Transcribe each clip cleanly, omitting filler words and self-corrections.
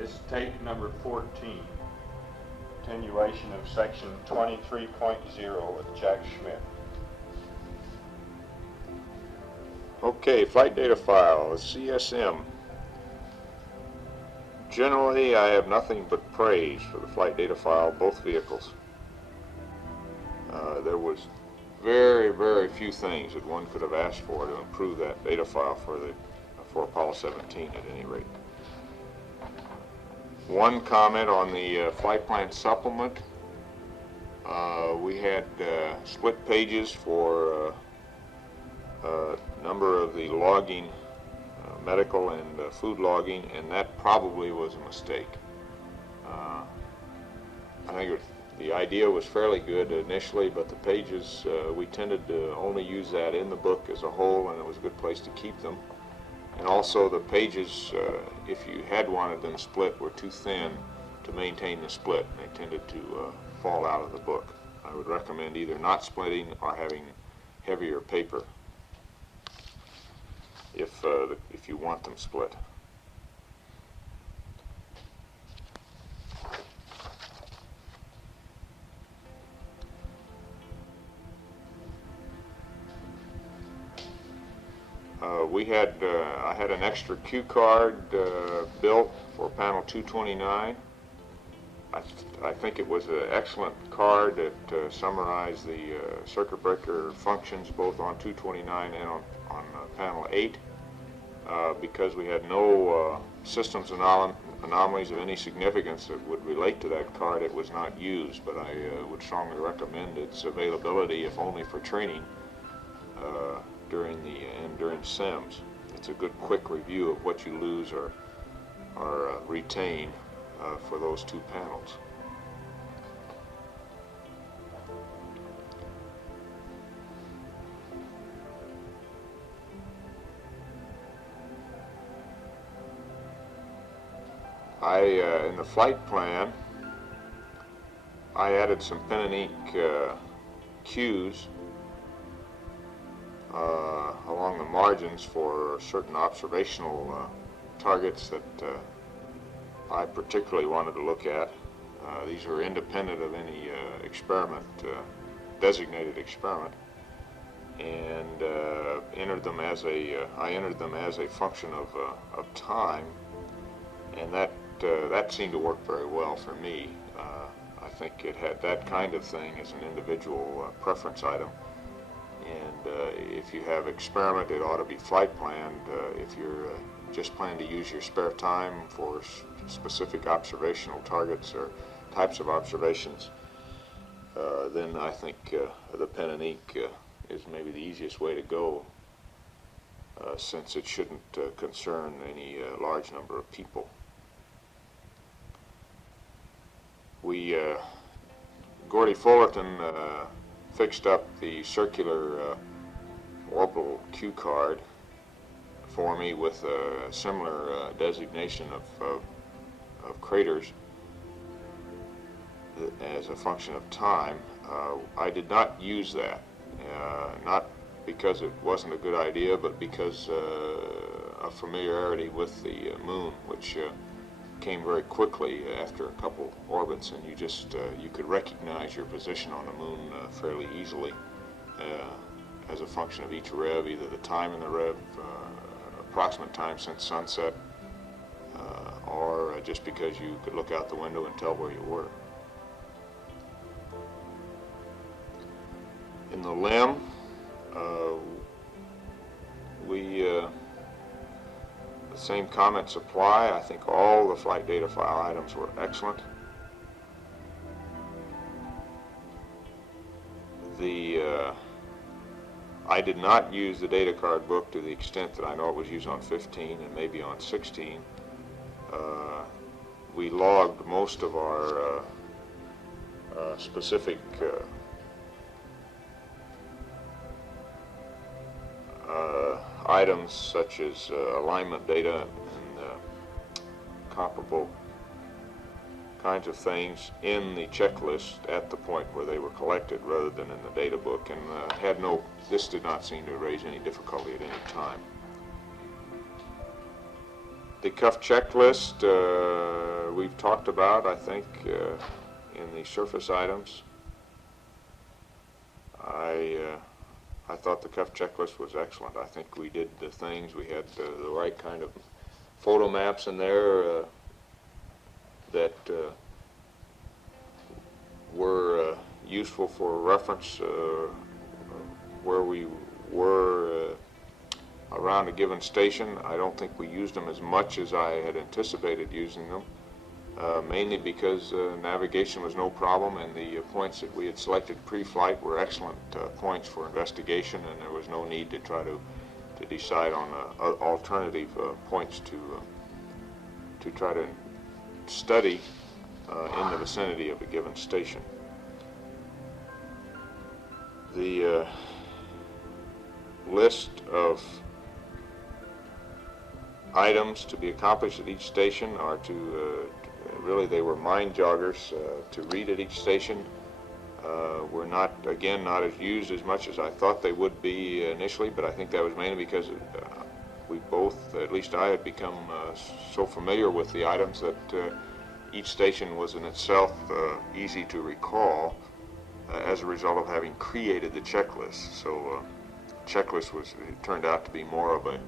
This is tape number 14, continuation of section 23.0 with Jack Schmidt. Okay, flight data file, CSM. Generally, I have nothing but praise for the flight data file, both vehicles. There was very few things that one could have asked for to improve that data file for Apollo 17 at any rate. One comment on the flight plan supplement. We had split pages for a number of the logging, medical and food logging, and that probably was a mistake. I think the idea was fairly good initially, but the pages, we tended to only use that in the book as a whole, and it was a good place to keep them. And also the pages, if you had wanted them split, were too thin to maintain the split. They tended to fall out of the book. I would recommend either not splitting or having heavier paper if you want them split. I had an extra cue card built for panel 229. I think it was an excellent card that summarized the circuit breaker functions both on 229 and on panel 8. Because we had no systems anomalies of any significance that would relate to that card, it was not used, but I would strongly recommend its availability, if only for training during SEMS. It's a good quick review of what you lose or retain for those two panels. In the flight plan, I added some pen and ink cues along the margins for certain observational targets that I particularly wanted to look at. These were independent of any designated experiment, and I entered them as a function of time, and that seemed to work very well for me. I think it had that kind of thing as an individual preference item. And if you have experiment, it ought to be flight planned. If you're just planning to use your spare time for specific observational targets or types of observations, then I think the pen and ink is maybe the easiest way to go, since it shouldn't concern any large number of people. Gordy Fullerton fixed up the circular orbital cue card for me with a similar designation of craters as a function of time. I did not use that, not because it wasn't a good idea, but because of familiarity with the moon, which came very quickly after a couple orbits, and you could recognize your position on the moon fairly easily as a function of each rev, either the time in the rev, approximate time since sunset, or just because you could look out the window and tell where you were. In the LEM, the same comments apply. I think all the flight data file items were excellent. I did not use the data card book to the extent that I know it was used on 15 and maybe on 16. We logged most of our specific items, such as alignment data and comparable kinds of things, in the checklist at the point where they were collected rather than in the data book, and this did not seem to raise any difficulty at any time. The cuff checklist we've talked about, I think, in the surface items. I thought the cuff checklist was excellent. I think we did the things. We had the right kind of photo maps in there that were useful for reference where we were around a given station. I don't think we used them as much as I had anticipated using them, mainly because navigation was no problem, and the points that we had selected pre-flight were excellent points for investigation, and there was no need to try to decide on alternative points to try to study in the vicinity of a given station. The list of items to be accomplished at each station are really they were mind joggers to read at each station. Were not as used as much as I thought they would be initially, but I think that was mainly because we both, at least I, had become so familiar with the items that each station was in itself easy to recall as a result of having created the checklist. So checklist turned out to be more of a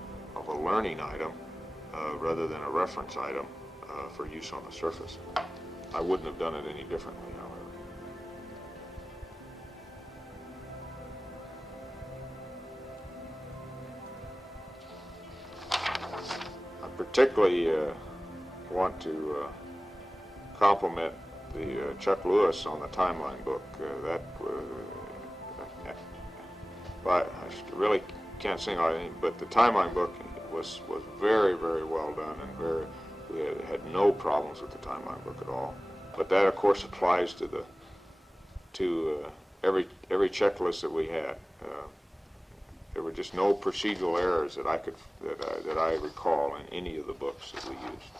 learning item rather than a reference item for use on the surface. I wouldn't have done it any differently, however. I particularly want to compliment the Chuck Lewis on the timeline book. But I really can't sing on anything, but the timeline book was very, very well done, and we had no problems with the timeline book at all. But that, of course, applies to every checklist that we had. There were just no procedural errors that I recall in any of the books that we used.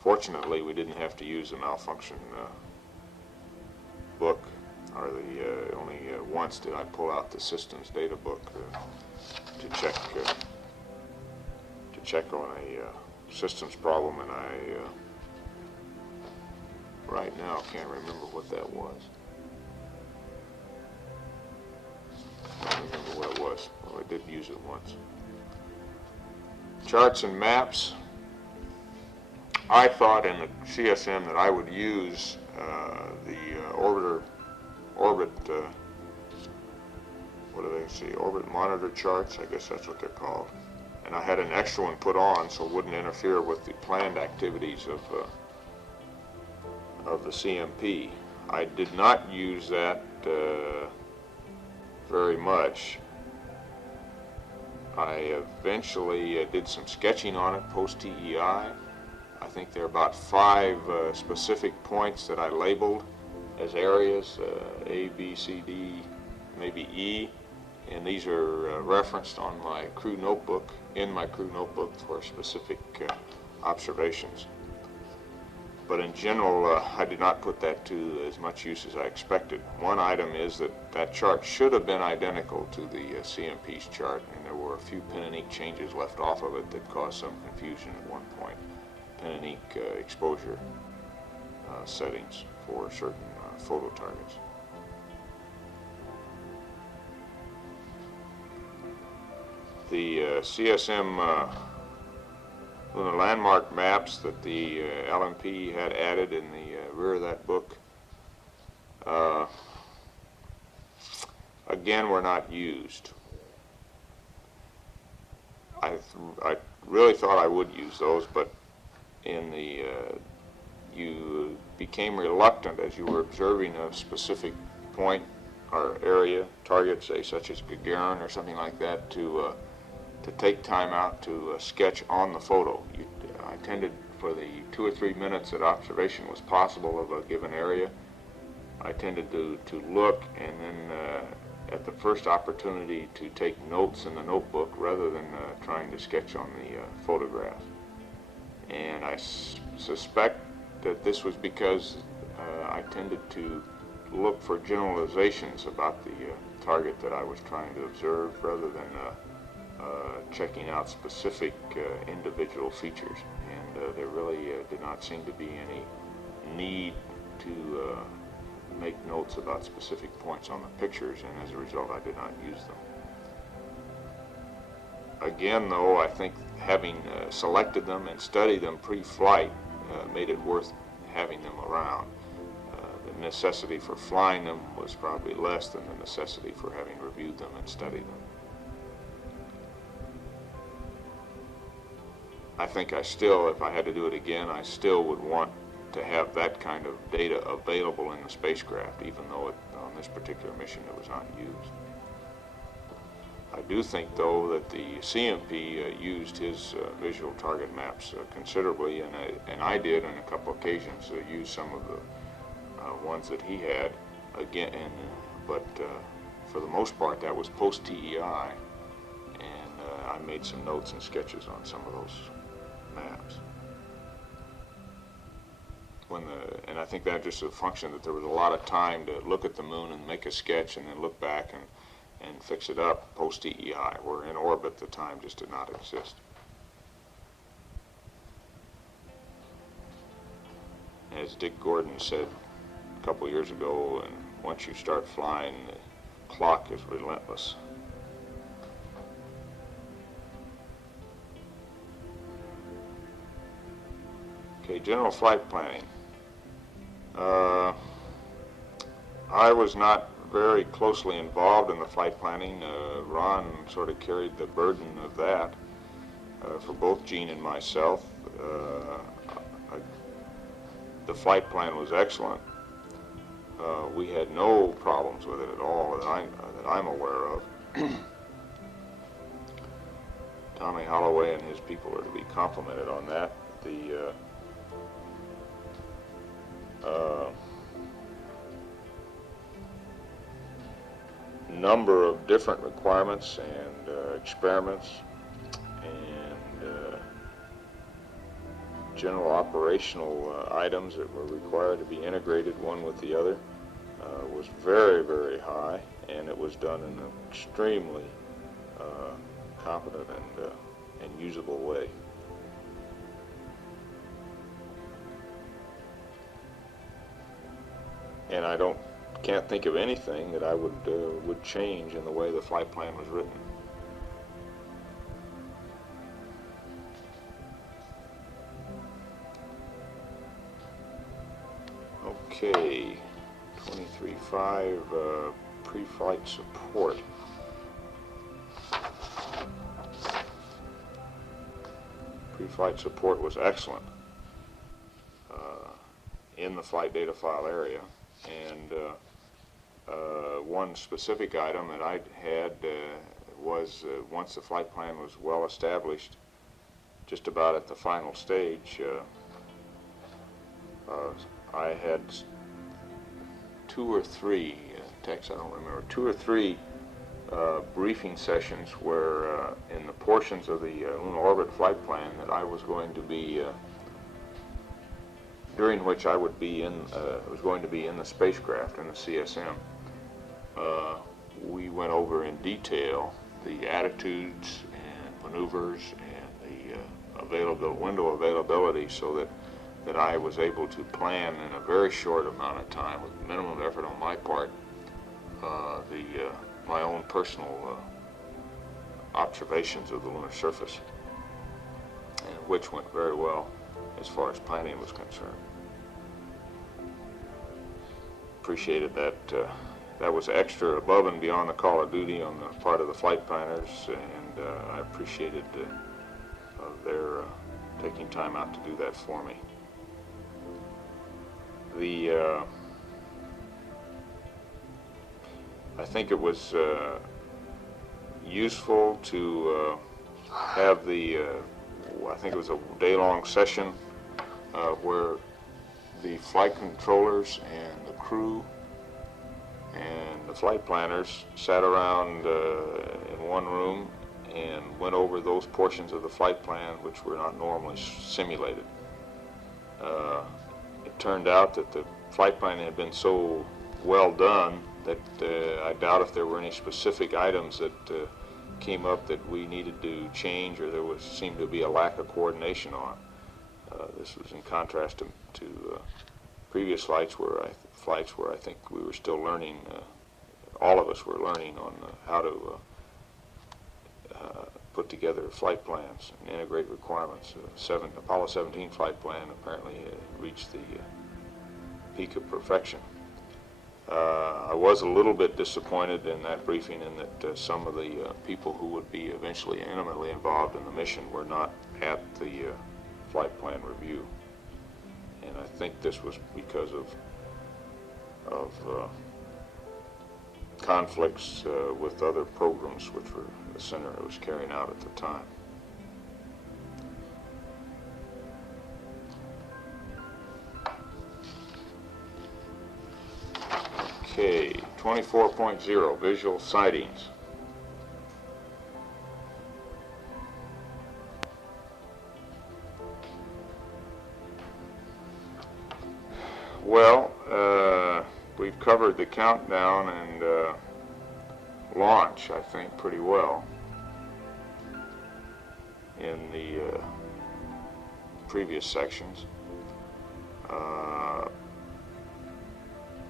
Fortunately, we didn't have to use the malfunction book, or only once did I pull out the systems data book to check on a systems problem, and I right now can't remember what that was. I don't remember what it was. Well, I did use it once. Charts and maps. I thought in the CSM that I would use the orbit monitor charts, I guess that's what they're called. And I had an extra one put on so it wouldn't interfere with the planned activities of the CMP. I did not use that very much. I eventually did some sketching on it post-TEI. I think there are about 5 specific points that I labeled as areas, A, B, C, D, maybe E, and these are referenced on my crew notebook, for specific observations. But in general, I did not put that to as much use as I expected. One item is that chart should have been identical to the CMP's chart, and there were a few pen and ink changes left off of it that caused some confusion at one point. Pen and ink exposure settings for certain photo targets. The CSM lunar landmark maps that the LMP had added in the rear of that book, again, were not used. I really thought I would use those, but you became reluctant as you were observing a specific point or area, target, say such as Gagarin or something like that, to take time out to sketch on the photo. I tended, for the 2 or 3 minutes that observation was possible of a given area, I tended to look and then at the first opportunity to take notes in the notebook rather than trying to sketch on the photograph. And I suspect that this was because I tended to look for generalizations about the target that I was trying to observe rather than checking out specific individual features, and there really did not seem to be any need to make notes about specific points on the pictures, and as a result I did not use them. Again, though, I think having selected them and studied them pre-flight made it worth having them around. The necessity for flying them was probably less than the necessity for having reviewed them and studied them. I think if I had to do it again, I still would want to have that kind of data available in the spacecraft, even though on this particular mission it was not used. I do think, though, that the CMP used his visual target maps considerably, and I did on a couple occasions use some of the ones that he had again, but for the most part that was post-TEI, and I made some notes and sketches on some of those maps. And I think that just a function that there was a lot of time to look at the moon and make a sketch and then look back and fix it up post-TEI, where in orbit the time just did not exist. As Dick Gordon said a couple years ago, and once you start flying, the clock is relentless. Okay, general flight planning. I was not very closely involved in the flight planning. Ron sort of carried the burden of that for both Gene and myself. The flight plan was excellent. We had no problems with it at all that I'm aware of. Tommy Holloway and his people are to be complimented on that. The number of different requirements and experiments and general operational items that were required to be integrated one with the other was very, very high, and it was done in an extremely competent and usable way. And I can't think of anything that I would change in the way the flight plan was written. Okay, 23.5 pre-flight support. Pre-flight support was excellent in the flight data file area. And one specific item that I had was once the flight plan was well established, just about at the final stage, I had two or three briefing sessions where in the portions of the lunar orbit flight plan that I was going to be during which I would be was going to be in the spacecraft, in the CSM. We went over in detail the attitudes and maneuvers and the window availability, so that I was able to plan in a very short amount of time, with minimum effort on my part, my own personal observations of the lunar surface, and which went very well as far as planning was concerned. Appreciated that. That was extra above and beyond the call of duty on the part of the flight planners, and I appreciated their taking time out to do that for me. I think it was useful to have I think it was a day-long session where the flight controllers and the crew and the flight planners sat around in one room and went over those portions of the flight plan which were not normally simulated. It turned out that the flight plan had been so well done that I doubt if there were any specific items that came up that we needed to change, or there seemed to be a lack of coordination on. This was in contrast to previous flights where I think we were still learning. All of us were learning on how to put together flight plans and integrate requirements. Apollo 17 flight plan apparently reached the peak of perfection. I was a little bit disappointed in that briefing in that some of the people who would be eventually intimately involved in the mission were not at the flight plan review. And I think this was because of conflicts with other programs which were the center was carrying out at the time. Okay, 24.0, visual sightings. Well, we've covered the countdown and launch, I think, pretty well in the previous sections.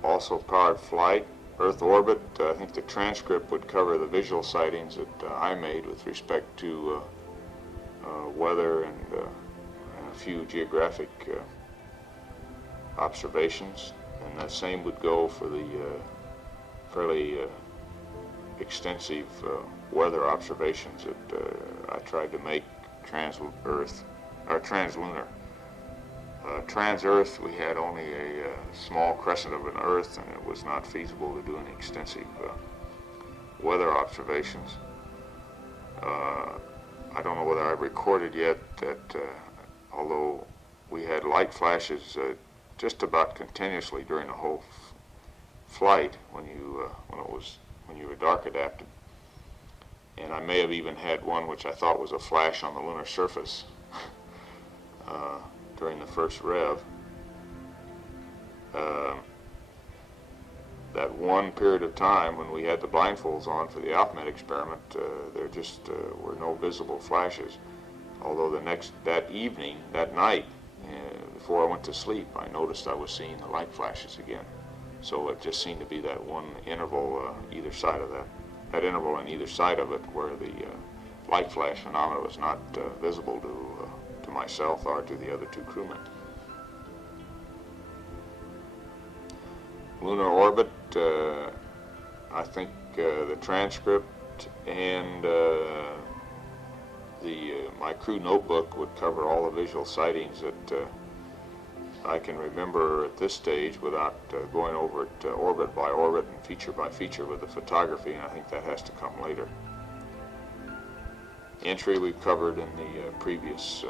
Also powered flight, Earth orbit. I think the transcript would cover the visual sightings that I made with respect to weather and a few geographic observations, and the same would go for the fairly extensive weather observations that I tried to make trans-Earth or trans-lunar. Trans-Earth, we had only a small crescent of an Earth, and it was not feasible to do any extensive weather observations. I don't know whether I've recorded yet that although we had light flashes just about continuously during the whole flight when you were dark adapted, and I may have even had one which I thought was a flash on the lunar surface during the first rev. That one period of time when we had the blindfolds on for the AlphaMet experiment, there just were no visible flashes. Although that night, before I went to sleep, I noticed I was seeing the light flashes again. So it just seemed to be that one interval either side of that interval on either side of it where the light flash phenomena was not visible to myself or to the other two crewmen. Lunar orbit, I think the transcript and my crew notebook would cover all the visual sightings that I can remember at this stage without going over it orbit by orbit and feature by feature with the photography, and I think that has to come later. Entry we've covered in the previous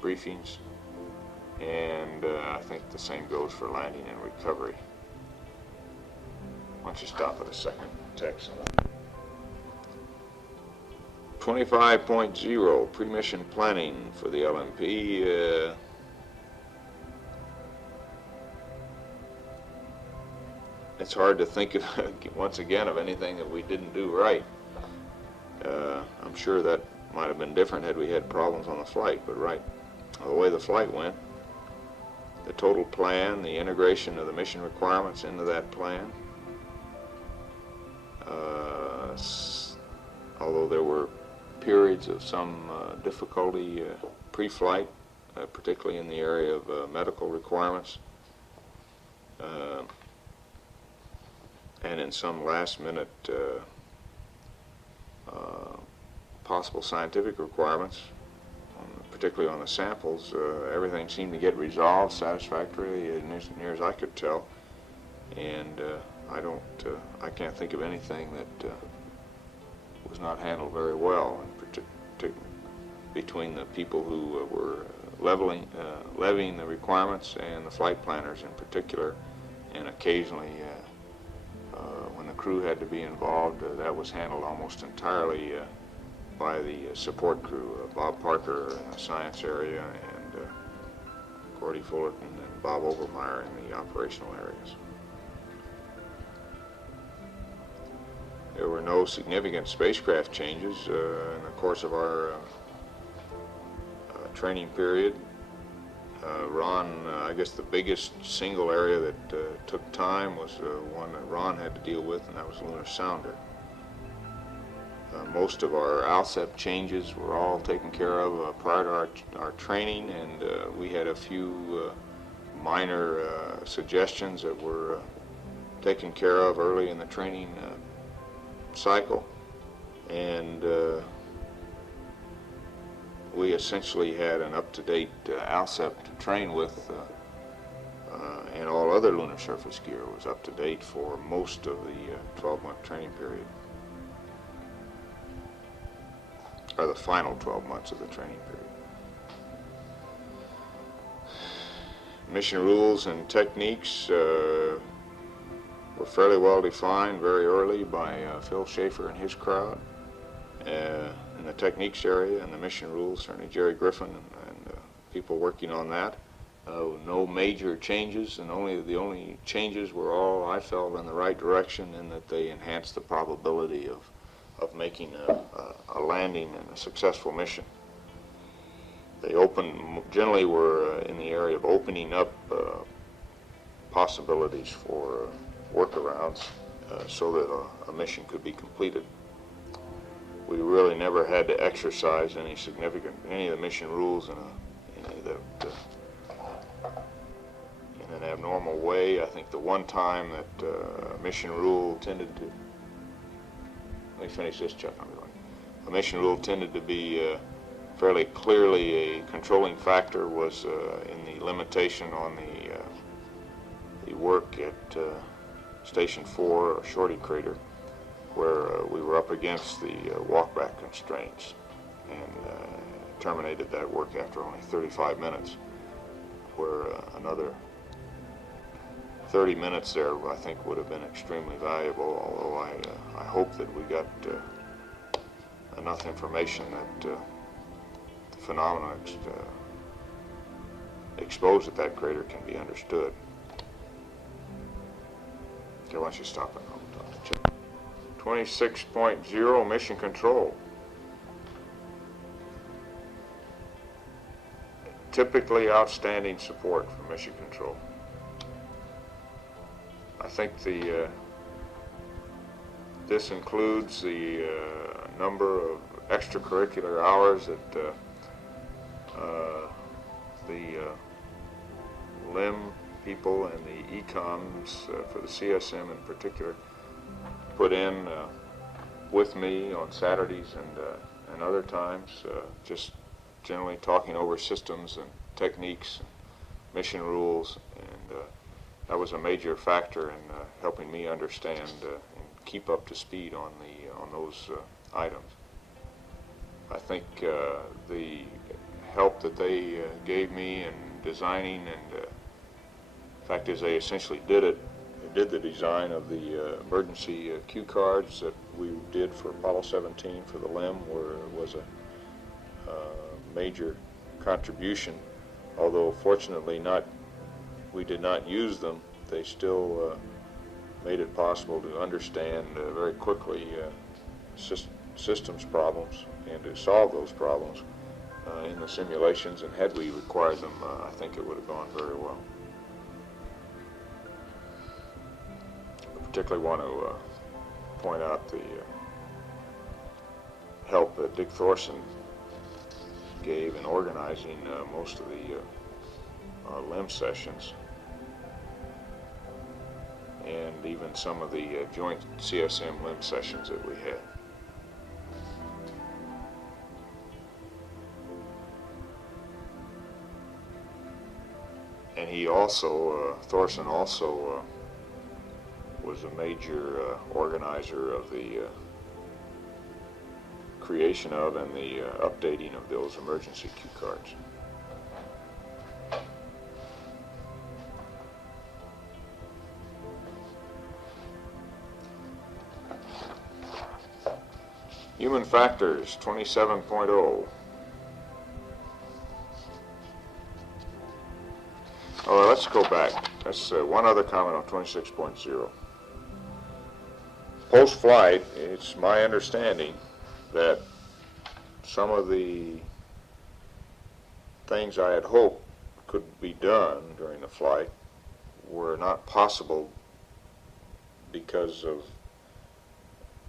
briefings, and I think the same goes for landing and recovery. Why don't you stop at a second text? 25.0, pre-mission planning for the LMP. It's hard to think of, once again, of anything that we didn't do right. I'm sure that might have been different had we had problems on the flight, but the way the flight went, the total plan, the integration of the mission requirements into that plan, although there were periods of some difficulty pre-flight, particularly in the area of medical requirements, and in some last-minute possible scientific requirements, particularly on the samples, everything seemed to get resolved satisfactorily, as near as I could tell, and I can't think of anything that was not handled very well, between the people who were levying the requirements and the flight planners in particular, and occasionally when the crew had to be involved, that was handled almost entirely by the support crew, Bob Parker in the science area and Gordy Fullerton and Bob Obermeyer in the operational areas. There were no significant spacecraft changes in the course of our training period. Ron, I guess the biggest single area that took time was one that Ron had to deal with, and that was lunar sounder. Most of our ALSEP changes were all taken care of prior to our training, and we had a few minor suggestions that were taken care of early in the training cycle, and we essentially had an up-to-date ALSEP to train with, and all other lunar surface gear was up to date for most of the 12-month training period, or the final 12 months of the training period. Mission rules and techniques were fairly well defined very early by Phil Schaefer and his crowd in the techniques area, and the mission rules, certainly Jerry Griffin and people working on that. No major changes, and the only changes were all, I felt, in the right direction, in that they enhanced the probability of making a landing and a successful mission. They generally were in the area of opening up possibilities for workarounds so that a mission could be completed. We really never had to exercise any of the mission rules in an abnormal way. I think the one time that a mission rule tended to, let me finish this, Chuck. A mission rule tended to be fairly clearly a controlling factor was in the limitation on the work at Station 4, or Shorty Crater, where we were up against the walkback constraints, and terminated that work after only 35 minutes, where another 30 minutes there I think would have been extremely valuable, although I hope that we got enough information that the phenomena exposed at that crater can be understood. Okay, why don't you stop it? 26.0 mission control. Typically outstanding support for mission control. I think this includes the number of extracurricular hours that the LIM people and the ECOMs for the CSM in particular put in with me on Saturdays and other times, just generally talking over systems and techniques and mission rules, and that was a major factor in helping me understand and keep up to speed on those items. I think the help that they gave me in designing, and fact is they essentially did the design of the emergency cue cards that we did for Apollo 17 for the LIM, where it was a major contribution. Although fortunately we did not use them, they still made it possible to understand very quickly systems problems and to solve those problems in the simulations, and had we required them, I think it would have gone very well. I particularly want to point out the help that Dick Thorson gave in organizing most of the LIM sessions, and even some of the joint CSM LIM sessions that we had. And he also, Thorson also was a major organizer of the creation of and the updating of those emergency cue cards. Human factors, 27.0. Oh, let's go back. That's one other comment on 26.0. Post-flight, it's my understanding that some of the things I had hoped could be done during the flight were not possible because of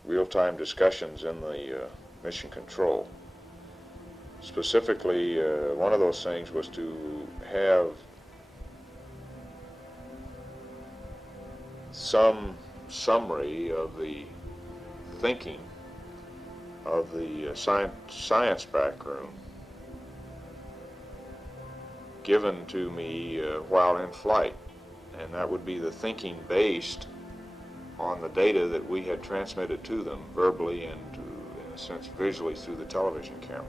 real-time discussions in the mission control. Specifically, one of those things was to have some summary of the thinking of the science backroom given to me while in flight, and that would be the thinking based on the data that we had transmitted to them verbally and in a sense visually through the television camera.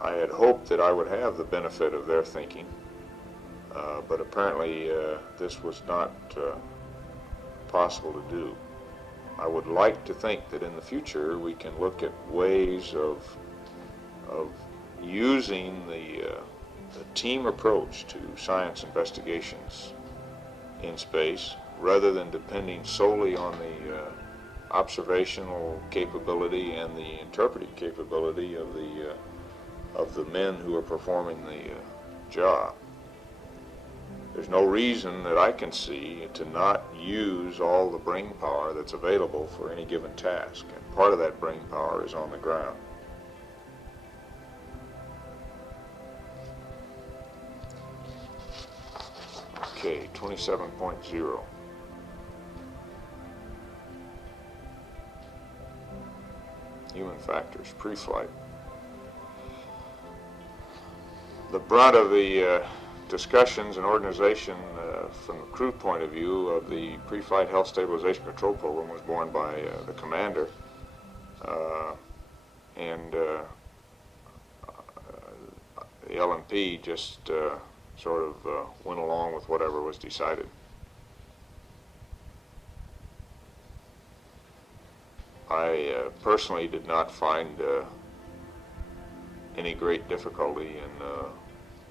I had hoped that I would have the benefit of their thinking, but apparently this was not possible to do. I would like to think that in the future we can look at ways of using the team approach to science investigations in space rather than depending solely on the observational capability and the interpretive capability of the men who are performing the job. There's no reason that I can see to not use all the brain power that's available for any given task, and part of that brain power is on the ground. Okay, 27.0. Human factors, pre-flight. The brunt of the discussions and organization from the crew point of view of the pre-flight health stabilization control program was borne by the commander, and the LMP just sort of went along with whatever was decided. I personally did not find any great difficulty in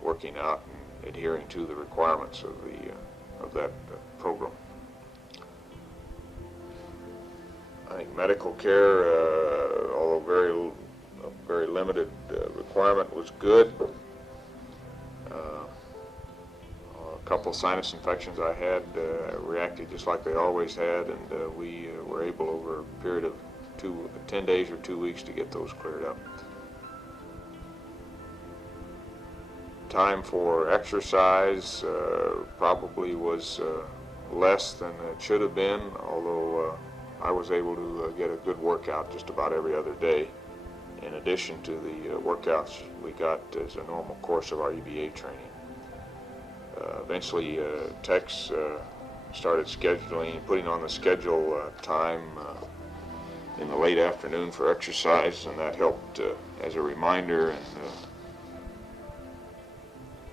working out and adhering to the requirements of that program. I think medical care, although very limited requirement, was good. A couple sinus infections I had reacted just like they always had, and we were able over a period of 10 days or 2 weeks to get those cleared up. Time for exercise probably was less than it should have been, although I was able to get a good workout just about every other day, in addition to the workouts we got as a normal course of our EBA training. Eventually, techs started putting on the schedule time in the late afternoon for exercise, and that helped as a reminder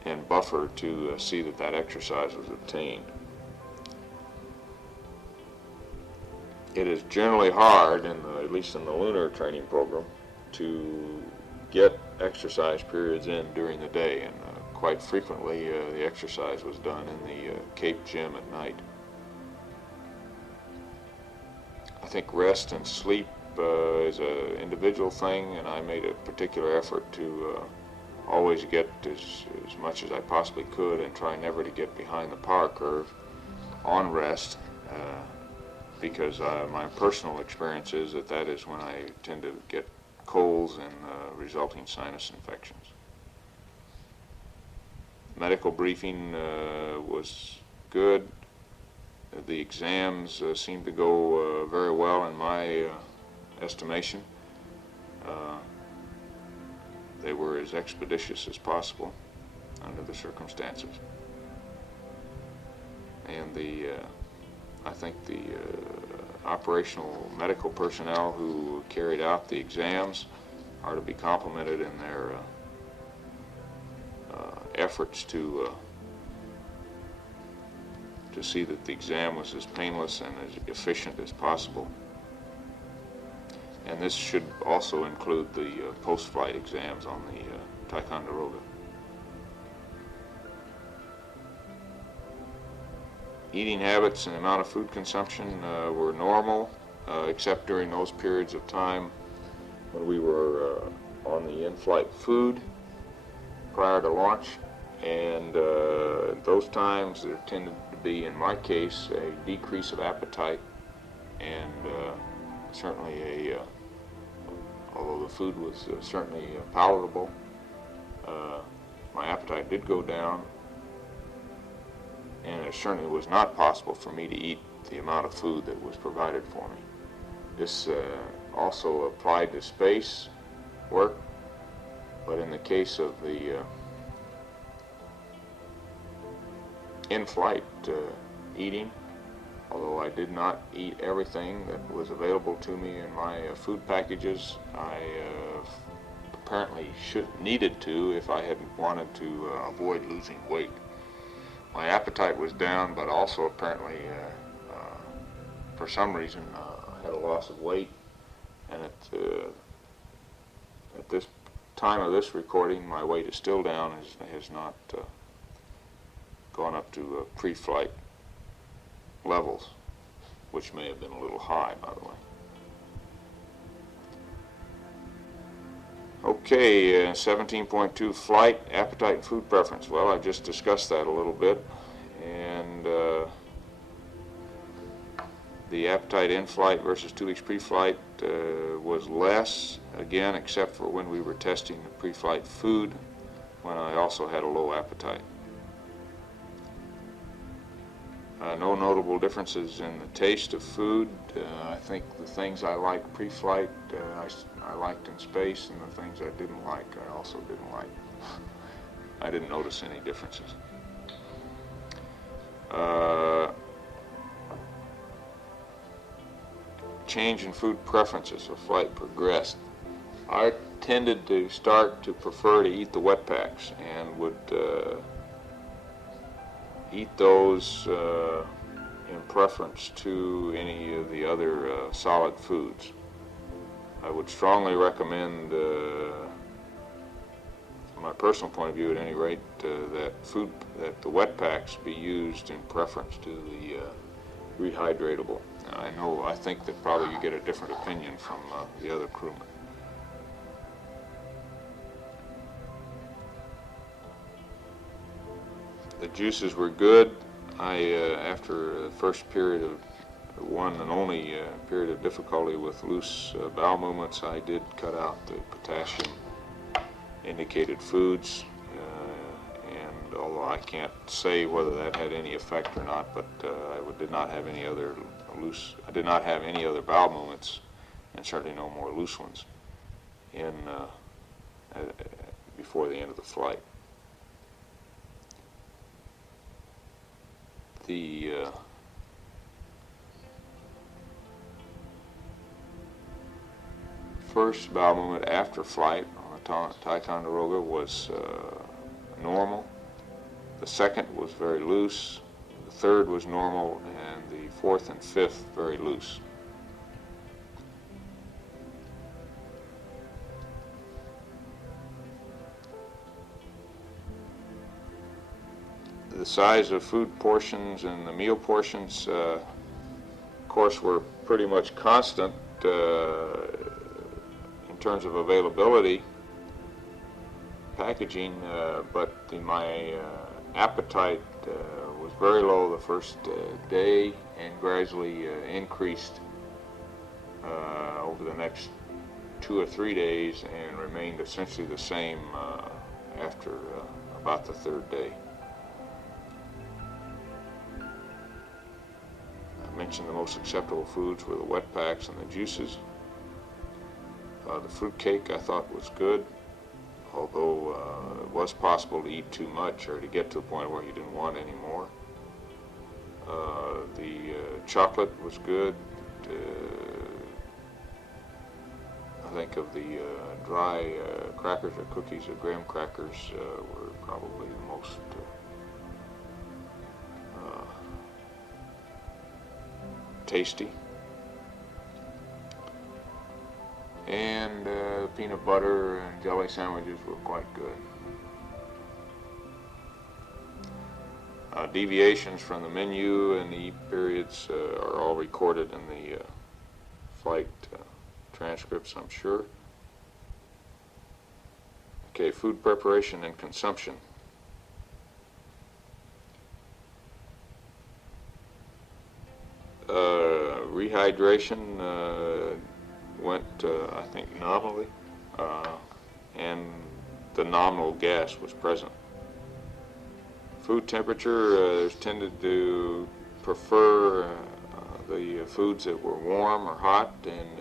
and buffer to see that exercise was obtained. It is generally hard, at least in the lunar training program, to get exercise periods in during the day, and quite frequently the exercise was done in the Cape gym at night. I think rest and sleep is an individual thing, and I made a particular effort to always get as much as I possibly could and try never to get behind the power curve on rest, because my personal experience is that is when I tend to get colds and resulting sinus infections. Medical briefing was good. The exams seemed to go very well in my estimation. They were as expeditious as possible under the circumstances. And I think the operational medical personnel who carried out the exams are to be complimented in their efforts to see that the exam was as painless and as efficient as possible. And this should also include the post-flight exams on the Ticonderoga. Eating habits and the amount of food consumption were normal, except during those periods of time when we were on the in-flight food prior to launch. And those times there tended to be, in my case, a decrease of appetite, and certainly although the food was certainly palatable, my appetite did go down, and it certainly was not possible for me to eat the amount of food that was provided for me. This also applied to space work, but in the case of the in-flight eating, although I did not eat everything that was available to me in my food packages, I apparently needed to if I had wanted to avoid losing weight. My appetite was down, but also apparently for some reason I had a loss of weight, and at this time of this recording my weight is still down, has not gone up to pre-flight levels, which may have been a little high, by the way. Okay, 17.2, flight, appetite, and food preference. Well, I just discussed that a little bit, and the appetite in flight versus 2 weeks pre-flight was less, again, except for when we were testing the pre-flight food, when I also had a low appetite. No notable differences in the taste of food. I think the things I liked pre-flight, I liked in space, and the things I didn't like, I also didn't like. I didn't notice any differences. Change in food preferences as flight progressed. I tended to start to prefer to eat the wet packs, and would eat those in preference to any of the other solid foods. I would strongly recommend, from my personal point of view at any rate, that the wet packs be used in preference to the rehydratable. I think that probably you get a different opinion from the other crewmen. The juices were good. After the first period of one and only period of difficulty with loose bowel movements, I did cut out the potassium indicated foods, and although I can't say whether that had any effect or not, but I did not have any other bowel movements, and certainly no more loose ones before the end of the flight. The first bowel movement after flight on Ticonderoga was normal. The second was very loose. The third was normal, and the fourth and fifth very loose. The size of food portions and the meal portions, of course, were pretty much constant in terms of availability, packaging, but my appetite was very low the first day, and gradually increased over the next 2 or 3 days, and remained essentially the same after about the third day. I mentioned the most acceptable foods were the wet packs and the juices. The fruit cake I thought was good, although it was possible to eat too much or to get to a point where you didn't want any more. The chocolate was good. I think of the dry crackers or cookies or graham crackers were probably the most tasty. And peanut butter and jelly sandwiches were quite good. Deviations from the menu and the eat periods are all recorded in the flight transcripts, I'm sure. Okay, food preparation and consumption. Rehydration went, I think, nominally, and the nominal gas was present. Food temperature tended to prefer the foods that were warm or hot, and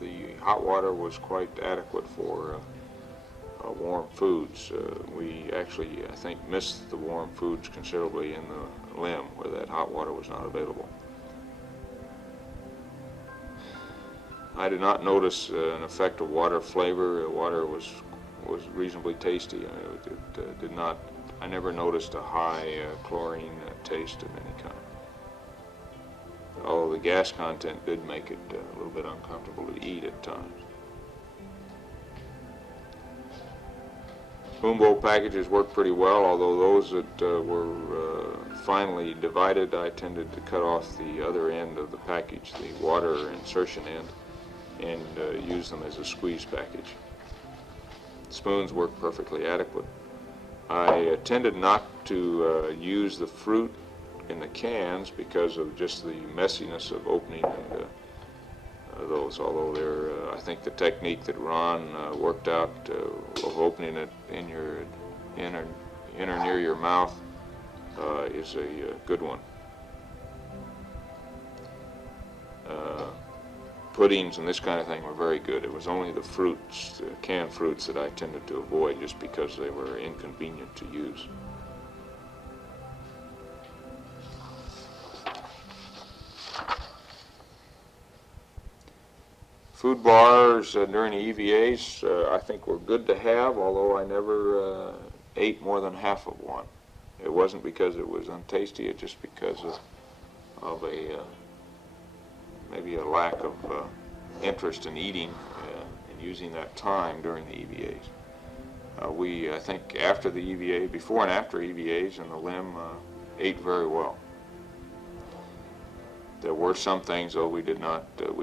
the hot water was quite adequate for warm foods. We actually, I think, missed the warm foods considerably in the limb where that hot water was not available. I did not notice an effect of water flavor. Water was reasonably tasty. I never noticed a high chlorine taste of any kind. Although the gas content did make it a little bit uncomfortable to eat at times. Spoon bowl packages worked pretty well, although those that were finely divided, I tended to cut off the other end of the package, the water insertion end, and use them as a squeeze package. Spoons worked perfectly adequate. I tended not to use the fruit in the cans because of just the messiness of opening those, although I think the technique that Ron worked out of opening it in your inner near your mouth is a good one. Puddings and this kind of thing were very good. It was only the fruits, the canned fruits, that I tended to avoid just because they were inconvenient to use. Food bars during the EVAs I think were good to have, although I never ate more than half of one. It wasn't because it was untasty, it's just because of maybe a lack of interest in eating and using that time during the EVAs. I think after the EVA, before and after EVAs in the limb, ate very well. There were some things, though, we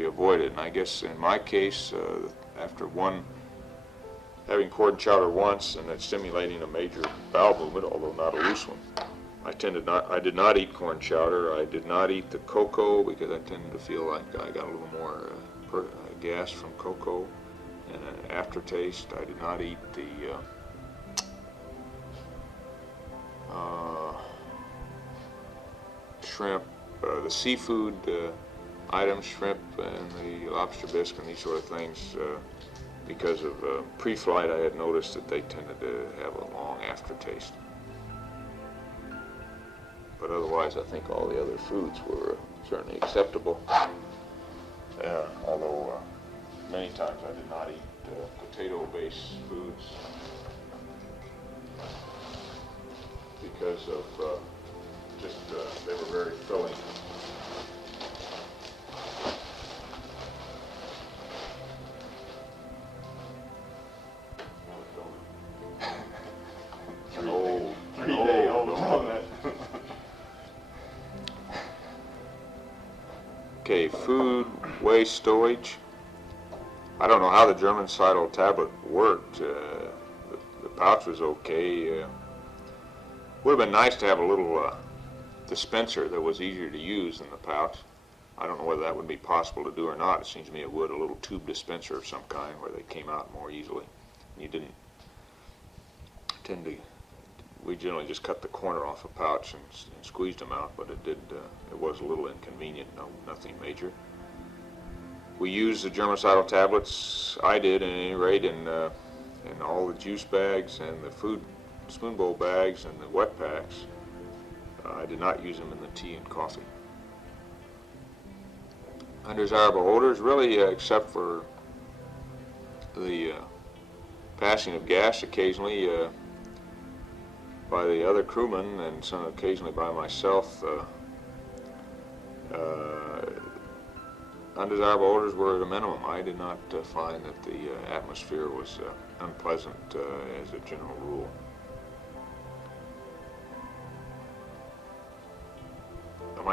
avoided. And I guess in my case, after having corn chowder once and that stimulating a major bowel movement, although not a loose one, I did not eat corn chowder. I did not eat the cocoa because I tended to feel like I got a little more gas from cocoa and an aftertaste. I did not eat the shrimp, the seafood items, shrimp and the lobster bisque and these sort of things, because of pre-flight I had noticed that they tended to have a long aftertaste. But otherwise, I think all the other foods were certainly acceptable. Although many times I did not eat potato-based foods because of they were very filling. Okay, food waste stowage. I don't know how the germicidal tablet worked. The pouch was okay. Would have been nice to have a little dispenser that was easier to use than the pouch. I don't know whether that would be possible to do or not. It seems to me it would, a little tube dispenser of some kind where they came out more easily. You didn't tend to. We generally just cut the corner off a pouch and squeezed them out, but it was a little inconvenient, nothing major. We used the germicidal tablets, I did at any rate, in all the juice bags and the food spoon bowl bags and the wet packs. I did not use them in the tea and coffee. Undesirable odors, really, except for the passing of gas occasionally, by the other crewmen and some occasionally by myself. Undesirable odors were at a minimum. I did not find that the atmosphere was unpleasant as a general rule.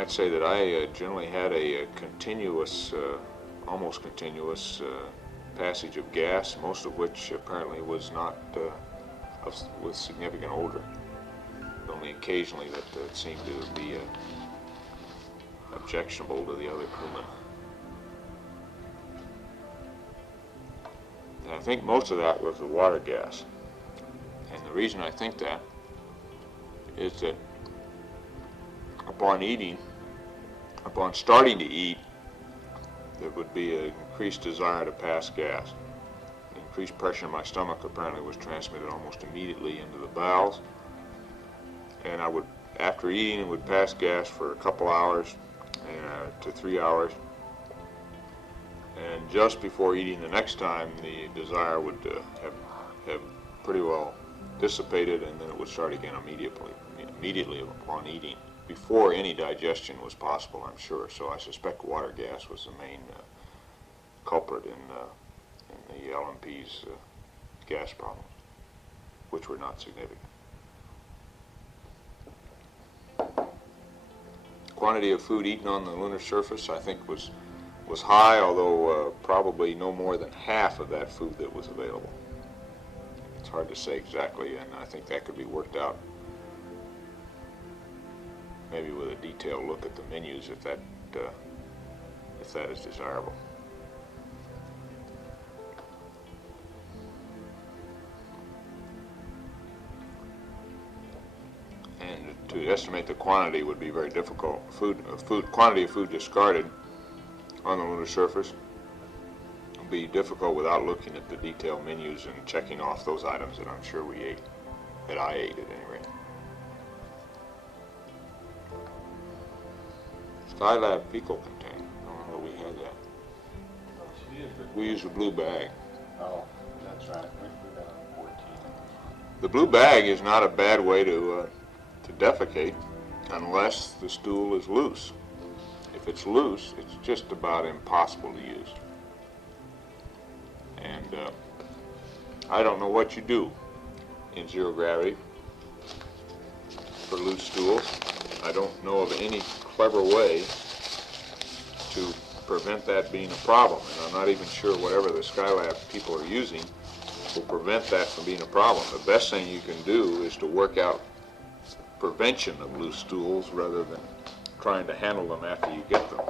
I'd say that I generally had a continuous, almost continuous passage of gas, most of which apparently was not with significant odor. Only occasionally that seemed to be objectionable to the other crewmen. And I think most of that was the water gas. And the reason I think that is that upon starting to eat, there would be an increased desire to pass gas. The increased pressure in my stomach apparently was transmitted almost immediately into the bowels. And I would, after eating, would pass gas for a couple hours to 3 hours. And just before eating the next time, the desire would have pretty well dissipated, and then it would start again immediately upon eating, before any digestion was possible, I'm sure. So I suspect water gas was the main culprit in the LMP's gas problems, which were not significant. Quantity of food eaten on the lunar surface, I think, was high, although probably no more than half of that food that was available. It's hard to say exactly, and I think that could be worked out maybe with a detailed look at the menus if that is desirable. And to estimate the quantity would be very difficult. Quantity of food discarded on the lunar surface would be difficult without looking at the detailed menus and checking off those items that I'm sure we ate, that I ate at any rate. Skylab fecal container. I don't know we had that. We used a blue bag. Oh, that's right. We got 14. The blue bag is not a bad way to defecate unless the stool is loose. If it's loose, it's just about impossible to use. And I don't know what you do in zero gravity for loose stools. I don't know of any clever way to prevent that being a problem, and I'm not even sure whatever the Skylab people are using will prevent that from being a problem. The best thing you can do is to work out prevention of loose stools rather than trying to handle them after you get them.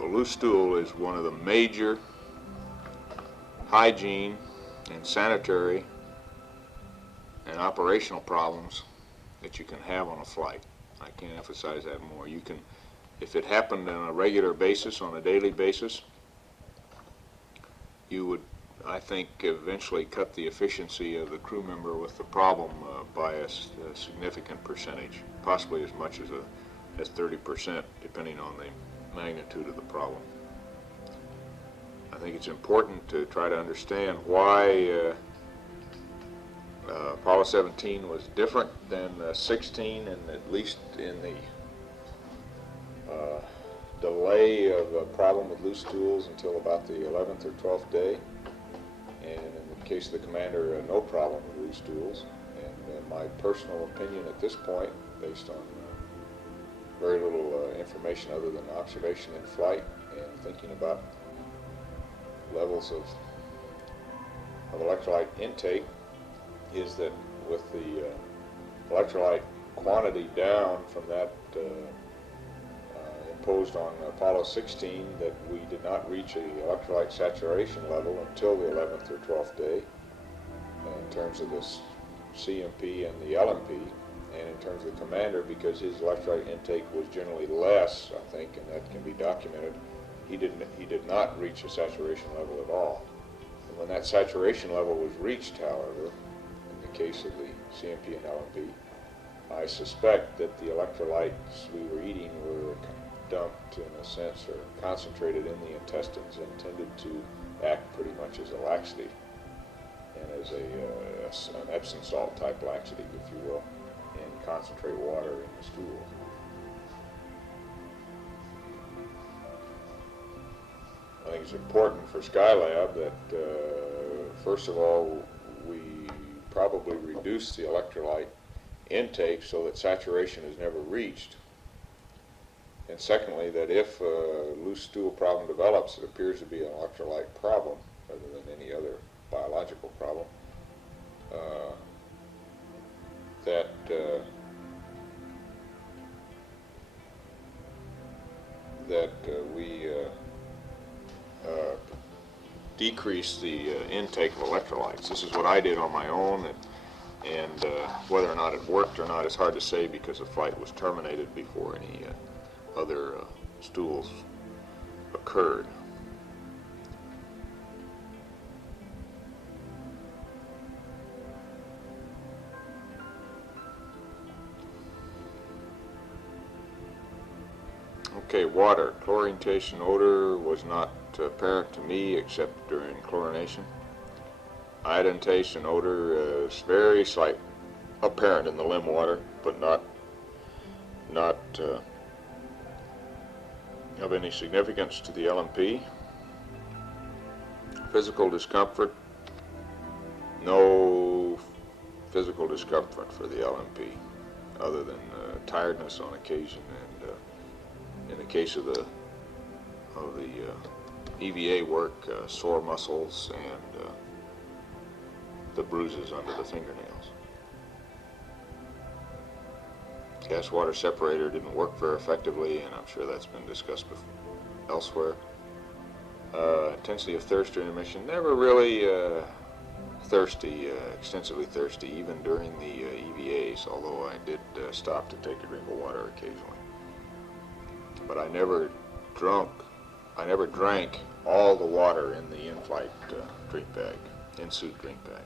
A loose stool is one of the major hygiene and sanitary and operational problems that you can have on a flight. I can't emphasize that more. You can, if it happened on a regular basis, on a daily basis, you would, I think, eventually cut the efficiency of the crew member with the problem by a significant percentage, possibly as much as 30%, depending on the magnitude of the problem. I think it's important to try to understand why Apollo 17 was different than 16, and at least in the delay of a problem with loose stools until about the 11th or 12th day, and in the case of the commander, no problem with loose stools. And my personal opinion at this point, based on very little information other than observation in flight and thinking about levels of electrolyte intake, is that with the electrolyte quantity down from that imposed on Apollo 16, that we did not reach an electrolyte saturation level until the 11th or 12th day in terms of the CMP and the LMP, and in terms of the commander, because his electrolyte intake was generally less, I think, and that can be documented, he did not reach a saturation level at all. And when that saturation level was reached, however, in the case of the CMP and LMP, I suspect that the electrolytes we were eating were dumped, in a sense, or concentrated in the intestines and tended to act pretty much as a laxative, and as an Epsom salt type laxative, if you will, and concentrate water in the stool. I think it's important for Skylab that, first of all, we probably reduce the electrolyte intake so that saturation is never reached. And secondly, that if a loose stool problem develops, it appears to be an electrolyte problem rather than any other biological problem, that we decrease the intake of electrolytes. This is what I did on my own, and whether or not it worked or not is hard to say because the flight was terminated before any other stools occurred. Okay, water. Chlorination odor was not apparent to me except during chlorination. Iodine taste and odor is very slight, apparent in the limb water, but not of any significance to the LMP. Physical discomfort, no physical discomfort for the LMP, other than tiredness on occasion, and in the case of the EVA work, sore muscles and the bruises under the fingernails. Gas water separator didn't work very effectively, and I'm sure that's been discussed elsewhere. Intensity of thirst during emission, never really thirsty, extensively thirsty, even during the EVAs, although I did stop to take a drink of water occasionally. But I never drank all the water in the in-flight drink bag, in-suit drink bag.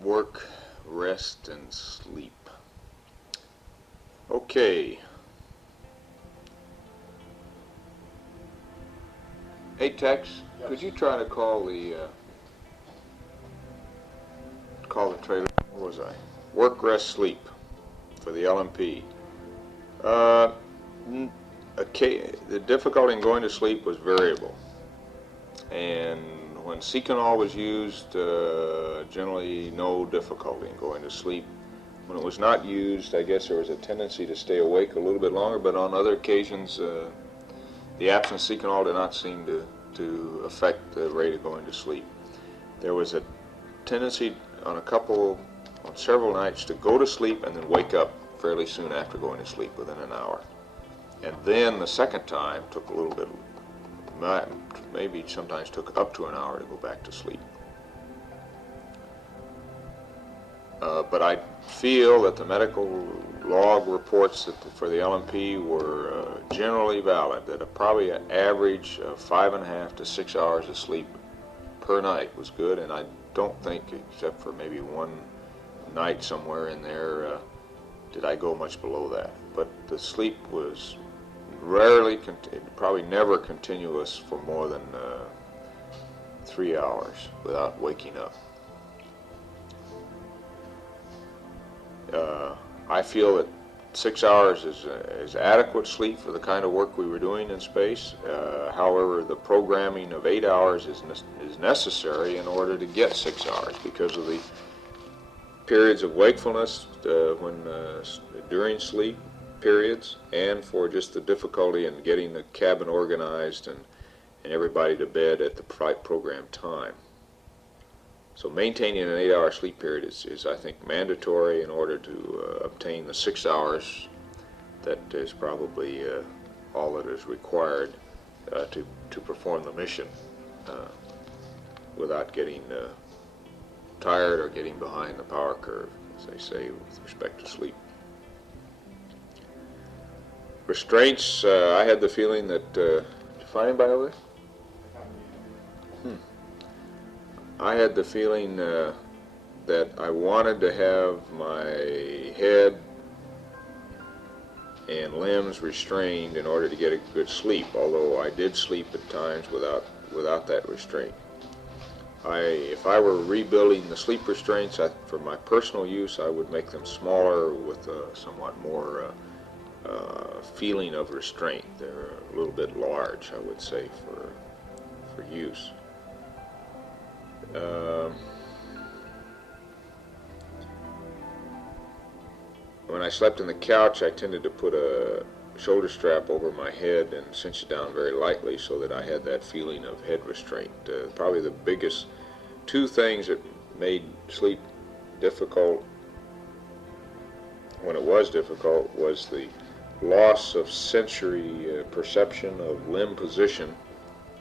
Work, rest, and sleep. Okay. Hey Tex, yes. Could you try to call the trailer? Where was I? Work, rest, sleep for the LMP. The difficulty in going to sleep was variable, and when Seconal was used, generally no difficulty in going to sleep. When it was not used, I guess there was a tendency to stay awake a little bit longer, but on other occasions, the absence of Seconal did not seem to affect the rate of going to sleep. There was a tendency on several nights to go to sleep and then wake up fairly soon after going to sleep, within an hour. And then the second time took a little bit, maybe sometimes took up to an hour to go back to sleep. But I feel that the medical log reports for the LMP were generally valid, that probably an average of 5.5 to 6 hours of sleep per night was good, and I don't think, except for maybe one night somewhere in there, did I go much below that. But the sleep was rarely, probably never continuous for more than 3 hours without waking up. I feel that 6 hours is adequate sleep for the kind of work we were doing in space. However, the programming of 8 hours is necessary in order to get 6 hours because of the periods of wakefulness during sleep periods, and for just the difficulty in getting the cabin organized and everybody to bed at the programmed time. So maintaining an 8-hour sleep period is, I think, mandatory in order to obtain the 6 hours that is probably all that is required to perform the mission without getting tired or getting behind the power curve, as they say, with respect to sleep. Restraints, I had the feeling that, did you find anybody over there? I had the feeling that I wanted to have my head and limbs restrained in order to get a good sleep, although I did sleep at times without that restraint. If I were rebuilding the sleep restraints for my personal use, I would make them smaller with a somewhat more feeling of restraint. They're a little bit large, I would say, for use. When I slept on the couch, I tended to put a shoulder strap over my head and cinch it down very lightly so that I had that feeling of head restraint. Probably the biggest two things that made sleep difficult, when it was difficult, was the loss of sensory perception of limb position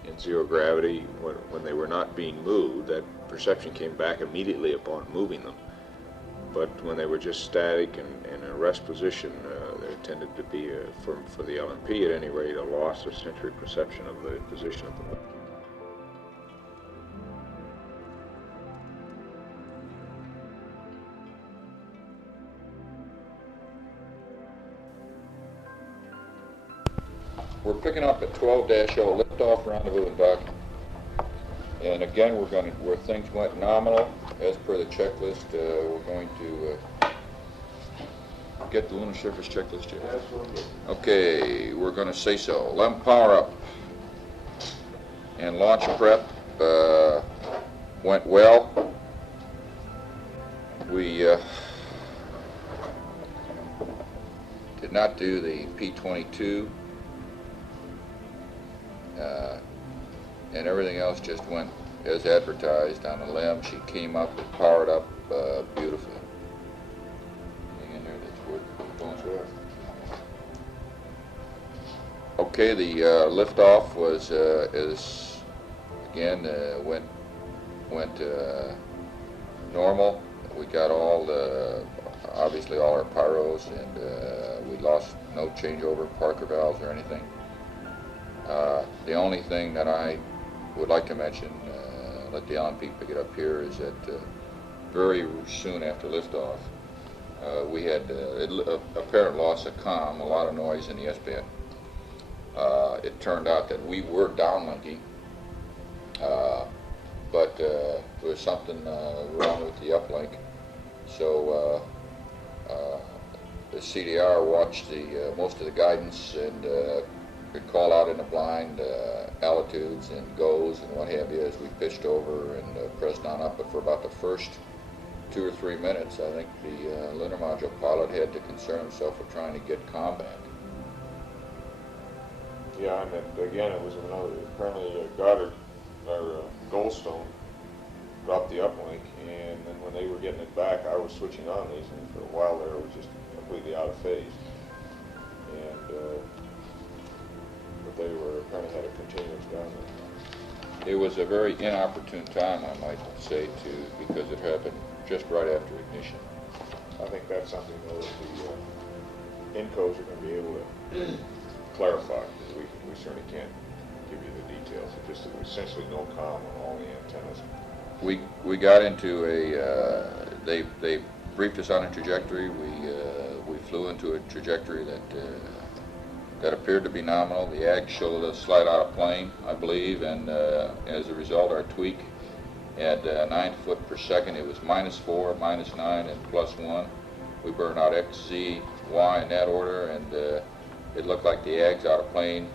in zero gravity. When they were not being moved, that perception came back immediately upon moving them. But when they were just static and in a rest position, there tended to be, for the LMP at any rate, a loss of sensory perception of the position of the limb. We're picking up at 12-0 liftoff rendezvous and dock. And again, where things went nominal, as per the checklist, we're going to get the lunar surface checklist, Jeff. Absolutely. Okay, we're going to say so. LEM power up and launch prep went well. We did not do the P-22. And everything else just went as advertised on the LEM. She came up and powered up beautifully. Hang in there, that's where okay, the liftoff was went normal. We got obviously all our pyros, and we lost no changeover Parker valves or anything. The only thing that I would like to mention, let the LMP pick it up here, is that very soon after liftoff, we had apparent loss of comm, a lot of noise in the S-band. It turned out that we were downlinking, but there was something wrong with the uplink. So the CDR watched most of the guidance and could call out in the blind altitudes and goes and what have you as we pitched over and pressed on up. But for about the first 2 or 3 minutes, I think the lunar module pilot had to concern himself with trying to get comm back. Yeah, and again, it was apparently Goddard, or Goldstone, dropped the uplink, and then when they were getting it back, I was switching on these, and for a while there, it was just completely out of phase. And but they apparently had a continuous down there. It was a very inopportune time, I might say, because it happened just right after ignition. I think that's something though that the INCOs are going to be able to clarify. We certainly can't give you the details. It's just that there's essentially no comm on all the antennas. We got into they briefed us on a trajectory. We flew into a trajectory that appeared to be nominal. The ag showed us slide out of plane, I believe, and as a result, our tweak at 9 foot per second, it was -4, -9, and +1. We burned out X, Z, Y in that order, and it looked like the ag's out of plane.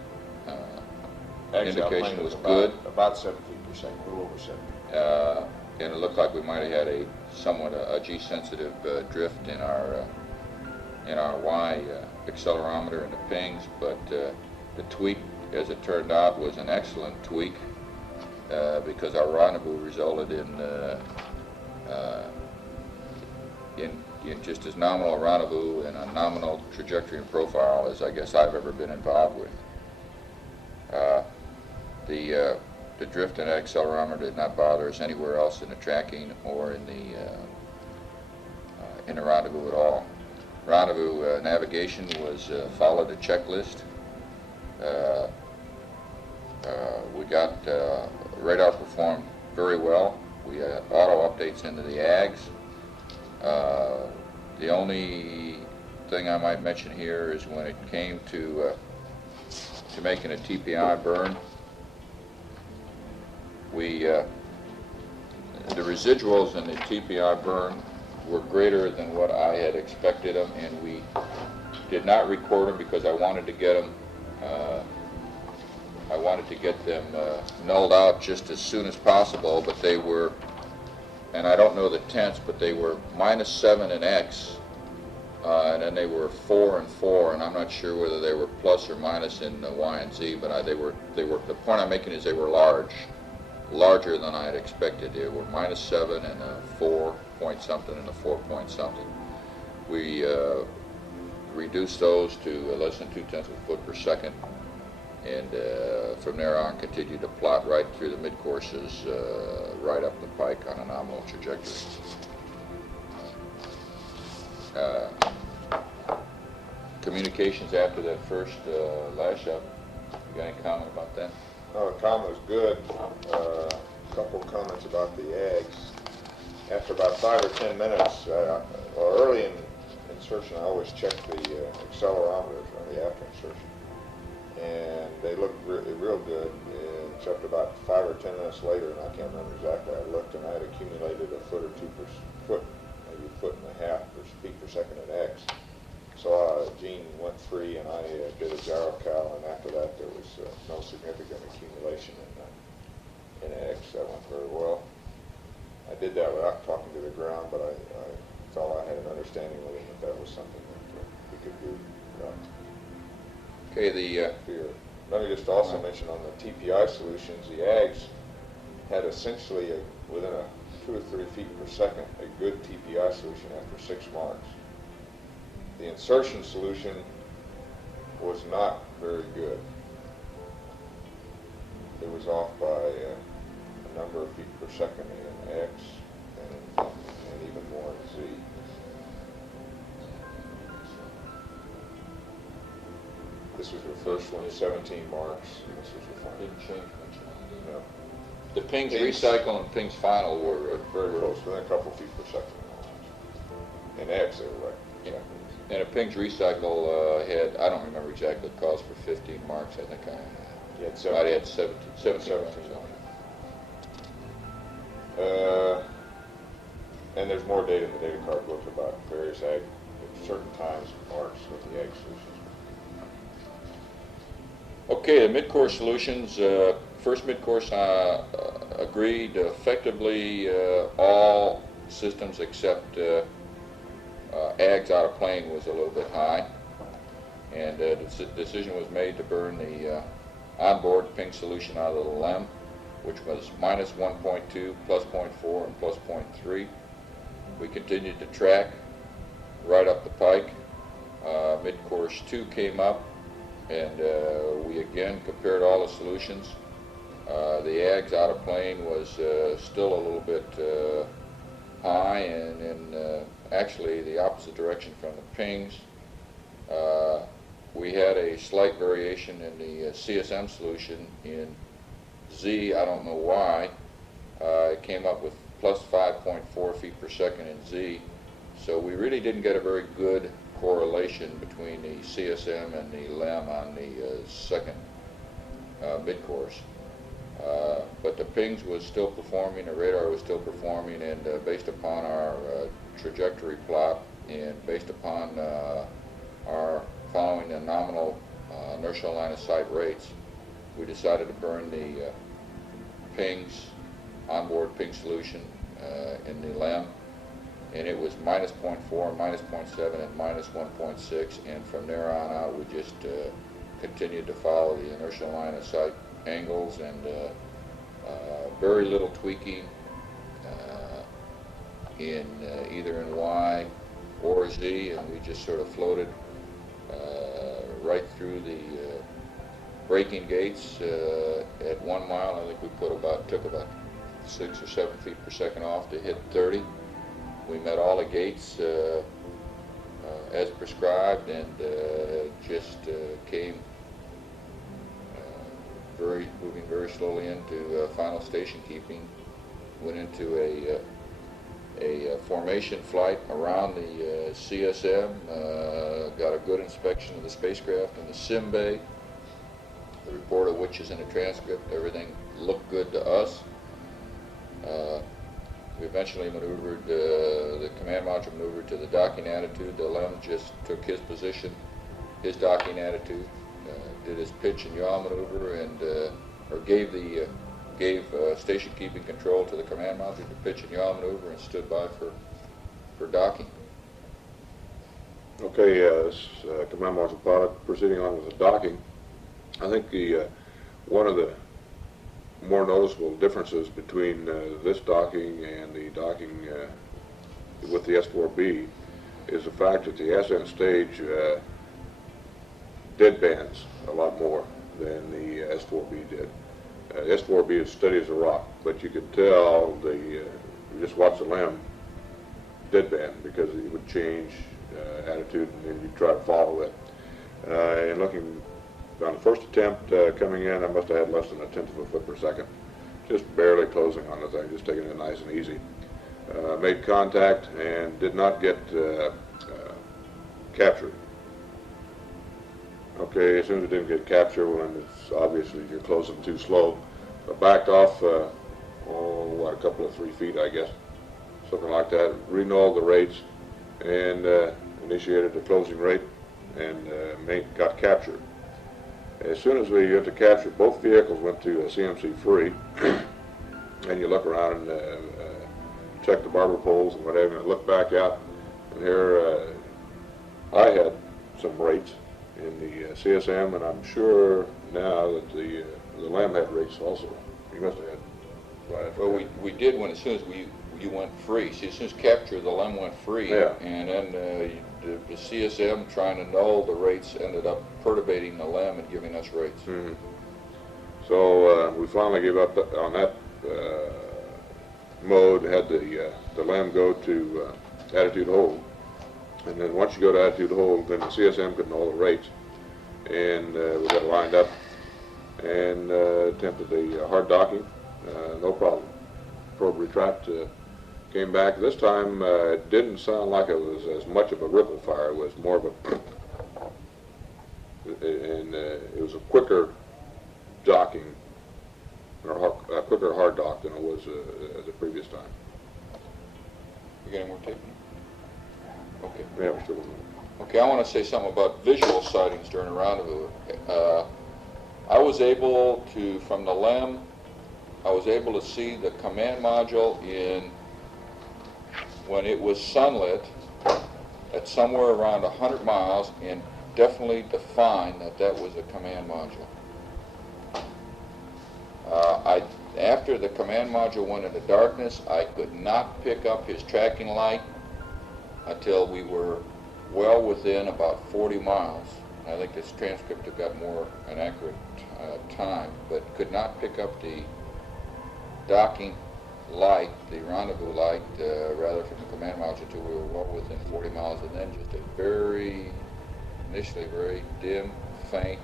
Indication was good. About 17%, a little over 70%. And it looked like we might have had a somewhat a G-sensitive drift in our Y accelerometer and the pings, but the tweak, as it turned out, was an excellent tweak because our rendezvous resulted in just as nominal a rendezvous and a nominal trajectory and profile as I guess I've ever been involved with. The drift and accelerometer did not bother us anywhere else in the tracking or in the rendezvous at all. Rendezvous navigation was followed a checklist. We got radar performed very well. We had auto updates into the ags. The only thing I might mention here is when it came to making a TPI burn, the residuals in the TPI burn were greater than what I had expected them, and we did not record them because I wanted to get them. I wanted to get them nulled out just as soon as possible, but they were, and I don't know the tenths, but they were -7 in X, and then they were 4 and 4, and I'm not sure whether they were plus or minus in Y and Z, but they were. The point I'm making is they were larger than I had expected. They were -7 and a 4 point something and a 4 point something. We reduced those to less than 0.2 of a foot per second, and from there on continued to plot right through the mid-courses, right up the pike on a nominal trajectory. Communications after that first lash up, you got any comment about that? No, the comment was good. A couple of comments about the eggs. After about 5 or 10 minutes, or early in insertion, I always check the accelerometers on the after insertion, and they looked real good, except about 5 or 10 minutes later, and I can't remember exactly, I looked and I had accumulated a foot or 2 per foot, maybe a foot and a half per feet per second at X. So Gene went free and I did a gyro cal, and after that there was no significant accumulation in X. That went very well. I did that without talking to the ground, but I felt I had an understanding with him that was something that we could do without fear. Let me just also mention on the TPI solutions, the AGs had essentially, within 2 or 3 feet per second, a good TPI solution after 6 marks. The insertion solution was not very good. It was off by a number of feet per second in X and even more in Z. This was the first one, 17 marks. This was the final. Didn't change much. No. The pings recycle and pings final were Very close, within a couple feet per second. In X, they were right. Yeah. And a pings recycle had, I don't remember exactly, the cost for 15 marks. I think I had 17 marks. And there's more data in the data card book about various ag at certain times marks with the ag solutions. Okay, the mid-course solutions. First mid-course agreed effectively all systems except ags out of plane was a little bit high, and the decision was made to burn the onboard ping solution out of the LEM, which was -1.2, +0.4, and +0.3. We continued to track right up the pike. Mid-course 2 came up, and we again compared all the solutions. The ags out of plane was still a little bit high, and in actually the opposite direction from the pings. We had a slight variation in the CSM solution in Z. I don't know why. It came up with +5.4 feet per second in Z. So we really didn't get a very good correlation between the CSM and the LEM on the second mid-course. But the pings was still performing, the radar was still performing, and based upon our trajectory plot and based upon our following the nominal inertial line of sight rates, we decided to burn the pings, onboard ping solution in the LEM, and it was -0.4, -0.7, and -1.6, and from there on out we just continued to follow the inertial line of sight angles, and very little tweaking in either in Y or Z, and we just sort of floated right through the braking gates at 1 mile. I think we took about 6 or 7 feet per second off to hit 30. We met all the gates as prescribed, and just came moving very slowly into final station keeping. Went into a formation flight around the CSM, got a good inspection of the spacecraft in the sim bay, the report of which is in the transcript. Everything looked good to us. We eventually maneuvered, the command module maneuvered to the docking attitude. The LEM just took his position, his docking attitude, did his pitch and yaw maneuver, and or gave station keeping control to the command module to pitch and yaw maneuver, and stood by for docking. Okay, this command module pilot proceeding on with the docking. I think one of the more noticeable differences between this docking and the docking with the S4B is the fact that the ascent stage deadbands a lot more than the S4B did. S4B is steady as a rock, but you could tell you just watch the LEM deadband because it would change attitude, and then you try to follow it. And looking on the first attempt coming in, I must have had less than 1/10 of a foot per second, just barely closing on the thing, just taking it nice and easy. Made contact and did not get captured. Okay, as soon as it didn't get captured, when it's obviously you're closing too slow, I backed off, a couple of 3 feet, I guess, something like that. Renewed the rates and initiated the closing rate, and got captured. As soon as we went to capture, both vehicles went to CMC free, and you look around and check the barber poles and whatever, and look back out, and here I had some rates in the CSM, and I'm sure now that the LEM had rates also. You must have had. Right. Well, we did when as soon as you went free. See, as soon as capture, the LEM went free, Yeah. And then the CSM trying to null the rates ended up perturbating the LEM and giving us rates. Mm-hmm. So we finally gave up on that mode, had the LEM go to attitude hold, and then once you go to attitude hold, then the CSM could null the rates, and we got it lined up and attempted the hard docking, no problem. Probe retract came back. This time it didn't sound like it was as much of a ripple fire. It was more of a and it was a quicker docking, or a quicker hard dock than it was the previous time. You got any more tape? Okay. Yeah, we're still. Okay, I want to say something about visual sightings during a rendezvous. I was able to, from the LEM, I was able to see the command module when it was sunlit at somewhere around 100 miles, and definitely define that was a command module. After the command module went into darkness, I could not pick up his tracking light until we were well within about 40 miles. I think this transcript have got more an accurate time, but could not pick up the docking light, the rendezvous light, rather from the command module until we were well within 40 miles, and then just a initially very dim, faint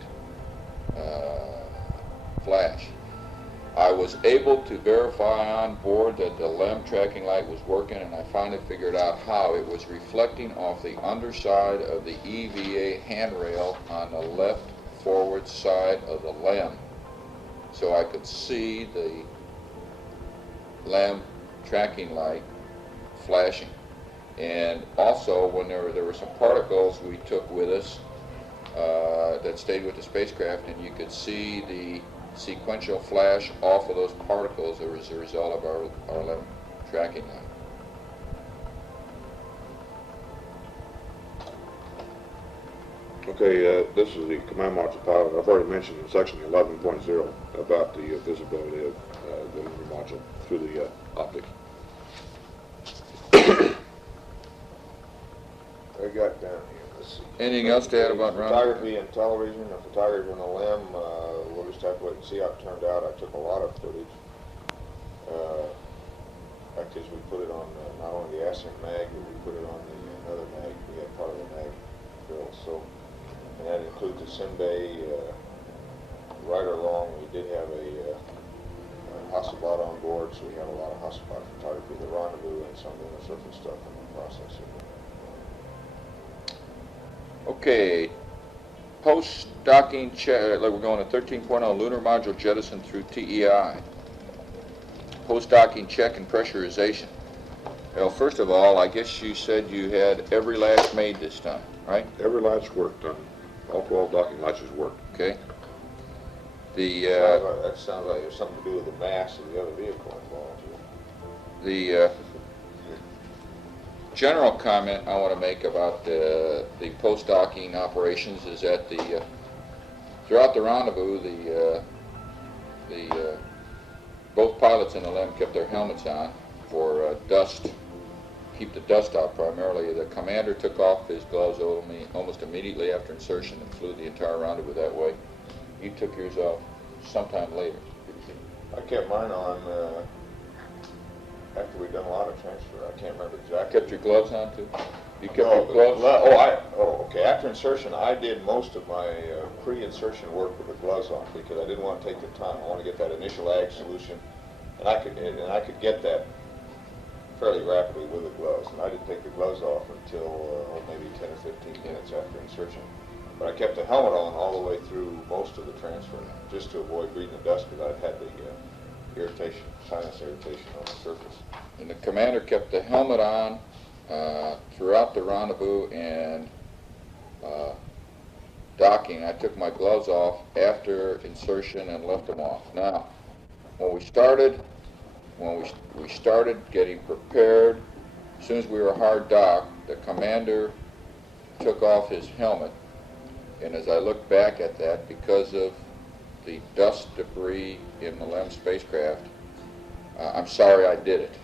flash. I was able to verify on board that the LEM tracking light was working, and I finally figured out how. It was reflecting off the underside of the EVA handrail on the left forward side of the LEM. So I could see the LEM tracking light flashing. And also, when there were some particles we took with us that stayed with the spacecraft, and you could see the sequential flash off of those particles as a result of our LEM tracking light. Okay, this is the command module pilot. I've already mentioned in section 11.0 about the visibility of the lunar module through the optic. I got down here. Let's see. Anything else to add about photography and television? The photography on the LEM, we'll just have to wait and see how it turned out. I took a lot of footage. Actually, we put it on not only the ascent mag, but we put it on another mag. We had part of the mag built. So, and that includes the sim bay. Right along, we did have a Hasselblad on board, so we had a lot of Hasselblad photography, the rendezvous, and some of the surface stuff in the process. Okay, post-docking check, like we're going to 13.0, lunar module jettisoned through TEI. Post-docking check and pressurization. Well, first of all, I guess you said you had every latch made this time, right? Every latch worked on all 12 docking latches worked. Okay. The That sounds like there's something to do with the mass of the other vehicle involved. the general comment I want to make about the post-docking operations is that throughout the rendezvous, both pilots in the LEM kept their helmets on for dust, keep the dust out primarily. The commander took off his gloves almost immediately after insertion and flew the entire rendezvous that way. You took yours off sometime later. I kept mine on after we'd done a lot of transfer. I can't remember exactly. Kept your gloves on too? You kept No, your gloves? Okay. After insertion, I did most of my pre-insertion work with the gloves on because I didn't want to take the time. I want to get that initial ag solution, and I could get that fairly rapidly with the gloves. And I didn't take the gloves off until maybe 10 or 15 minutes after insertion. But I kept the helmet on all the way through most of the transfer, just to avoid breathing the dust because I'd had the irritation, sinus irritation on the surface. And the commander kept the helmet on throughout the rendezvous, and docking, I took my gloves off after insertion and left them off. Now, when we started getting prepared, as soon as we were hard docked, the commander took off his helmet, and as I look back at that, because of the dust debris in the LEM spacecraft, I'm sorry I did it.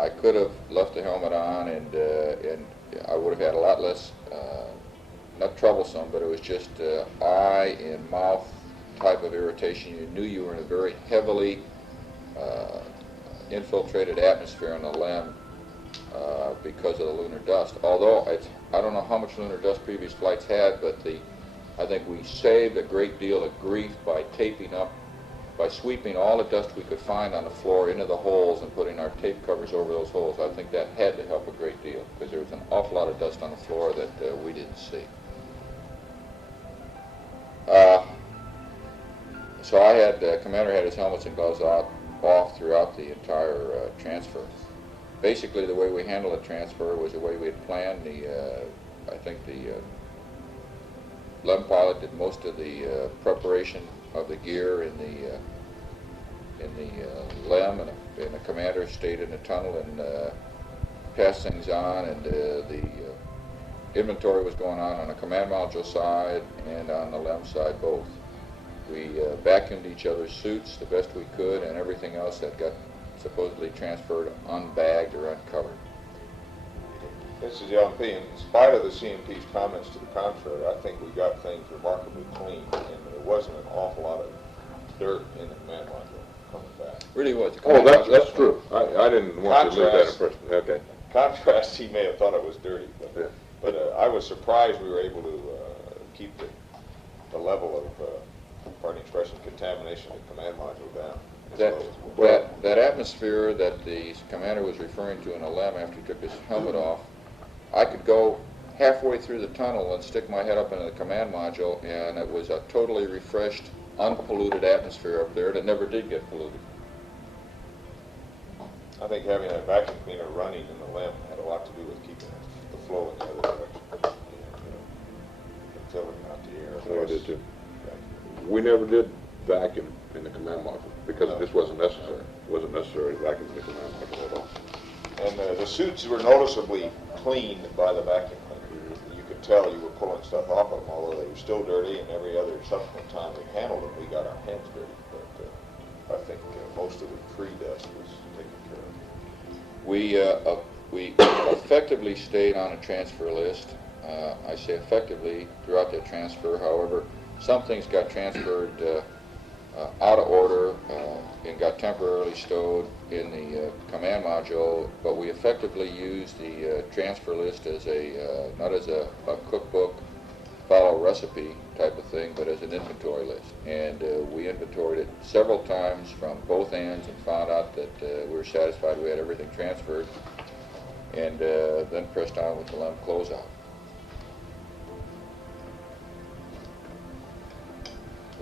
I could have left the helmet on, and I would have had a lot less, not troublesome, but it was just eye and mouth type of irritation. You knew you were in a very heavily infiltrated atmosphere in the LEM because of the lunar dust. Although I don't know how much lunar dust previous flights had, but I think we saved a great deal of grief by by sweeping all the dust we could find on the floor into the holes and putting our tape covers over those holes. I think that had to help a great deal because there was an awful lot of dust on the floor that we didn't see. So the commander had his helmets and gloves off throughout the entire transfer. Basically, the way we handled the transfer was the way we had planned. I think the LEM pilot did most of the preparation of the gear in the LEM, and the commander stayed in the tunnel and passed things on, and the inventory was going on the command module side and on the LEM side both. We vacuumed each other's suits the best we could, and everything else that got supposedly transferred unbagged or uncovered. This is the LMP. In spite of the CMP's comments to the contrary, I think we got things remarkably clean, and there wasn't an awful lot of dirt in the command module coming back. Really was. Oh, that's true. I didn't want to lose that impression. Okay. Contrast, he may have thought it was dirty, but Yeah. I was surprised we were able to keep the level of, pardon the expression, contamination in the command module down. That atmosphere that the commander was referring to in the LEM after he took his helmet off, I could go halfway through the tunnel and stick my head up into the command module, and it was a totally refreshed, unpolluted atmosphere up there that never did get polluted. I think having that vacuum cleaner running in the LEM had a lot to do with keeping the flow in the other direction, and filtering out the air. I did too. We never did vacuum in the command module because it just wasn't necessary. It wasn't necessary to vacuum in the command module at all. And the suits were noticeably cleaned by the vacuum cleaner. You could tell you were pulling stuff off of them, although they were still dirty, and every other subsequent time we handled them, we got our hands dirty. But I think most of the pre-dust was taken care of. We effectively stayed on a transfer list. I say effectively throughout that transfer. However, some things got transferred out of order and got temporarily stowed in the command module, but we effectively used the transfer list as not as a cookbook, follow recipe type of thing, but as an inventory list. And we inventoried it several times from both ends and found out that we were satisfied we had everything transferred, and then pressed on with the LEM closeout.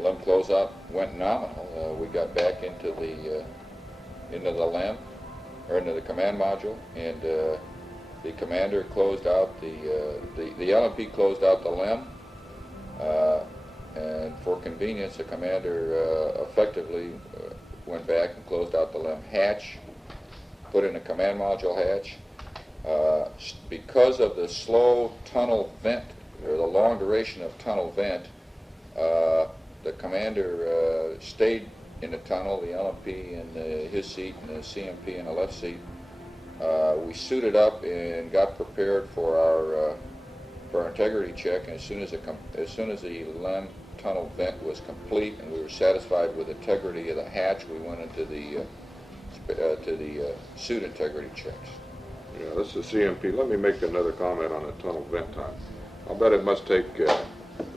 LEM closeout went nominal. We got back into the LEM, or into the command module, and the commander closed out the LMP closed out the LEM. And for convenience, the commander effectively went back and closed out the LEM hatch, put in a command module hatch. Because of the slow tunnel vent, or the long duration of tunnel vent, the commander stayed in the tunnel, the LMP in his seat and the CMP in the left seat. We suited up and got prepared for our integrity check, and as soon as the LEM tunnel vent was complete and we were satisfied with the integrity of the hatch, we went into the suit integrity checks. Yeah, this is CMP. Let me make another comment on the tunnel vent time. I'll bet it must take,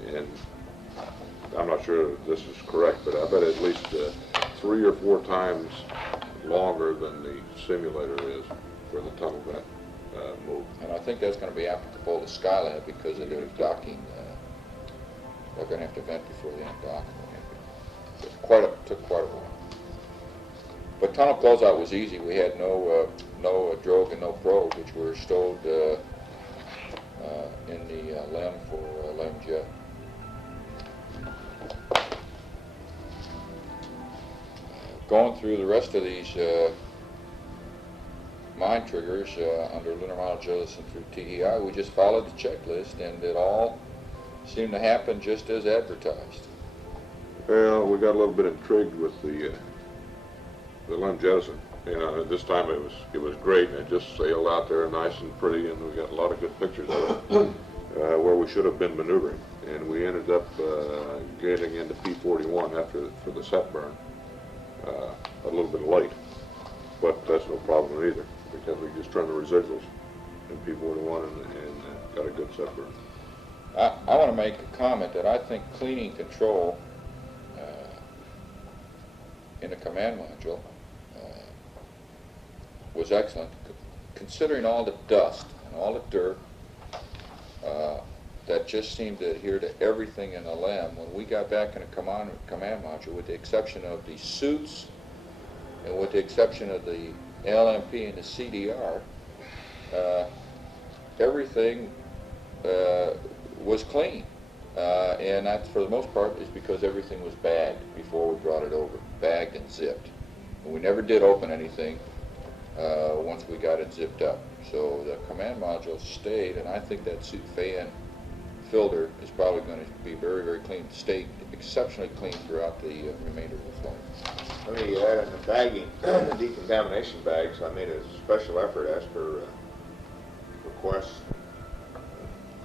and I'm not sure if this is correct, but I bet at least 3 or 4 times longer than the simulator is for the tunnel vent move. And I think that's going to be applicable to Skylab because of their docking. They're going to have to vent before they undock. It took quite a while. But tunnel closeout was easy. We had no drogue and no probe, which were stowed in the LEM for LEM jet. Going through the rest of these mine triggers under lunar model jettison through TEI, we just followed the checklist, and it all seemed to happen just as advertised. Well, we got a little bit intrigued with the LEM jettison. You know, this time it was great, and it just sailed out there nice and pretty, and we got a lot of good pictures of it where we should have been maneuvering, and we ended up getting into P41 for the set burn a little bit late, but that's no problem either because we just turned the residuals in P41 and got a good set burn. I want to make a comment that I think cleaning control in the command module was excellent, considering all the dust and all the dirt that just seemed to adhere to everything in the LEM. When we got back in the command module, with the exception of the suits and with the exception of the LMP and the CDR, everything was clean. And that, for the most part, is because everything was bagged before we brought it over, bagged and zipped. And we never did open anything once we got it zipped up. So the command module stayed, and I think that suit fan filter is probably going to be very, very clean, stay exceptionally clean throughout the remainder of the flight. Let me add in the bagging, the decontamination bags, I made a special effort as per request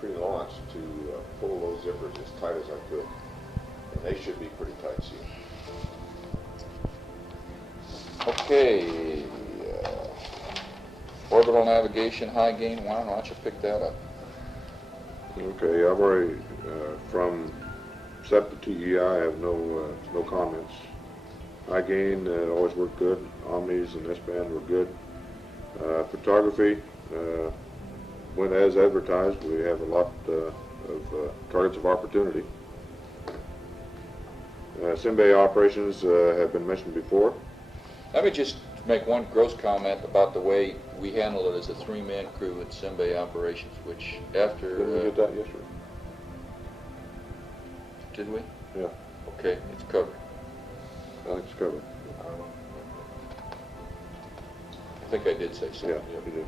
pre-launch to pull those zippers as tight as I could. And they should be pretty tight sealed. Okay, orbital navigation, high gain 1, why don't you pick that up? Okay, I've already, from SEP to TEI, I have no comments. High gain always worked good. Omnis and S-band were good. Photography went as advertised. We have a lot of targets of opportunity. Simbay operations have been mentioned before. Let me just make one gross comment about the way we handle it as a 3-man crew at Simbay operations, which after... Didn't we get that yesterday? Did we? Yeah, Okay, it's covered. I think it's covered. I think I did say so. Yeah, you did.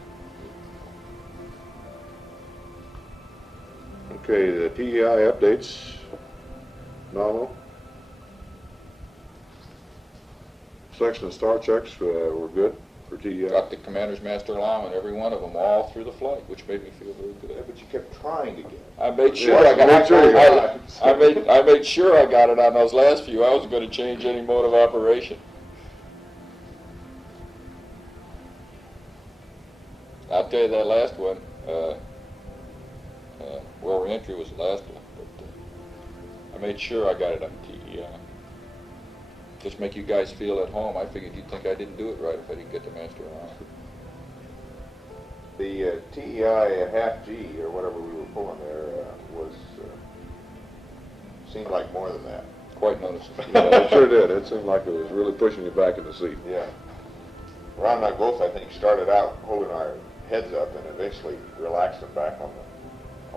Okay, the TEI updates, nominal. Selection and star checks were good for TEI. Got the commander's master alarm on every one of them all through the flight, which made me feel very Yeah, good. but you kept trying to get it. I made sure Yeah, I got made sure you got it. I made sure I got it on those last few. I wasn't going to change any mode of operation. I'll tell you that last one. Well, reentry was the last one, but I made sure I got it on TEI. Just make you guys feel at home. I figured you'd think I didn't do it right if I didn't get the master alarm. The TEI half G, or whatever we were pulling there, was seemed like more than that. Quite noticeable. Yeah, it sure did. It seemed like it was really pushing you back in the seat. Yeah. Ron and I both, I think, started out holding our heads up and eventually relaxed them back on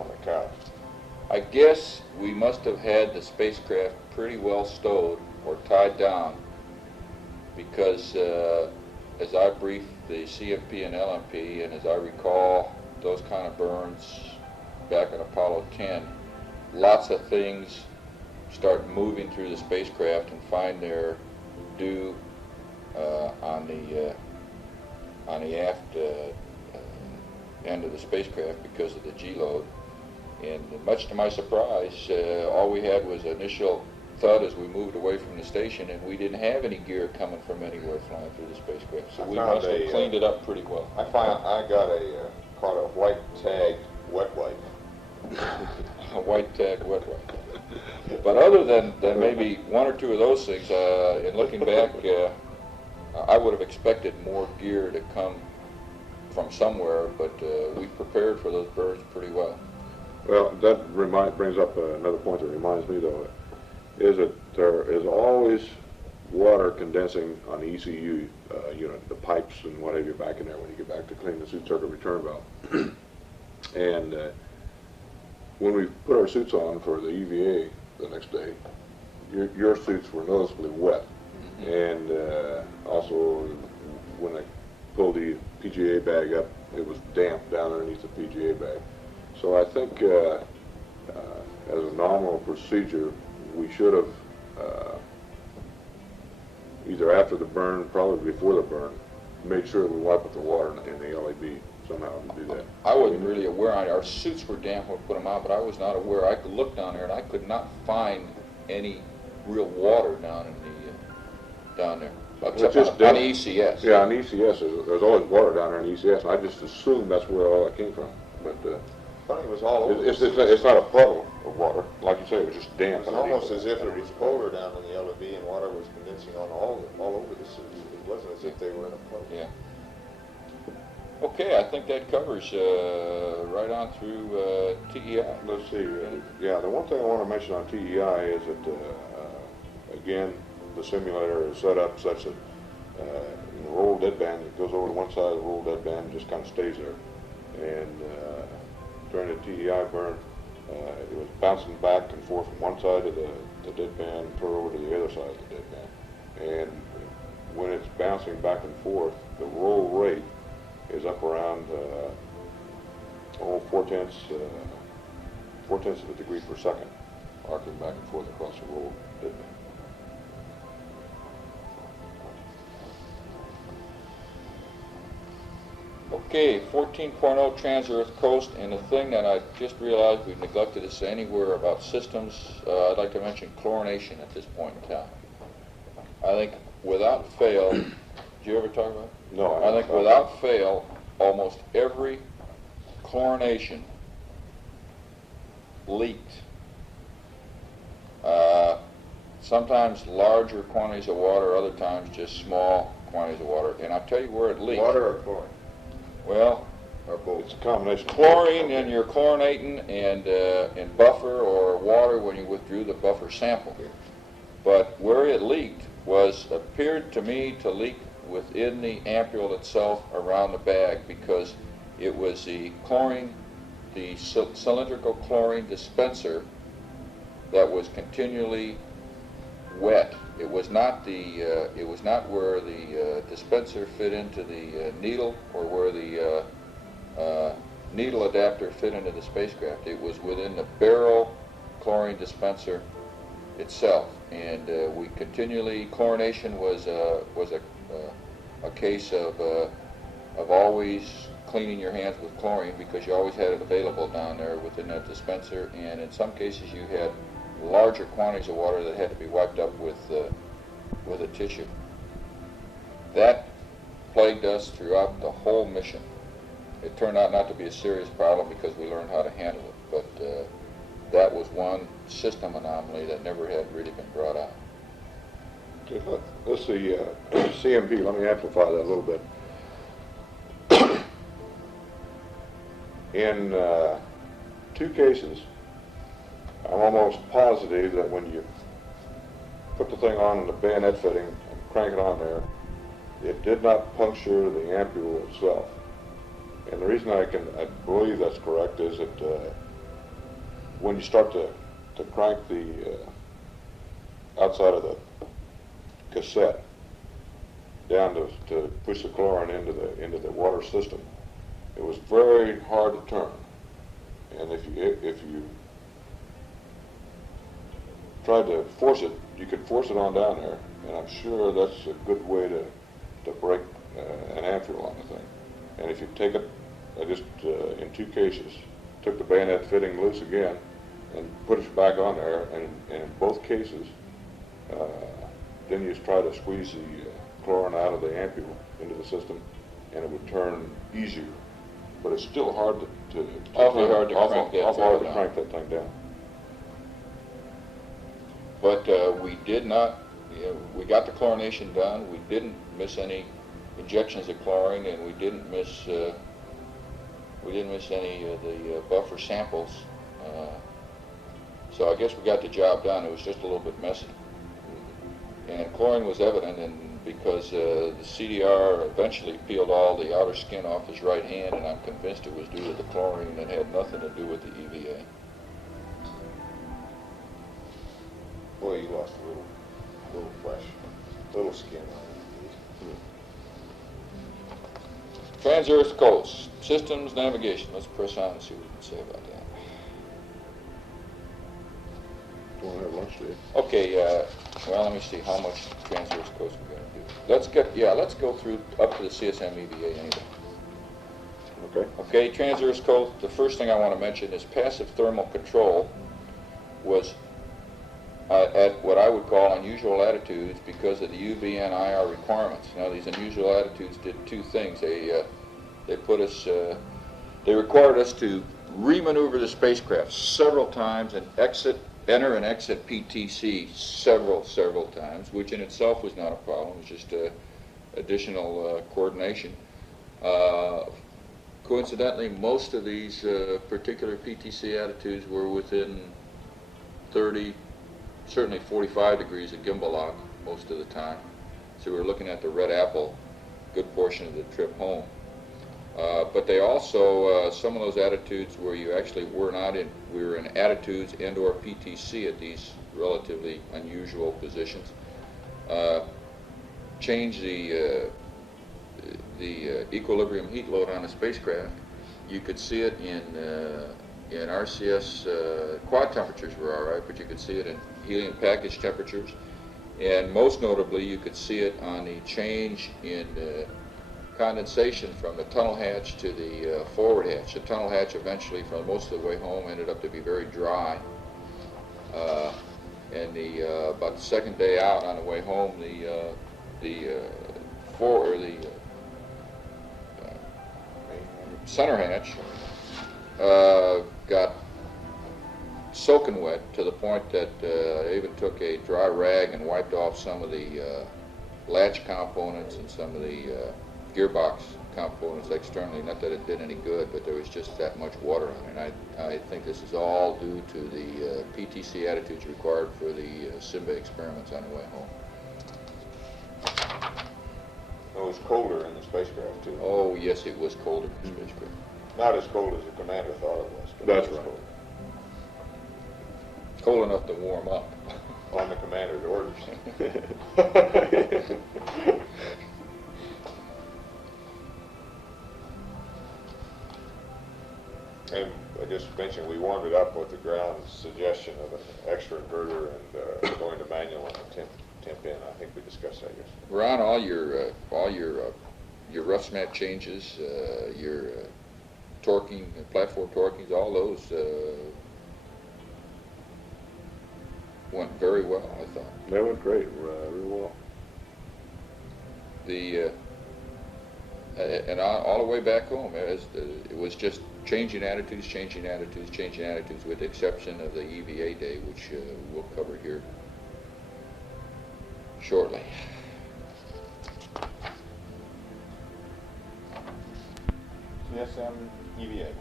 the couch. I guess we must have had the spacecraft pretty well stowed or tied down, because as I briefed the CFP and LMP, and as I recall those kind of burns back in Apollo 10, lots of things start moving through the spacecraft and find their due on the aft end of the spacecraft because of the G-load. And much to my surprise, all we had was initial thud as we moved away from the station, and we didn't have any gear coming from anywhere flying through the spacecraft. So we must have cleaned it up pretty well. I caught a white tagged wet wipe. A white tag wet wipe. But other than maybe one or two of those things, in looking back, I would have expected more gear to come from somewhere, but we prepared for those burns pretty well. Well, that brings up another point that reminds me, though, is that there is always water condensing on the ECU unit, the pipes and what have you back in there when you get back to clean the suit circuit return valve. And when we put our suits on for the EVA the next day, your suits were noticeably wet. And also, when I pulled the PGA bag up, it was damp down underneath the PGA bag. So I think as a normal procedure, we should have, either after the burn, probably before the burn, made sure we wipe up the water in the LAB somehow to do that. I wasn't really aware. Our suits were damp when we put them on, but I was not aware. I could look down there, and I could not find any real water down in the down there, except on ECS. Yeah, on ECS, there's always water down there in ECS, and I just assumed that's where all that came from. But Funny, it was all over. it's not a puddle of water, like you say. It was just damp. It was almost as if it was polar down in the LAB and water was condensing on all over the suit. It wasn't as if they were in a puddle. Yeah. Okay, I think that covers right on through TEI. Let's see. Yeah, the one thing I want to mention on TEI is that, again, the simulator is set up such that in the roll deadband, it goes over to one side of the roll deadband and just kind of stays there. And during the TEI burn, it was bouncing back and forth from one side of the deadband and over to the other side of the deadband. And when it's bouncing back and forth, the roll rate is up around 4/10 of a degree per second, arcing back and forth across the roll deadband. Okay, 14.0 Trans-Earth Coast, and the thing that I just realized we've neglected to say anywhere about systems, I'd like to mention chlorination at this point in time. I think without fail, did you ever talk about it? No, I think without fail, almost every chlorination leaked. Sometimes larger quantities of water, other times just small quantities of water. And I'll tell you where it leaked. Water or chlorine? Well, Or both? it's a combination. chlorine in your chlorinating and buffer, or water when you withdrew the buffer sample. But where it leaked appeared to me to leak within the ampule itself around the bag, because it was the chlorine, the cylindrical chlorine dispenser that was continually wet. It was not where the dispenser fit into the needle, or where the needle adapter fit into the spacecraft. It was within the barrel chlorine dispenser itself, and we continually, chlorination was a case of always cleaning your hands with chlorine, because you always had it available down there within that dispenser, and in some cases you had larger quantities of water that had to be wiped up with a tissue. That plagued us throughout the whole mission. It turned out not to be a serious problem because we learned how to handle it, but that was one system anomaly that never had really been brought out. Okay, let's see, CMP, let me amplify that a little bit. In 2 cases, I'm almost positive that when you put the thing on in the bayonet fitting and crank it on there, it did not puncture the ampule itself. And the reason I believe that's correct is that when you start to crank the outside of the cassette down to push the chlorine into the water system, it was very hard to turn. And if you tried to force it, you could force it on down there, and I'm sure that's a good way to break an ampule on the thing. And if you take it, I just in 2 cases took the bayonet fitting loose again and put it back on there, and in both cases, then you just try to squeeze the chlorine out of the ampule into the system, and it would turn easier. But it's still hard to Awfully hard to crank that awful hard to down. crank that thing down. But we did not, we got the chlorination done. We didn't miss any injections of chlorine, and we didn't miss any of the buffer samples. So I guess we got the job done. It was just a little bit messy. And chlorine was evident, and because the CDR eventually peeled all the outer skin off his right hand, and I'm convinced it was due to the chlorine and had nothing to do with the EVA. Boy, you lost a little flesh, little skin on it. Trans-Earth Coast, systems navigation. Let's press on and see what we can say about that. Don't want to have lunch today. Okay, well, let me see how much Trans-Earth Coast we're going to do. Let's go through up to the CSM EVA anyway. Okay. Okay, Trans-Earth Coast, the first thing I want to mention is passive thermal control was at what I would call unusual latitudes because of the UV and IR requirements. Now, these unusual latitudes did 2 things. They put us, they required us to remaneuver the spacecraft several times and enter and exit PTC several times, which in itself was not a problem. It was just additional coordination. Coincidentally, most of these particular PTC attitudes were within 30, certainly 45 degrees of gimbal lock most of the time. So we were looking at the red apple a good portion of the trip home. But they also, some of those attitudes where you actually were not in, we were in attitudes and or PTC at these relatively unusual positions, change the equilibrium heat load on a spacecraft. You could see it in RCS, quad temperatures were all right, but you could see it in helium package temperatures. And most notably, you could see it on the change in condensation from the tunnel hatch to the forward hatch. The tunnel hatch eventually, for most of the way home, ended up to be very dry. And about the second day out on the way home, the center hatch got soaking wet to the point that I even took a dry rag and wiped off some of the latch components and some of the gearbox components externally. Not that it did any good, but there was just that much water on it. And I think this is all due to the PTC attitudes required for the Simba experiments on the way home. It was colder in the spacecraft too. Oh yes, it was colder in the spacecraft. Not as cold as the commander thought it was. But That's it was right. Cold enough to warm up. cold. On the commander's orders. And I just mentioned we warmed it up with the ground's suggestion of an extra inverter and going to manual on the temp in. I think we discussed that yesterday. Ron, all your rough snap changes, your torquing, platform torquings, all those went very well, I thought. That went great, real well. And all the way back home, it was just changing attitudes, with the exception of the EVA day, which we'll cover here shortly. CSM EVA.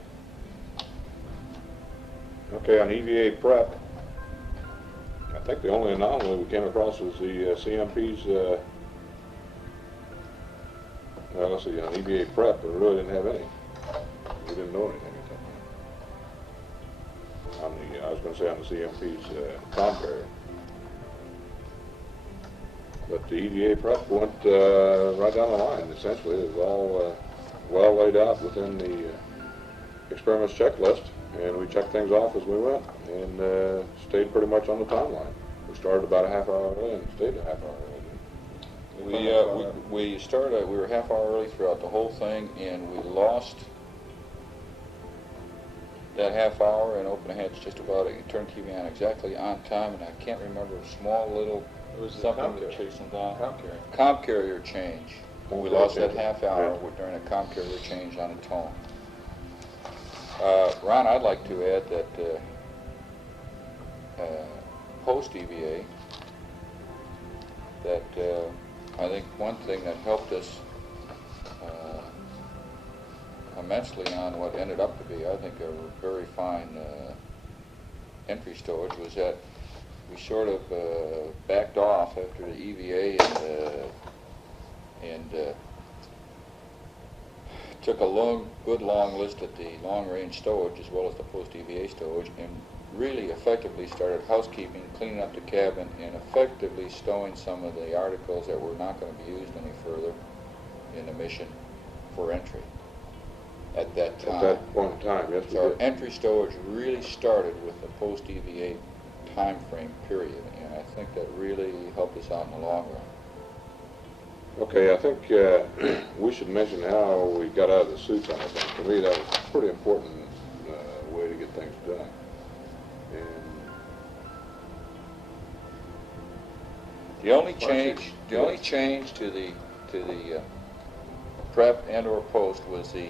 Okay, on EVA prep, I think the only anomaly we came across was the CMP's, well, let's see, on EVA prep, but we really didn't have any. We didn't know anything I was going to say on the CMP's com carrier. But the EVA prep went right down the line. Essentially, it was all well laid out within the experiments checklist, and we checked things off as we went, and stayed pretty much on the timeline. We started about a half hour early and stayed a half hour early. We started. We were half hour early throughout the whole thing, and we lost that half hour and opened the hatch just about. It turned TV on exactly on time, and I can't remember a small little something to chase them down. Com carrier change. We lost that half hour during a com carrier change on a tone. Ron, I'd like to add that post-EVA, that I think one thing that helped us immensely on what ended up to be, I think, a very fine entry stowage was that we sort of backed off after the EVA and took a good long list at the long-range stowage as well as the post-EVA stowage, and really effectively started housekeeping, cleaning up the cabin, and effectively stowing some of the articles that were not going to be used any further in the mission for entry at that time. At that point in time, yes. So our entry stowage really started with the post-EVA time frame period, and I think that really helped us out in the long run. Okay, I think we should mention how we got out of the suits on this. To me, that was a pretty important way to get things done. And the only change to the prep and/or post was the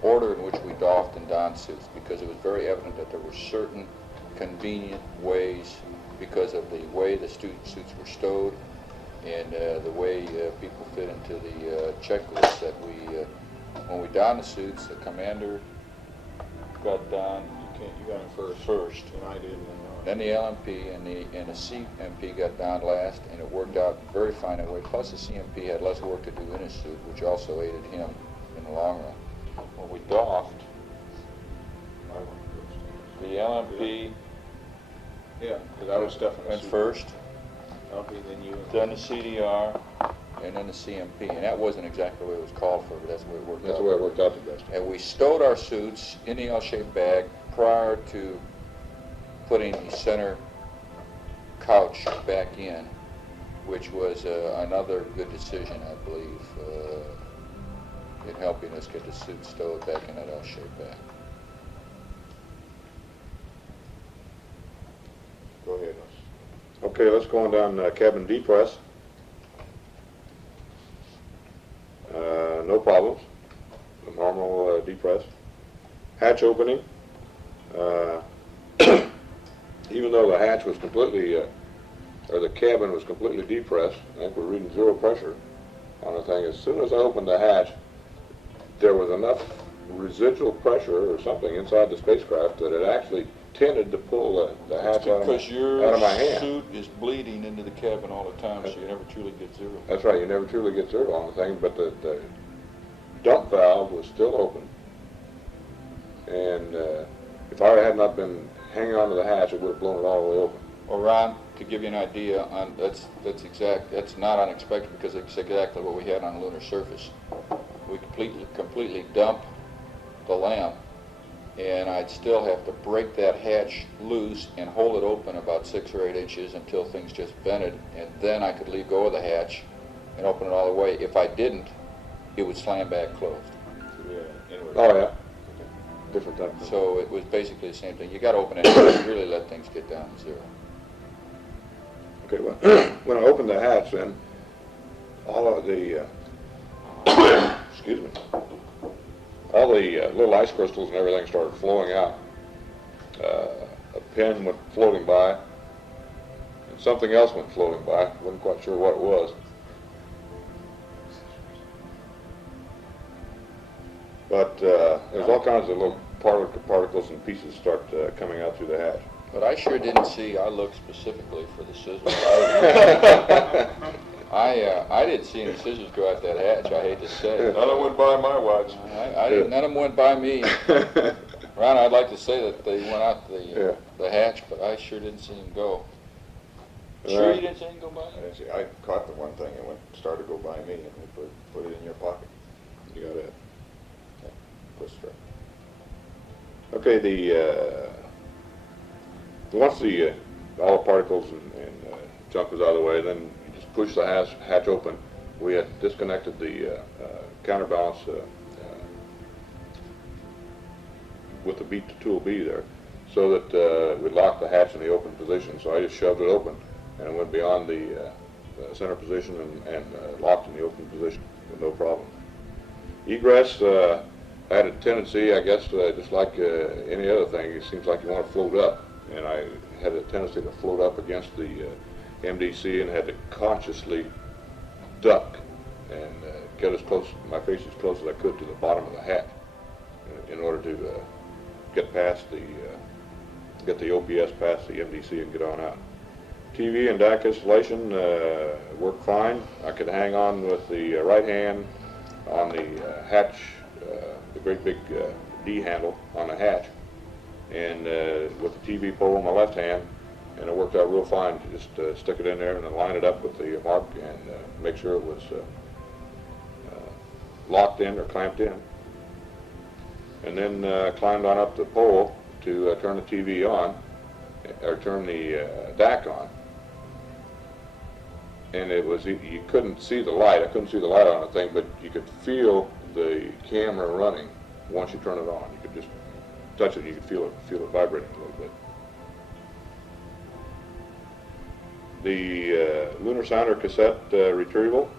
order in which we doffed and donned suits, because it was very evident that there were certain convenient ways, because of the way the suits were stowed and the way people fit into the checklist, that when we donned the suits, the commander got donned. You got him first. And I did. Then the LMP and the CMP got donned last, and it worked out very fine that way. Plus, the CMP had less work to do in his suit, which also aided him in the long run. When we doffed, the LMP Yeah, because I was stuffing went first, Okay, then you. then the CDR, and then the CMP. And that wasn't exactly the way it was called for, but that's the way it worked out. that's the way it worked out the best. And we stowed our suits in the L-shaped bag prior to putting the center couch back in, which was another good decision, I believe, in helping us get the suit stowed back in that L-shaped bag. Go ahead. Okay, let's go on down cabin depress. No problems. The normal depress. Hatch opening. Even though the hatch was completely, or the cabin was completely depressed, I think we're reading zero pressure on the thing. As soon as I opened the hatch, there was enough residual pressure or something inside the spacecraft that it actually tended to pull the hatch out of my hand. Because your suit is bleeding into the cabin all the time, so you never truly get zero. That's right, you never truly get zero on the thing, but the dump valve was still open. And if I had not been hanging onto the hatch, it would have blown it all the way open. Well, Ron, to give you an idea, that's not unexpected, because it's exactly what we had on the lunar surface. We completely dumped the lamp, and I'd still have to break that hatch loose and hold it open about 6 or 8 inches until things just vented, and then I could leave go of the hatch and open it all the way. If I didn't, it would slam back closed. Yeah, inward. Oh yeah, different type. So it was basically the same thing. You got to open it and really let things get down to zero. Okay, well, when I opened the hatch, then all of the excuse me, all the little ice crystals and everything started flowing out. A pin went floating by, and something else went floating by. Wasn't quite sure what it was. But there's all kinds of little particles and pieces start coming out through the hatch. But I sure didn't see. I looked specifically for the scissors. I didn't see any scissors go out that hatch. I hate to say. None of them went by my watch. None of them went by me. Ron, I'd like to say that they went out Yeah. the hatch, but I sure didn't see him go. Sure you didn't see him go by? I didn't see, I caught the one thing and started to go by me, and we put it in your pocket. You got it. Push straight. Okay, once all the particles and junk was out of the way, then you just push the hatch open. We had disconnected the counterbalance with the tool B there, so that we'd lock the hatch in the open position. So I just shoved it open, and it went beyond the center position and locked in the open position with no problem. Egress had a tendency, I guess, just like any other thing, it seems like you want to float up, and I had a tendency to float up against the MDC and had to consciously duck and get my face as close as I could to the bottom of the hatch in order to get the OPS past the MDC and get on out. TV and DAC installation worked fine. I could hang on with the right hand on the hatch, the great big D handle on the hatch, and with the TV pole in my left hand, and it worked out real fine to just stick it in there and then line it up with the mark and make sure it was locked in or clamped in. And then climbed on up the pole to turn the TV on, or turn the DAC on. And it was, you couldn't see the light. I couldn't see the light on the thing, but you could feel the camera running once you turn it on. You could just touch it and you could feel it vibrating a little bit. The lunar sounder cassette retrieval,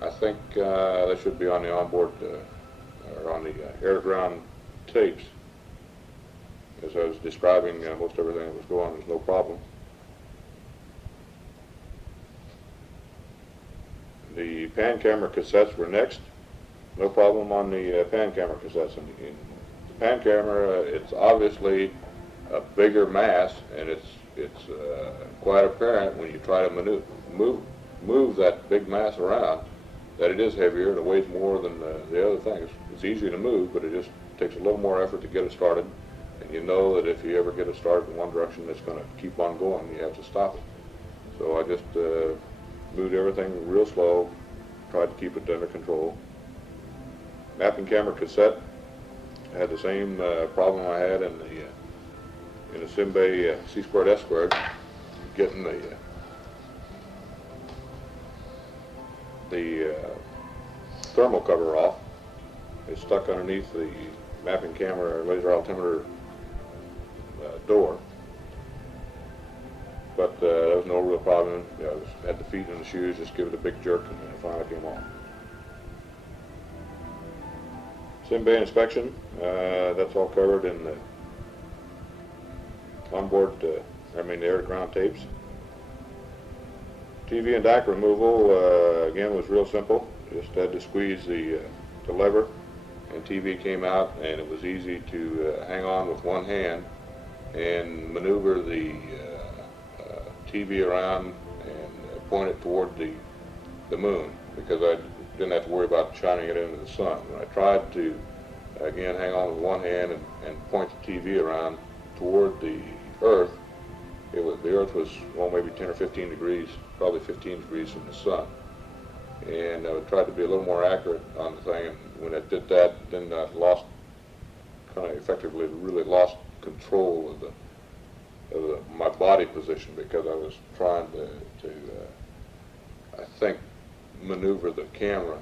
I think that should be on the onboard or on the air-to-ground tapes. As I was describing most everything that was going on, there's no problem. The pan camera cassettes were next. No problem on the pan camera cassettes. In the pan camera, it's obviously a bigger mass, and it's quite apparent when you try to move that big mass around that it is heavier and it weighs more than the other things. It's easy to move, but it just takes a little more effort to get it started. And you know that if you ever get it started in one direction, it's going to keep on going. You have to stop it. So I just moved everything real slow, tried to keep it under control. Mapping camera cassette had the same problem I had in the Simbay C² S², getting the thermal cover off. It's stuck underneath the mapping camera laser altimeter door. But there was no real problem. I had the feet in the shoes, just give it a big jerk, and it finally came off. Simbay inspection, that's all covered in the onboard, the air-to-ground tapes. TV and DAC removal, again, was real simple. Just had to squeeze the lever, and TV came out, and it was easy to hang on with one hand and maneuver the TV around and point it toward the moon, because I didn't have to worry about shining it into the sun. When I tried to, again, hang on with one hand and point the TV around toward the Earth, the Earth was, well, maybe 10 or 15 degrees, probably 15 degrees from the sun. And I tried to be a little more accurate on the thing, and when I did that, then I effectively really lost control of my body position, because I was trying to I think, maneuver the camera.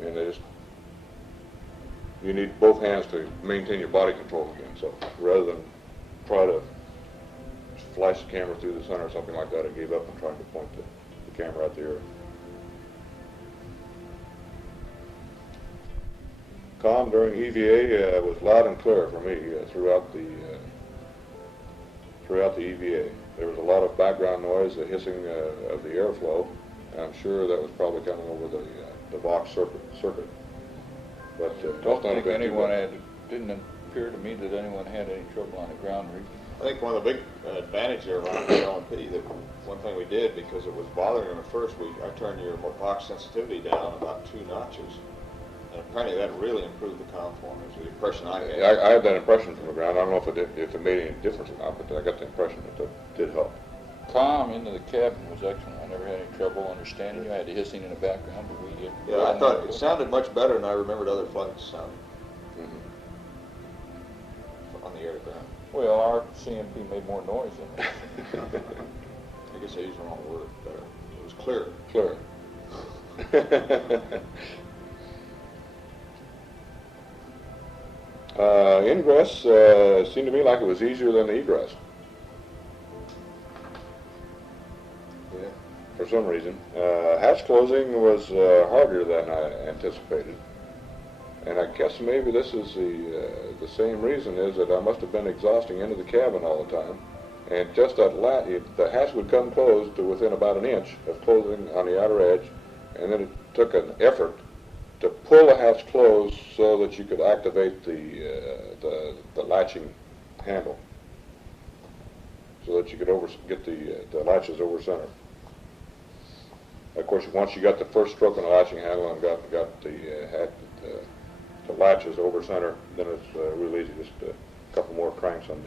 And you need both hands to maintain your body control again. So rather than try to flash the camera through the sun or something like that, I gave up on trying to point the camera at the Earth. Comm during EVA was loud and clear for me throughout the EVA. There was a lot of background noise, the hissing of the airflow, and I'm sure that was probably coming over the Vox circuit. But I don't think anyone didn't appear to me that anyone had any trouble on the ground rig. I think one of the big advantages there around the LMP, that one thing we did, because it was bothering him at first, I turned your Vox sensitivity down about 2 notches. And apparently that really improved the conform, is the impression I had. I had that impression from the ground. I don't know if it made any difference or not, but I got the impression that that did help. Comm into the cabin was excellent. I never had any trouble understanding you. I had the hissing in the background, but we did. Yeah, I thought it sounded much better than I remembered other flights sounding on the air to ground. Well, our CMP made more noise than that. I guess I used the wrong word better. It was clearer. Clear. Ingress seemed to me like it was easier than the egress. Yeah. For some reason. Hatch closing was harder than I anticipated. And I guess maybe this is the same reason is that I must have been exhausting into the cabin all the time. And just that the hatch would come closed to within about an inch of closing on the outer edge, and then it took an effort to pull the hatch closed so that you could activate the latching handle, so that you could get the latches over center. Of course, once you got the first stroke on the latching handle and got the latches over center, then it's real easy. Just a couple more cranks on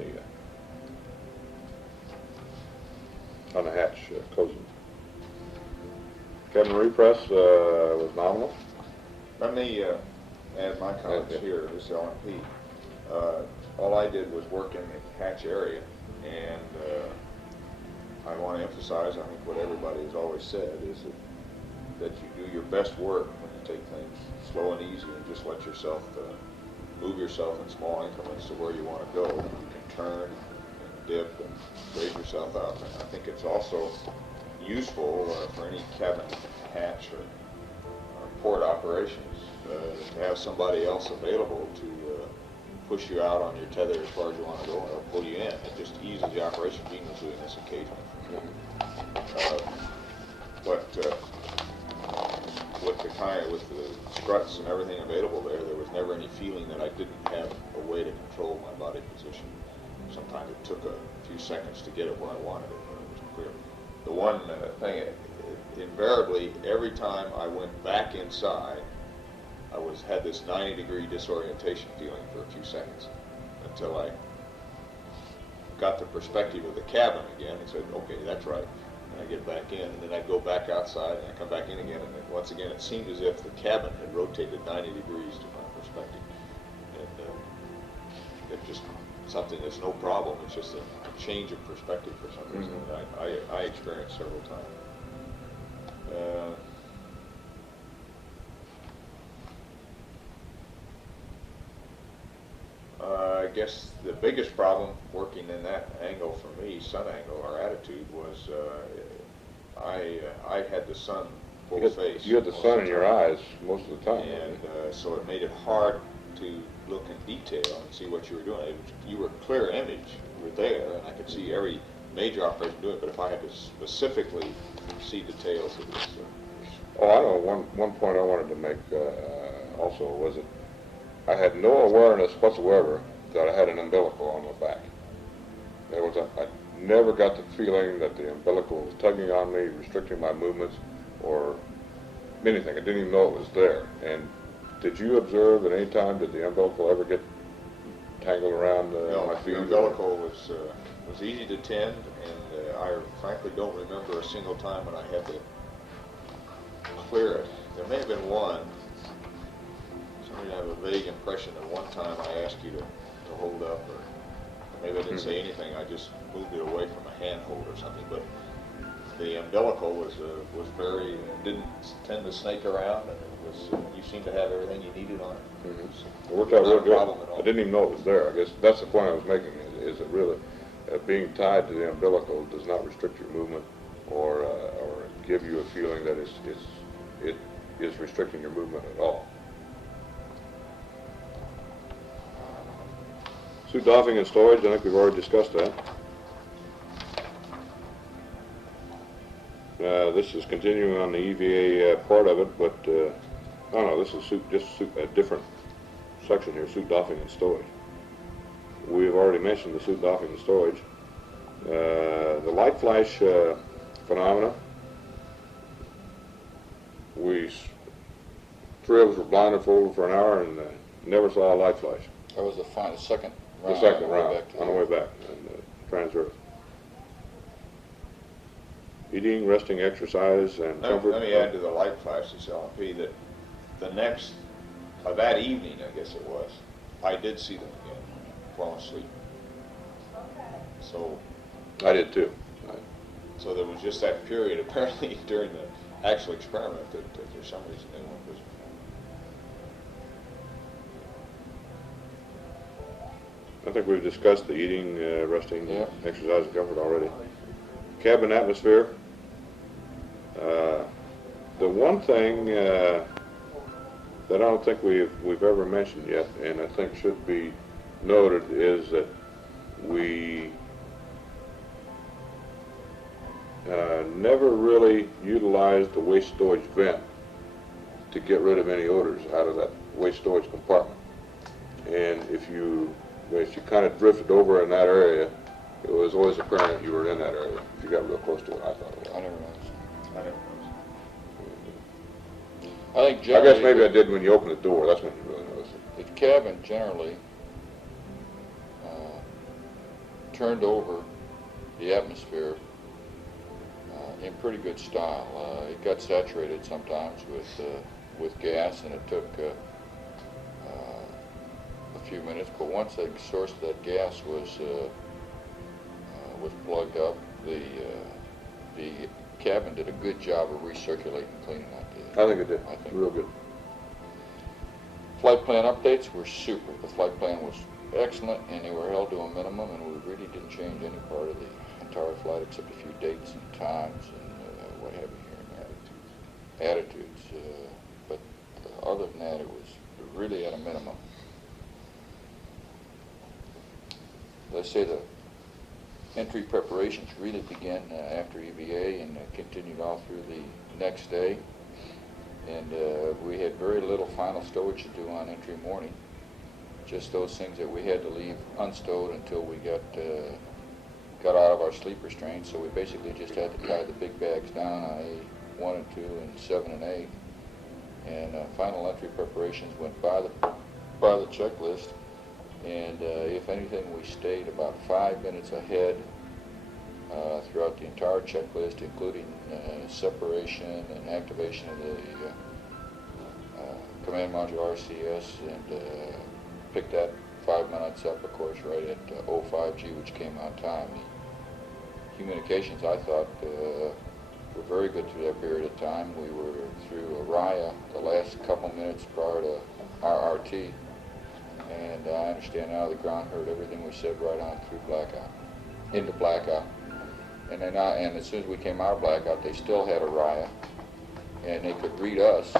the hatch closing. Cabin repress was nominal. Let me add my comments here. This is LMP. All I did was work in the hatch area, and I want to emphasize, I think what everybody has always said is that you do your best work when you take things slow and easy and just let yourself move yourself in small increments to where you want to go. You can turn and dip and raise yourself out. And I think it's also useful for any cabin hatch or port operations to have somebody else available to push you out on your tether as far as you want to go, or pull you in. It just eases the operation. Gene was doing this occasionally. But with the struts and everything available there was never any feeling that I didn't have a way to control my body position. Sometimes it took a few seconds to get it where I wanted it, but it was clear. The one thing, invariably, every time I went back inside, I had this 90-degree disorientation feeling for a few seconds until I got the perspective of the cabin again and said, okay, that's right. And I get back in, and then I go back outside, and I come back in again, and then once again it seemed as if the cabin had rotated 90 degrees to my perspective. And it's just something that's no problem. It's just a change of perspective for some reason that I experienced several times. I guess the biggest problem working in that angle for me, sun angle, or attitude, was I had the sun full face. You had the sun in your eyes most of the time. And so it made it hard to look in detail and see what you were doing. You were clear image, you were there, and I could see every major operation do it, but if I had to specifically see details, it was... Oh, I know. One point I wanted to make also was that I had no awareness whatsoever that I had an umbilical on my back. I never got the feeling that the umbilical was tugging on me, restricting my movements, or anything. I didn't even know it was there. And did you observe at any time, did the umbilical ever get tangled around my feet? The umbilical was easy to tend, and I frankly don't remember a single time when I had to clear it. There may have been one. I have a vague impression that one time I asked you to hold up, or maybe I didn't say anything. I just moved it away from a handhold or something. But the umbilical was very didn't tend to snake around, and it was you seemed to have everything you needed on it. It worked out real good. I didn't even know it was there. I guess that's the point I was making. Is that really being tied to the umbilical does not restrict your movement or give you a feeling that it is restricting your movement at all. Suit doffing and storage, I think we've already discussed that. This is continuing on the EVA part of it, but no, this is a different section here, suit doffing and storage. We've already mentioned the suit doffing and storage. The light flash phenomena, we three of us were blindfolded for an hour and never saw a light flash. That was the second round. The second on the way round, back to on the way back, and trans-earth. Eating, resting, exercise, and comfort. Let me add to the light flashes, LP, that the next, that evening, I guess it was, I did see them again, falling asleep. So, I did too. so there was just that period, apparently, during the actual experiment that for some reason they weren't visible. I think we've discussed the eating, resting, Yeah. exercise, and comfort already. Cabin atmosphere. The one thing that I don't think we've ever mentioned yet, and I think should be noted, is that we never really utilized the waste storage vent to get rid of any odors out of that waste storage compartment. And if you kind of drifted over in that area, it was always apparent you were in that area. If you got real close to it, I thought it was. I never noticed. I never noticed. I think I generally guess maybe I did when you opened the door. That's when you really noticed it. the cabin generally turned over the atmosphere in pretty good style. It got saturated sometimes with gas, and it took a few minutes. But once the source of that gas was plugged up, the cabin did a good job of recirculating and cleaning out the. I think it did. I think Real good. Flight plan updates were super. The flight plan was excellent, and they were held to a minimum, and we really didn't change any part of the entire flight except a few dates and times and what have you here, and attitudes. But other than that, it was really at a minimum. Let's say the entry preparations really began after EVA and continued all through the next day. And we had very little final stowage to do on entry morning. Just those things that we had to leave unstowed until we got out of our sleep restraints. So we basically just had to tie the big bags down on A1 and 2 and 7 and 8. And final entry preparations went by the checklist. And if anything, we stayed about 5 minutes ahead throughout the entire checklist, including separation and activation of the command module RCS, and picked that 5 minutes up, of course, right at 05G, which came on time. The communications, I thought, were very good through that period of time. We were through Araya the last couple minutes prior to RRT, and I understand now the ground heard everything we said right on through blackout, into blackout. And then and as soon as we came out of blackout, they still had Araya, and they could read us,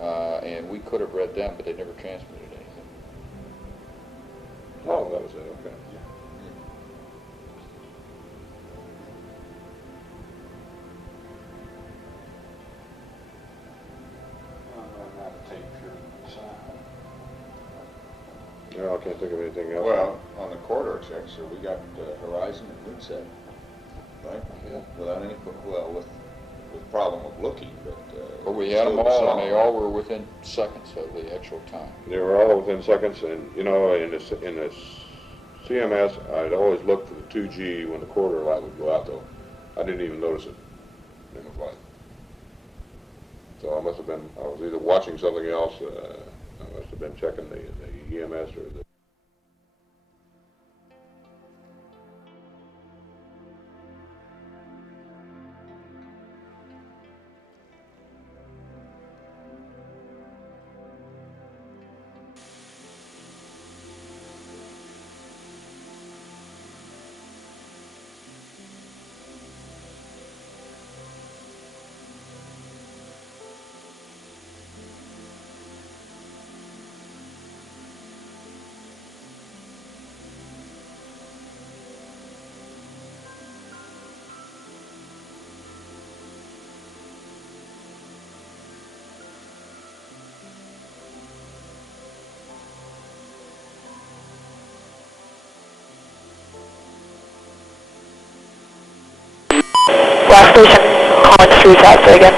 and we could have read them, but they never transmitted anything. Oh, that was it. Okay. No, I can't think of anything else. Well, on the corridor checks, so we got Horizon and Moonset, right? Yeah. Without any, well, with problem of looking, but. But we had them all, and they all were within seconds of the actual time. They were all within seconds, and you know, in the CMS, I'd always look for the 2G when the corridor light would go out, though. I didn't even notice it in the flight. So I must have been, I was either watching something else, I must have been checking the EMS or the Last station, calling 3000 again.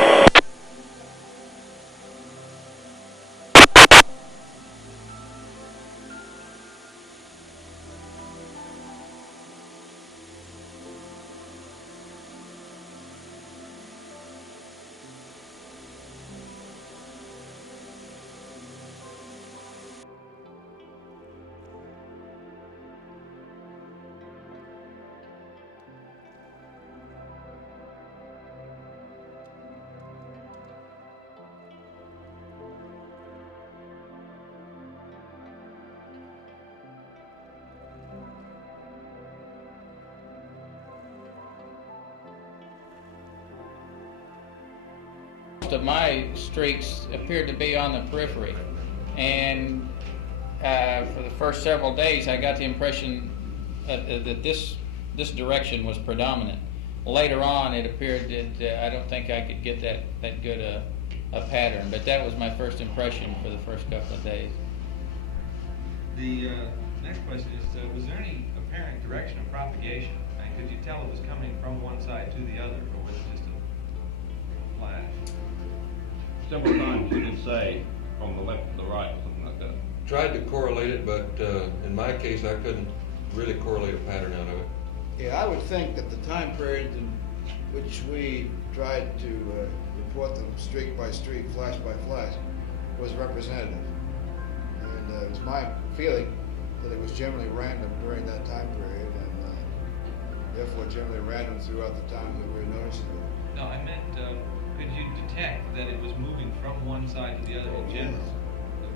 of my streaks appeared to be on the periphery, and for the first several days I got the impression that this direction was predominant. Later on it appeared that I don't think I could get that good a pattern, but that was my first impression for the first couple of days. The next question is, was there any apparent direction of propagation? And could you tell it was coming from one side to the other, or was it just a flash? Several times you did say from the left to the right, something like that. Tried to correlate it, but in my case, I couldn't really correlate a pattern out of it. Yeah, I would think that the time period in which we tried to report them streak by streak, flash by flash, was representative. And it was my feeling that it was generally random during that time period, and therefore generally random throughout the time that we were noticing it. No, I meant, could you detect that it was moving from one side to the other in general?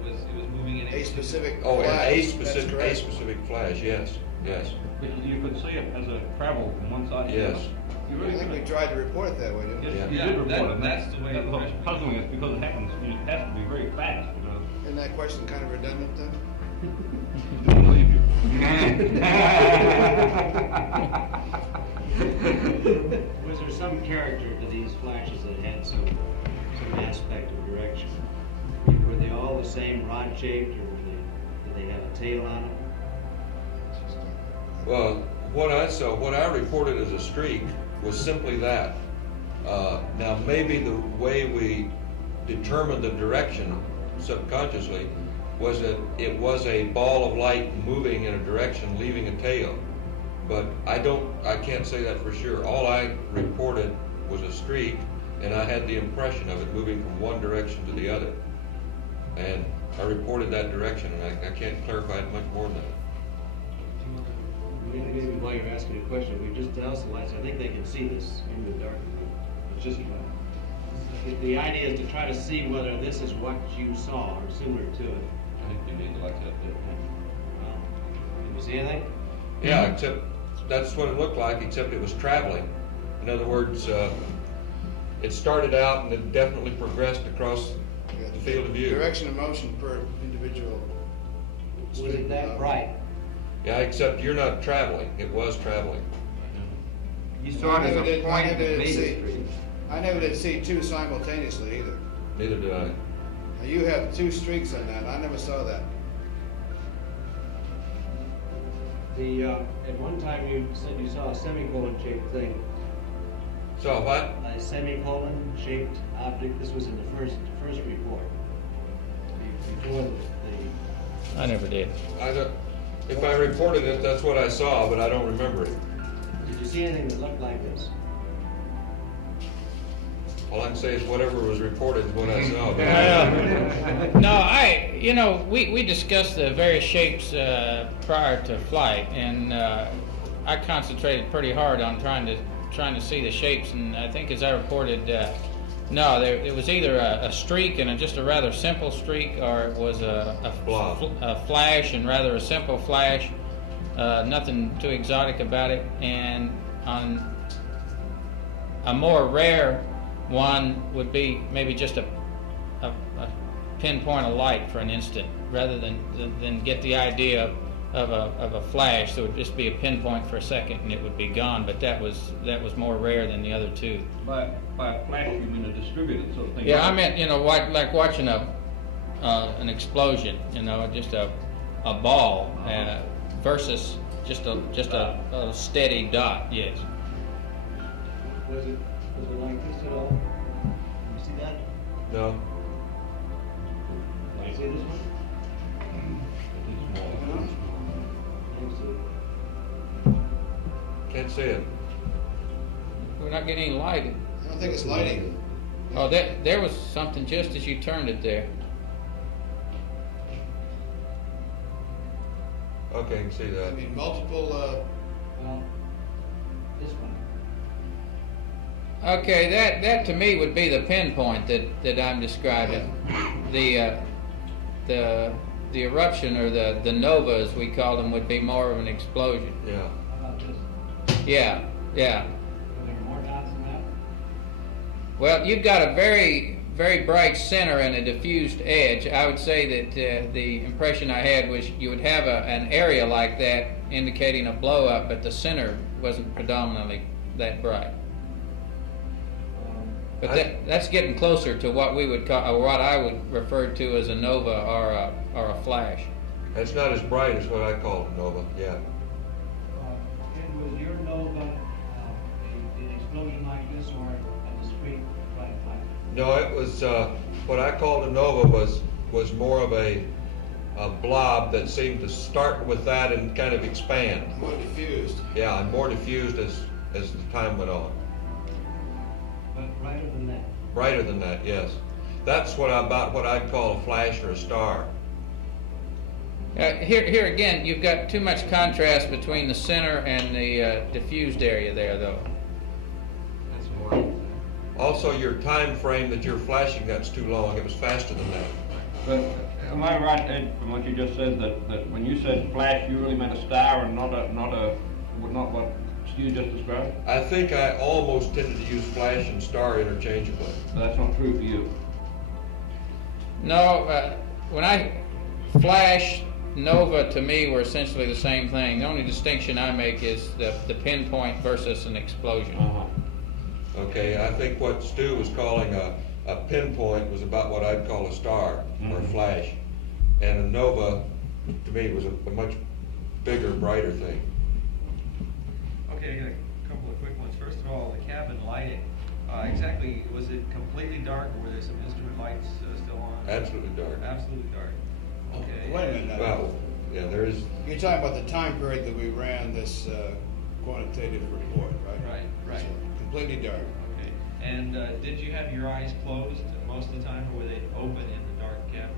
It was moving in A specific Oh, flash. a specific flash, yes. But you could see it as a travel from one side to the Yes. other. You I really think we could. tried to report it that way, didn't we? Yes, you Yeah, did report it. and that's the way That's the what's question- puzzling is because it happens, it has to be very fast, you know. Isn't that question kind of redundant then? Don't believe you. Was there some character to these flashes that had some aspect of direction? Were they all the same rod shaped, or did they have a tail on them? Well, what I saw, what I reported as a streak was simply that. Now, maybe the way we determined the direction subconsciously was that it was a ball of light moving in a direction, leaving a tail. But I can't say that for sure. All I reported was a streak, and I had the impression of it moving from one direction to the other. And I reported that direction, and I can't clarify it much more than that. Maybe while you're asking a question, we just douse the lights. I think they can see this in the dark. It's just the idea is to try to see whether this is what you saw or similar to it. I think you need to like that. Did you see anything? Yeah, except that's what it looked like, except it was traveling. In other words, it started out and it definitely progressed across Yeah, the field of view. Direction of motion per individual. Was it that bright? Yeah, except you're not traveling. It was traveling. You saw it as a point that made it. I never did see two simultaneously either. Neither did I. Now, you have two streaks on that. I never saw that. At one time you said you saw a semicolon shaped thing. So what? A semicolon shaped object. This was in the first report. Before I never did. If I reported it, that's what I saw, but I don't remember it. did you see anything that looked like this? All I can say is whatever was reported is what I saw. No, we discussed the various shapes prior to flight, and I concentrated pretty hard on trying to see the shapes, and I think as I reported, it was either a streak and just a rather simple streak, or it was a flash and rather a simple flash, nothing too exotic about it, and on a more rare one would be maybe just a pinpoint of light for an instant, rather than get the idea of a flash. So it would just be a pinpoint for a second and it would be gone. But that was more rare than the other two. By a flash, you mean a distributed sort of thing? Yeah, I meant like watching an explosion. Just a ball versus just a steady dot. Yes. Was it like this at all? You see that? No. Can you see this one? Can't see it. We're not getting any light. I don't think it's lighting. Oh, there was something just as you turned it there. Okay, I can see I that. mean, multiple. Well, this one. Okay, that to me would be the pinpoint that I'm describing. The eruption, or the nova as we call them, would be more of an explosion. Yeah. How about this? Yeah. Were there more dots than that? Well, you've got a very, very bright center and a diffused edge. I would say that the impression I had was you would have an area like that indicating a blow up, but the center wasn't predominantly that bright. But that's getting closer to what we would call, or what I would refer to as a nova or a flash. It's not as bright as what I call a nova, yeah. And was your nova an explosion like this or a discrete bright flash? No, it was, what I called a nova was more of a blob that seemed to start with that and kind of expand. More diffused. Yeah, and more diffused as the time went on. But brighter than that? Brighter than that, yes. That's about what I'd call a flash or a star. Here again, you've got too much contrast between the center and the diffused area there, though. That's more. Also, your time frame that you're flashing, that's too long. It was faster than that. But am I right, Ed, from what you just said, that when you said flash, you really meant a star and not what Stu just described? I think I almost tended to use flash and star interchangeably. That's not true for you. No, when I flash, nova to me were essentially the same thing. The only distinction I make is the pinpoint versus an explosion. Okay, I think what Stu was calling a pinpoint was about what I'd call a star or a flash. And a nova, to me, was a much bigger, brighter thing. Okay, I got a couple of quick ones. First of all, the cabin lighting. Exactly, was it completely dark, or were there some instrument lights still on? Absolutely dark. Absolutely dark. Okay. Wait a minute now. Well, yeah, there is. You're talking about the time period that we ran this quantitative report, right? Right. So, completely dark. Okay. And did you have your eyes closed most of the time, or were they open in the dark cabin?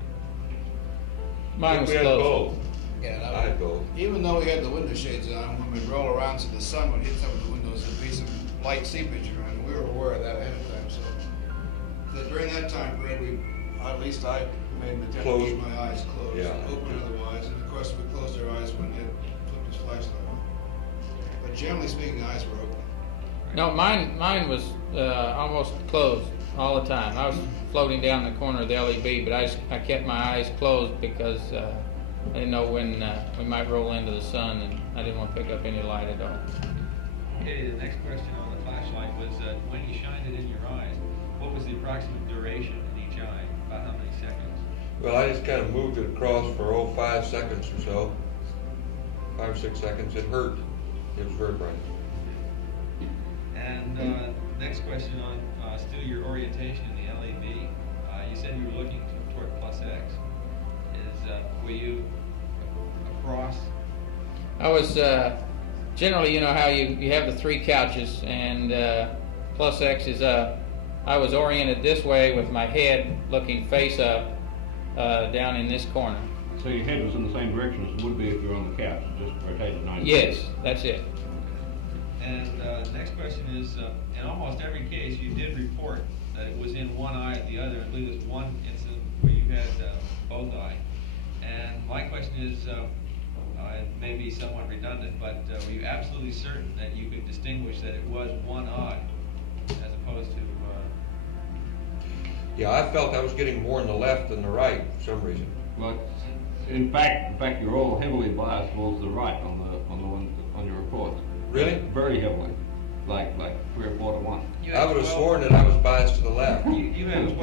Mine was We had closed. both. Yeah, I had both. even though we had the window shades on, when we roll around so the sun would hit some of the windows, there'd be some light seepage around. We were aware of that ahead of time, so during that time period, at least I made an attempt to keep my eyes closed, Yeah. open otherwise, and of course we closed our eyes when Ed flipped his flashlight on. But generally speaking, eyes were open. No, mine was almost closed all the time. I was floating down the corner of the LEB, but I kept my eyes closed because I didn't know when we might roll into the sun, and I didn't want to pick up any light at all. Okay, the next question on the flashlight was when you shined it in your eyes, what was the approximate duration in each eye? About how many seconds? Well, I just kind of moved it across for 5 seconds or so. 5 or 6 seconds. It hurt. It was very bright. And next question on still your orientation in the LEB. You said you were looking toward plus X. Were you across? I was generally, you know how you have the three couches, and plus X is up. I was oriented this way with my head looking face up down in this corner. So your head was in the same direction as it would be if you were on the couch, just rotated 90 Yes, that's it. And next question is, in almost every case, you did report that it was in one eye or the other. I believe there's one incident where you had both eyes. And my question is, it may be somewhat redundant, but were you absolutely certain that you could distinguish that it was one eye as opposed to... Yeah, I felt I was getting more in the left than the right for some reason. But in fact, you're all heavily biased towards the right on your report. Really? Very heavily, like 3 or 4 to 1. I would have sworn that I was biased to the left. You had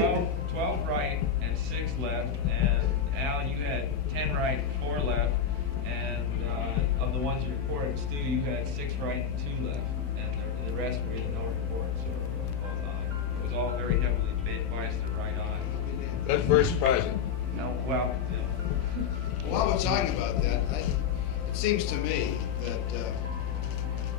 12 right and 6 left, and Al, you had 10 right, 4 left, and of the ones you reported, Stu, you had 6 right and 2 left, and the rest were either no reports or both eyes. It was all very heavily biased to the right eye. That's very surprising. No, well, While we're talking about that, it seems to me that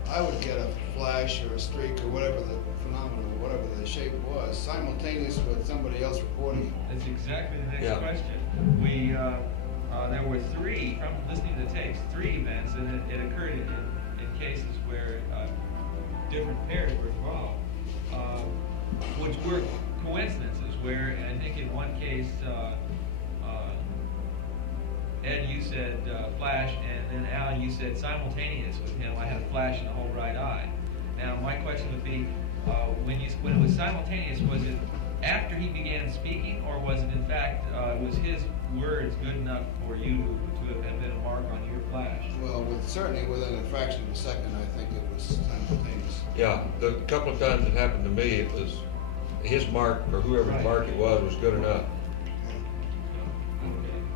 I would get a flash or a streak or whatever the phenomenon, or whatever the shape was, simultaneous with somebody else reporting it. that's exactly the next question. We, there were 3, from listening to the tapes, 3 events, and it occurred in cases where different pairs were involved, which were coincidences where, and I think in one case, Ed, you said flash, and then Al, you said simultaneous with him. I had a flash in the whole right eye. Now, my question would be, when it was simultaneous, was it after he began speaking, or was it in fact, was his words good enough for you to have been a mark on your flash? Well, certainly within a fraction of a second, I think it was simultaneous. Yeah, the couple of times it happened to me, it was his mark, or whoever's mark it was good enough.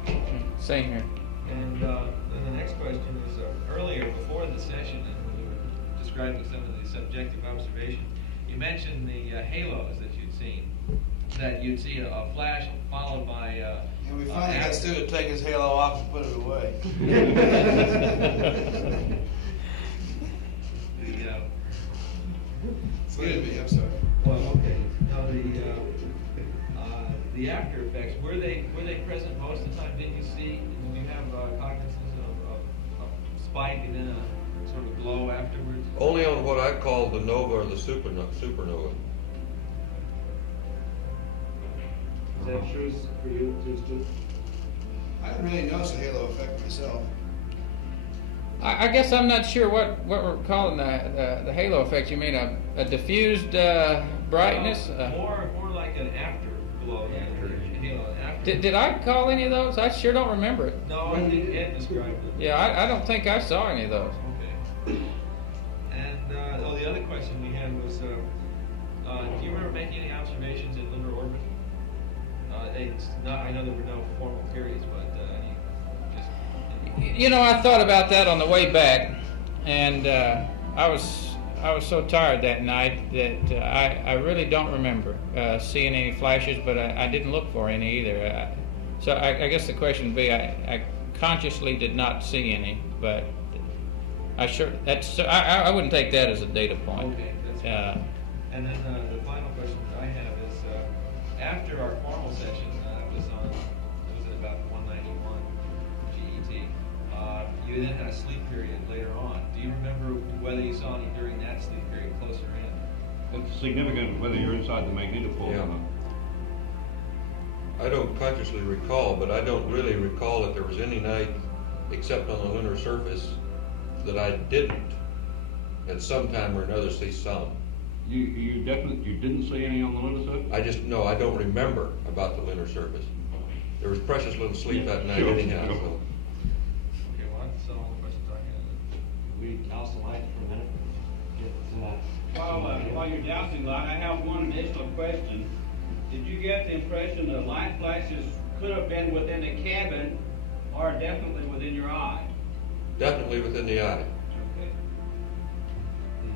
Okay. Same here. And then the next question is, earlier, before the session, and when you were describing some of the subjective observations, you mentioned the halos that you'd seen, that you'd see a flash followed by And we finally got Stu to take his halo off and put it away. Excuse me, I'm sorry. Well, okay. Now the after effects, were they present most of the time? Did you have cognizance of a spike and then a sort of glow afterwards? Only on what I call the nova or the supernova. Is that true for you too, Stu? I didn't really notice a halo effect myself. I guess I'm not sure what we're calling the halo effect. You mean a diffused brightness? More like an afterglow. Did I call any of those? I sure don't remember it. No, I think Ed described it. Yeah, I don't think I saw any of those. Okay. And the other question we had was, do you remember making any observations in lunar orbit? I know there were no formal periods, but You know, I thought about that on the way back, and I was so tired that night that I really don't remember seeing any flashes, but I didn't look for any either. So I guess the question would be, I consciously did not see any, but I wouldn't take that as a data point. Okay, that's right. And then the final question that I have is, after our formal session, it was at about 191 GET. You then had a sleep period later on. Do you remember whether you saw any during that sleep period closer in? It's significant whether you're inside the magnetopole or not. I don't consciously recall, but I don't really recall that there was any night, except on the lunar surface, that I didn't, at some time or another, see some. You didn't see any on the lunar surface? I don't remember about the lunar surface. There was precious little sleep that night anyhow. So. Okay, well, that's all the questions I had. We douse the light for a minute. While you're dousing light, I have one additional question. Did you get the impression that light flashes could have been within the cabin or definitely within your eye? Definitely within the eye.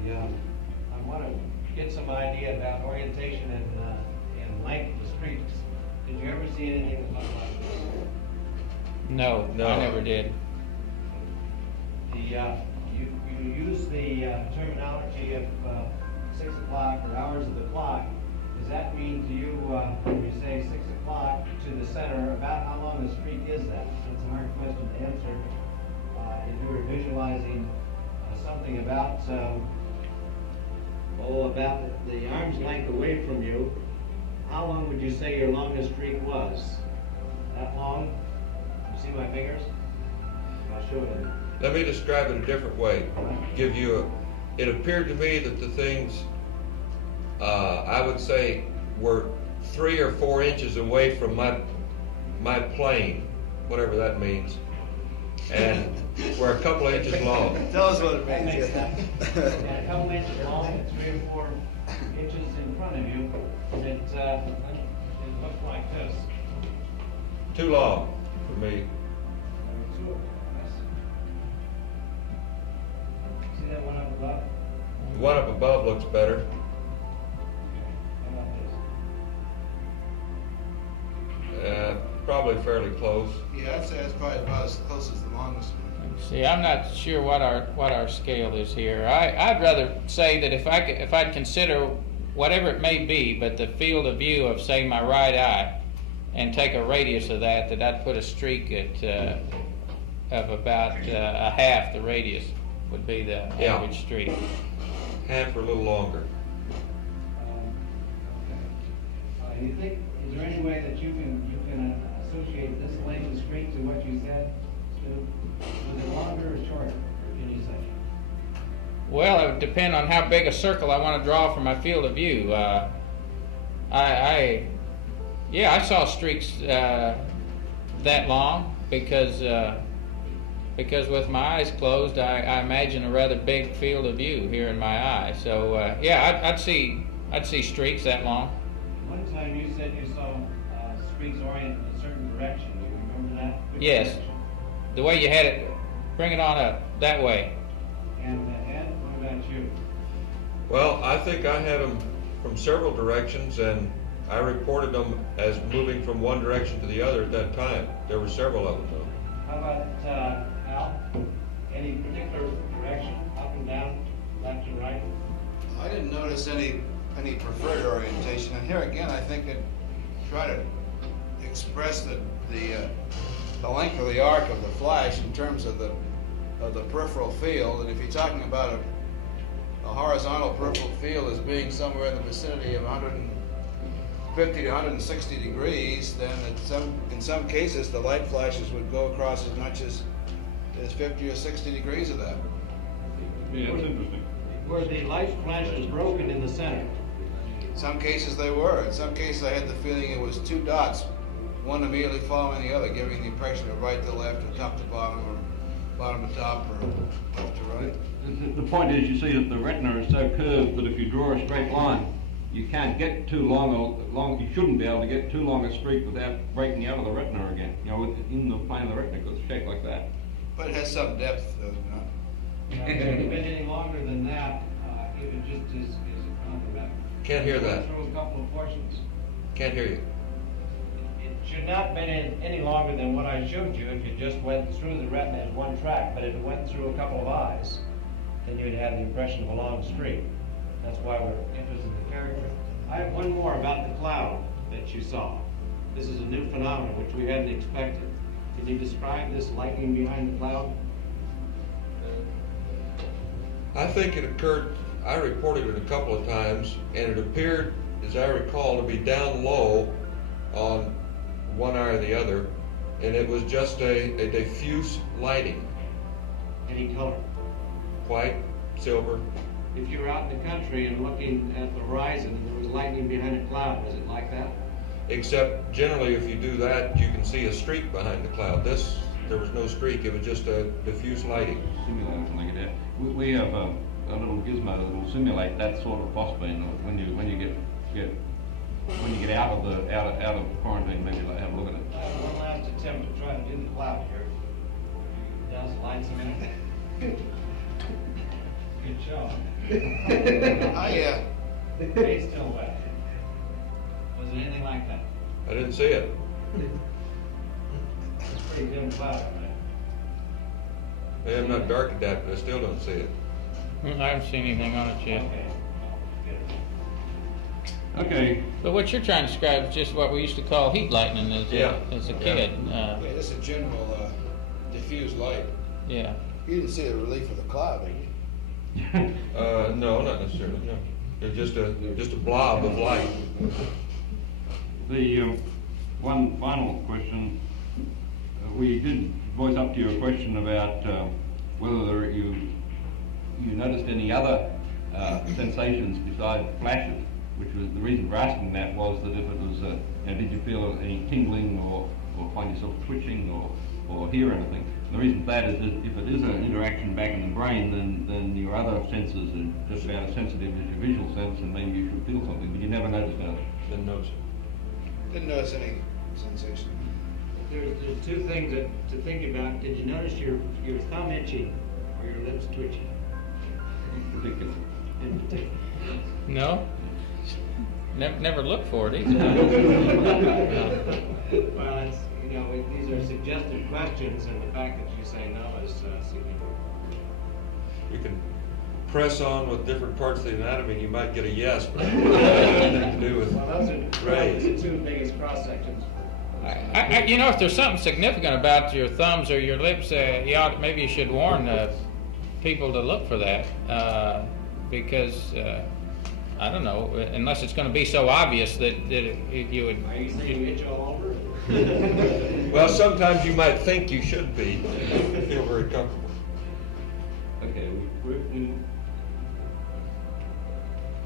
Okay. I want to get some idea about orientation and length of the streaks. Did you ever see anything that looked like this? No, I never did. You use the terminology of 6 o'clock or hours of the clock. Does that mean to you, when you say 6 o'clock to the center, about how long a streak is that? It's a hard question to answer. If you were visualizing something about the arm's length away from you, how long would you say your longest streak was? That long? You see my fingers? I'll show it. Let me describe it a different way. It appeared to me that the things, I would say, were 3 or 4 inches away from my plane, whatever that means, and were a couple of inches long. Tell us what it That means. makes sense. And a couple inches long and 3 or 4 inches in front of you, it looked like this. Too long for me. See that one up above? The one up above looks better. How about this? Probably fairly close. Yeah, I'd say it's probably about as close as the longest one. See, I'm not sure what our scale is here. I'd rather say that if I'd consider whatever it may be, but the field of view of, say, my right eye, and take a radius of that I'd put a streak at of about a half the radius would be the average streak. Half or a little longer. You think, is there any way that you can associate this length of streak to what you said, Stu? Was it longer or shorter? Can you say? Well, it would depend on how big a circle I want to draw for my field of view. Yeah, I saw streaks that long because with my eyes closed, I imagine a rather big field of view here in my eye. So yeah, I'd see streaks that long. One time you said you saw streaks oriented in a certain direction. Do you remember that? Which Yes, direction? the way you had it, bring it on up that way. And Ed, what about you? Well, I think I had them from several directions, and I reported them as moving from one direction to the other at that time. There were several of them, though. How about Al? Any particular direction, up and down, left and right? I didn't notice any preferred orientation, and here again, I think it try to express the length of the arc of the flash in terms of the peripheral field. And if you're talking about a horizontal peripheral field as being somewhere in the vicinity of 150 to 160 degrees, then in some cases the light flashes would go across as much as 50 or 60 degrees of that. Yeah, that's interesting. Were the light flashes broken in the center? In some cases they were. In some cases I had the feeling it was two dots, one immediately following the other, giving the impression of right to left or top to bottom or bottom to top or left to right. The point is, you see that the retina is so curved that if you draw a straight line, you can't get too long. You shouldn't be able to get too long a streak without breaking out of the retina again. You know, in the plane of the retina, because it's shaped like that. But it has some depth, does it not? If it had been any longer than that, it would just is a Can't hear that. Through a couple of portions. Can't hear you. It should not have been any longer than what I showed you if you just went through the retina as one track. But if it went through a couple of eyes, then you'd have the impression of a long streak. That's why we're interested in the character. I have one more about the cloud that you saw. This is a new phenomenon which we hadn't expected. Can you describe this lightning behind the cloud? I think it occurred, I reported it a couple of times, and it appeared, as I recall, to be down low on one eye or the other, and it was just a diffuse lighting. Any color? White, silver. If you were out in the country and looking at the horizon and there was lightning behind a cloud, was it like that? Except generally if you do that, you can see a streak behind the cloud. There was no streak, it was just a diffuse lighting. Simulate something like that. We have a little gizmo that will simulate that sort of phosphene when you get out of quarantine. Maybe have a look at it. One last attempt to try to do the cloud here. Down the lights a minute. Good job. Hey, still wet. Was it anything like that? I didn't see it. It's pretty dim cloud up there. I'm not dark at that, but I still don't see it. I haven't seen anything on it yet. Okay. Okay. But what you're trying to describe is just what we used to call heat lightning as a kid. Yeah, this is a general diffuse light. Yeah. You didn't see the relief of the cloud, did you? No, not necessarily, no. It's just a blob of light. The one final question. We did voice up to your question about whether you noticed any other sensations besides flashes, which was the reason for asking that was that if it was, did you feel any tingling or find yourself twitching or hear anything? And the reason for that is that if it is an interaction back in the brain, then your other senses are just about as sensitive as your visual sense, and maybe you should feel something, but you never noticed that. Didn't notice it. Didn't notice any sensation. There's two things to think about. Did you notice your thumb itching or your lips twitching? Ridiculous. In particular. No? Never look for it either. Well, it's, these are suggestive questions, and the fact that you say no is significant. You can press on with different parts of the anatomy and you might get a yes, but it doesn't have anything to do with Those are rays. the two biggest cross sections. If there's something significant about your thumbs or your lips, maybe you should warn people to look for that, because I don't know, unless it's going to be so obvious that you would. Are you saying you itch all over? Well, sometimes you might think you should be, feel very comfortable. Okay,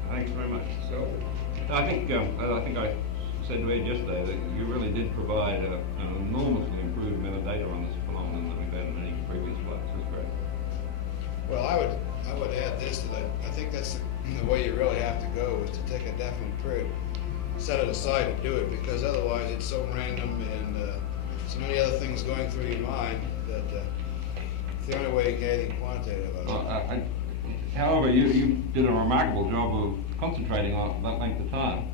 thanks very much. So, I think I said to Ed yesterday that you really did provide an enormously improved amount of data on this phenomenon that we've had in any previous flights. That's great. Well, I would add this, that I think that's the way you really have to go, is to take a definite period, set it aside to do it, because otherwise it's so random and so many other things going through your mind that it's the only way you can get anything quantitative about it. However, you did a remarkable job of concentrating on that length of time.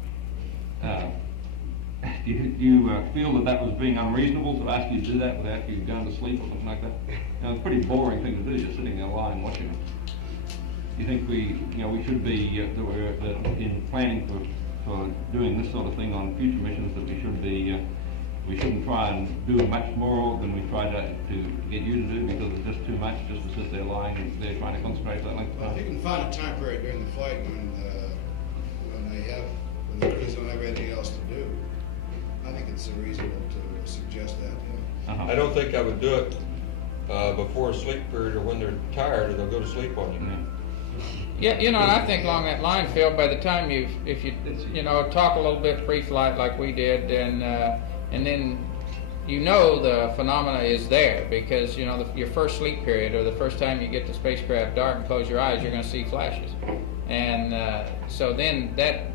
Do you feel that that was being unreasonable to ask you to do that without you going to sleep or something like that? You know, it's a pretty boring thing to do, just sitting there lying watching it. Do you think we should be, that in planning for doing this sort of thing on future missions, that we shouldn't try and do much more than we tried to get you to do, because it's just too much just to sit there lying there trying to concentrate that length of Well, time? if you can find a time period during the flight when the crews don't have anything else to do, I think it's reasonable to suggest that. Yeah. I don't think I would do it before a sleep period or when they're tired or they'll go to sleep on you. Yeah, and I think along that line, Phil, by the time if you talk a little bit pre-flight like we did, and then the phenomena is there, because your first sleep period, or the first time you get the spacecraft dark and close your eyes, you're going to see flashes, and so then that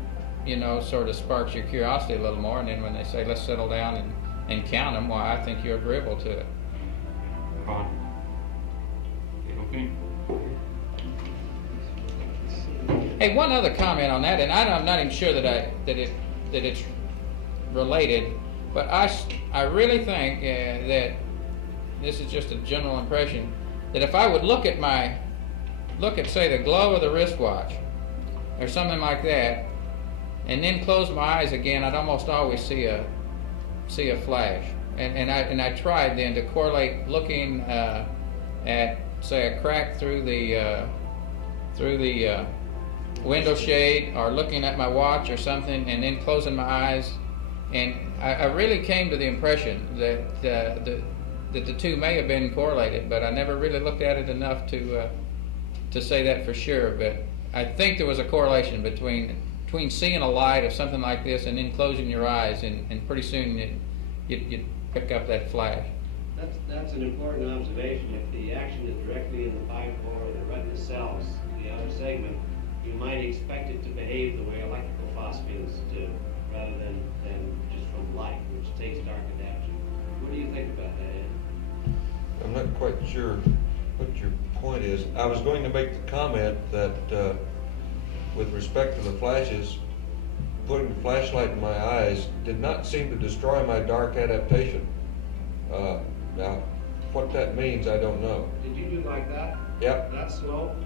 sort of sparks your curiosity a little more, and then when they say let's settle down and count them, well, I think you're agreeable to it. Fine. Okay. Hey, one other comment on that, and I'm not even sure that it's related, but I really think that this is just a general impression, that if I would look at say the glow of the wristwatch or something like that, and then close my eyes again, I'd almost always see a flash, and I tried then to correlate looking at say a crack through the window shade, or looking at my watch or something, and then closing my eyes, and I really came to the impression that the two may have been correlated, but I never really looked at it enough to say that for sure. But I think there was a correlation between seeing a light of something like this and then closing your eyes, and pretty soon you'd pick up that flash. That's an important observation. If the action is directly in the pineal or the retina cells, the outer segment, you might expect it to behave the way electrical phosphenes do, rather than just from light, which takes dark adaptation. What do you think about that, Ed? I'm not quite sure what your point is. I was going to make the comment that with respect to the flashes, putting the flashlight in my eyes did not seem to destroy my dark adaptation. Now, what that means, I don't know. Did you do like that? Yep. That slow?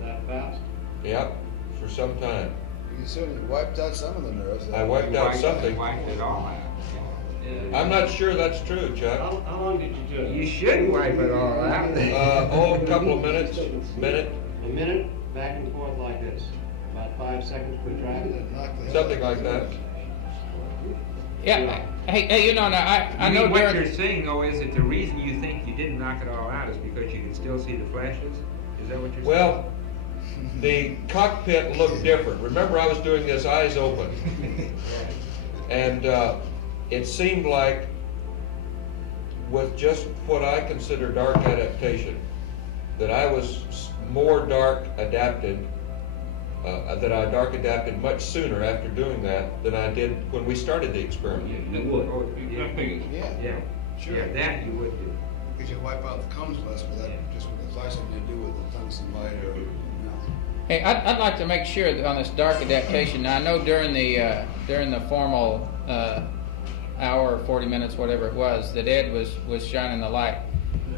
That fast? Yep, for some time. You certainly wiped out some of the nerves. I wiped out something. Wiped it all out. I'm not sure that's true, Chuck. How long did you do it? You shouldn't wipe it all out. A couple of minutes, minute. A minute, back and forth like this. About 5 seconds per drive. Something like that. Yeah. Hey, now I know what you're saying, though, is that the reason you think you didn't knock it all out is because you can still see the flashes? Is that what you're saying? Well, the cockpit looked different. Remember, I was doing this eyes open. And it seemed like, with just what I consider dark adaptation, that I was more dark adapted, that I dark adapted much sooner after doing that than I did when we started the experiment. You would. Yeah. Sure. Yeah, that you would do. Because you wipe out the cones less with that, just with the flashlight you do with the tungsten light or. Hey, I'd like to make sure that on this dark adaptation. Now, I know during the formal hour or 40 minutes, whatever it was, that Ed was shining the light.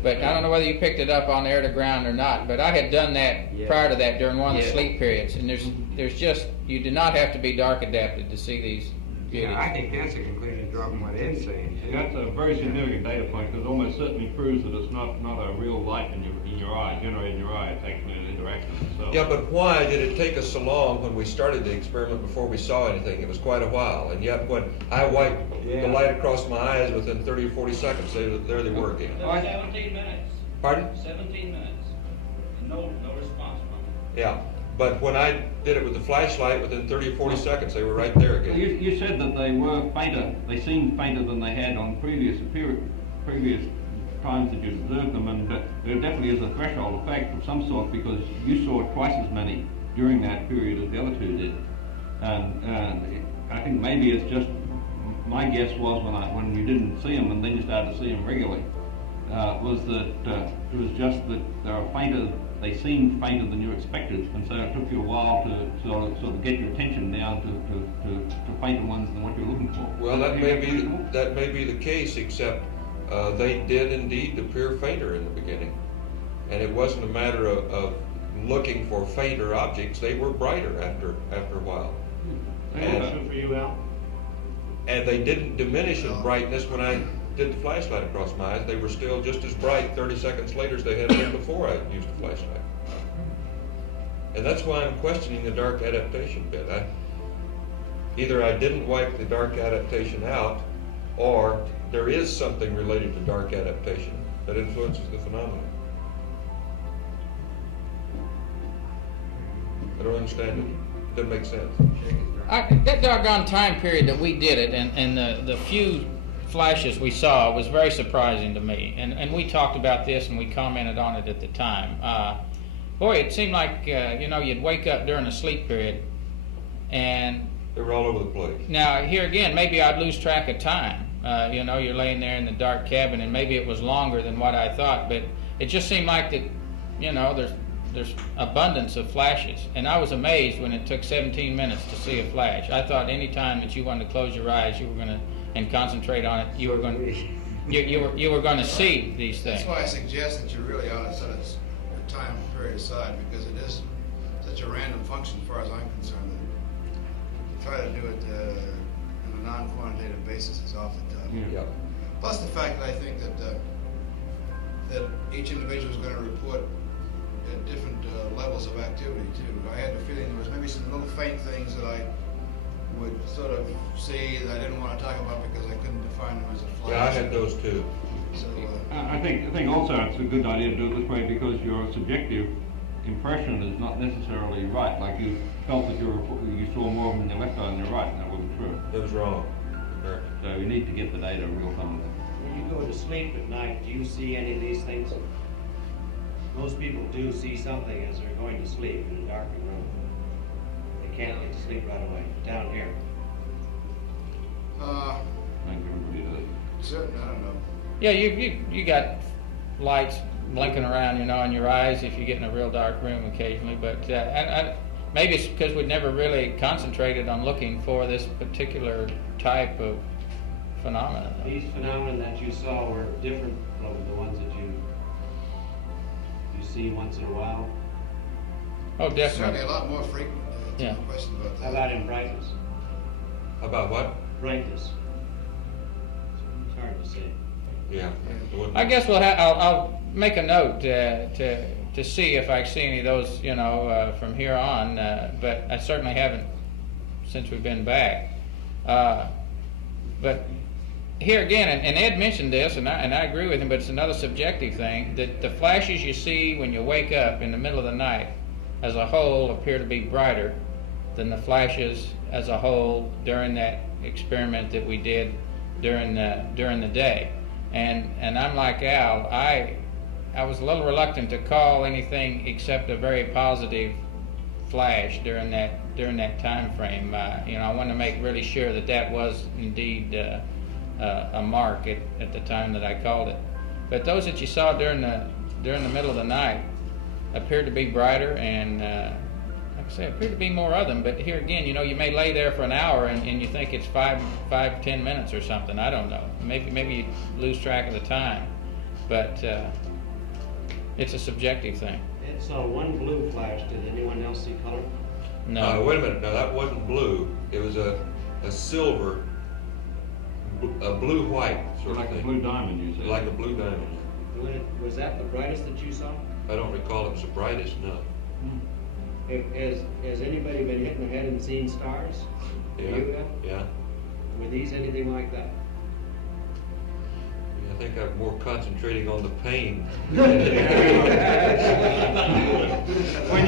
But I don't know whether you picked it up on air to ground or not. But I had done that prior to that during one of the sleep periods, and there's just, you do not have to be dark adapted to see these beauties. Yeah, I think that's a conclusion drawn from what Ed's saying. That's a very significant data point, because it almost certainly proves that it's not a real light in your eye, generated in your eye. It's actually an interaction itself. Yeah, but why did it take us so long when we started the experiment before we saw anything? It was quite a while, and yet when I wiped the light across my eyes within 30 or 40 seconds, there they were again. 17 minutes. Pardon? 17 minutes. No response from it. Yeah. But when I did it with the flashlight, within 30 or 40 seconds, they were right there again. You said that they were fainter, they seemed fainter than they had on previous times that you observed them, and there definitely is a threshold effect of some sort, because you saw twice as many during that period as the other two did. And I think maybe it's just, my guess was when you didn't see them and then you started to see them regularly, was that it was just that they were fainter. They seemed fainter than you expected, and so it took you a while to sort of get your attention down to fainter ones than what you're looking for. Well, that may be the case, except they did indeed appear fainter in the beginning, and it wasn't a matter of looking for fainter objects. They were brighter after a while. Question for you, Al. And they didn't diminish in brightness when I did the flashlight across my eyes. They were still just as bright 30 seconds later as they had been before I used a flashlight. And that's why I'm questioning the dark adaptation bit. Either I didn't wipe the dark adaptation out, or there is something related to dark adaptation that influences the phenomenon. I don't understand it. It doesn't make sense. That doggone time period that we did it, and the few flashes we saw was very surprising to me. And we talked about this and we commented on it at the time. Boy, it seemed like you'd wake up during a sleep period, and they were all over the place. Now here again, maybe I'd lose track of time. You're laying there in the dark cabin, and maybe it was longer than what I thought, but it just seemed like that. There's abundance of flashes, and I was amazed when it took 17 minutes to see a flash. I thought any time that you wanted to close your eyes, you were going to and concentrate on it, you were going to see these things. That's why I suggest that you really ought to set a time period aside, because it is such a random function as far as I'm concerned. To try to do it on a non-quantitative basis is awfully tough. Yeah. Plus the fact that I think that each individual is going to report at different levels of activity too. I had the feeling there was maybe some little faint things that I would sort of see that I didn't want to talk about because I couldn't define them as a flash. Yeah, I had those too. So, I think also it's a good idea to do it this way, because your subjective impression is not necessarily right. Like you felt that you saw more of them in your left eye than your right, and that wasn't true. That was wrong. So you need to get the data real time. When you go to sleep at night, do you see any of these things? Most people do see something as they're going to sleep in a darkened room. They can't get to sleep right away. Down here. Certain, I don't know. Yeah, you got lights blinking around, in your eyes if you get in a real dark room occasionally. But maybe it's because we'd never really concentrated on looking for this particular type of phenomena. These phenomena that you saw were different from the ones that you see once in a while. Oh, definitely. Certainly a lot more frequent. Yeah. No question about that. How about in brightness? About what? Brightness. It's hard to say. Yeah. I guess I'll make a note to see if I see any of those, from here on. But I certainly haven't since we've been back. But here again, and Ed mentioned this, and I agree with him, but it's another subjective thing, that the flashes you see when you wake up in the middle of the night as a whole appear to be brighter than the flashes as a whole during that experiment that we did during the day. And I'm like Al, I was a little reluctant to call anything except a very positive flash during that time frame. I wanted to make really sure that was indeed a mark at the time that I called it. But those that you saw during the middle of the night appeared to be brighter, and like I say, appeared to be more of them. But here again, you may lay there for an hour and you think it's 10 minutes or something. I don't know. Maybe you lose track of the time, but it's a subjective thing. It saw one blue flash. Did anyone else see color? No. Wait a minute. No, that wasn't blue. It was a silver. A blue-white sort of thing. Like a blue diamond, you said. Like a blue diamond. Was that the brightest that you saw? I don't recall it was the brightest, no. Has anybody been hitting their head and seen stars? Yeah. You have? Yeah. Were these anything like that? I think I'm more concentrating on the pain. When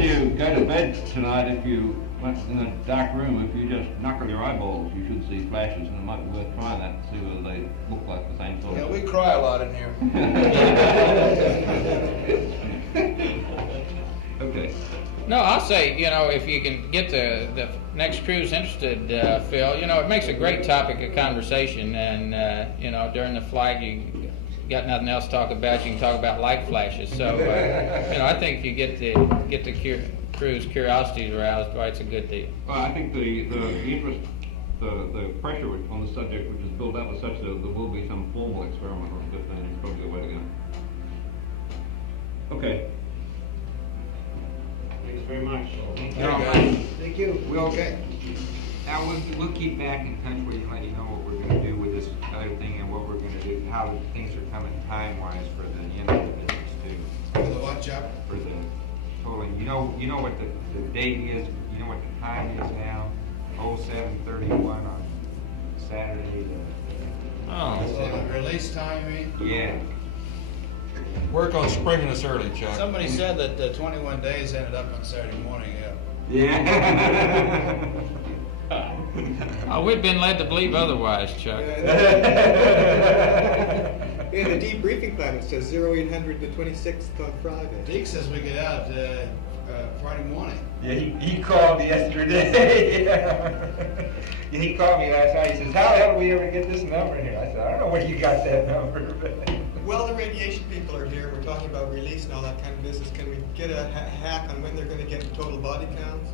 you go to bed tonight, if you went in a dark room, if you just knuckle your eyeballs, you should see flashes, and it might be worth trying that to see whether they look like the same sort. Yeah, we cry a lot in here. Okay. No, I'll say, you know, if you can get the next crews interested, Phil, you know, it makes a great topic of conversation, and, you know, during the flight, you got nothing else to talk about, you can talk about light flashes. So, you know, I think if you get the crew's curiosity aroused, why, it's a good deal. Well, I think the interest, the pressure on the subject which is built up is such that there will be some formal experiment on it, and it's probably the way to go. Okay. Thanks very much. Thank you. Okay. Now, we'll keep back in touch with you, let you know what we're gonna do with this other thing and what we're gonna do, how the things are coming time-wise for the end of the business too. For the what, Chuck? For the tolling. You know what the date is, you know what the time is now? 07:31 on Saturday. So the release time, you mean? Yeah. Work on springing us early, Chuck. Somebody said that the 21 days ended up on Saturday morning, Yeah. We've been led to believe otherwise, Chuck. In the debriefing plan, it says 0800 the 26th on Friday. Deke says we get out Friday morning. Yeah, he called yesterday. Yeah, he called me last night. He says, how the hell do we ever get this number here? I said, I don't know where you got that number. Well, the radiation people are here. We're talking about release and all that kind of business. Can we get a hack on when they're going to get total body counts?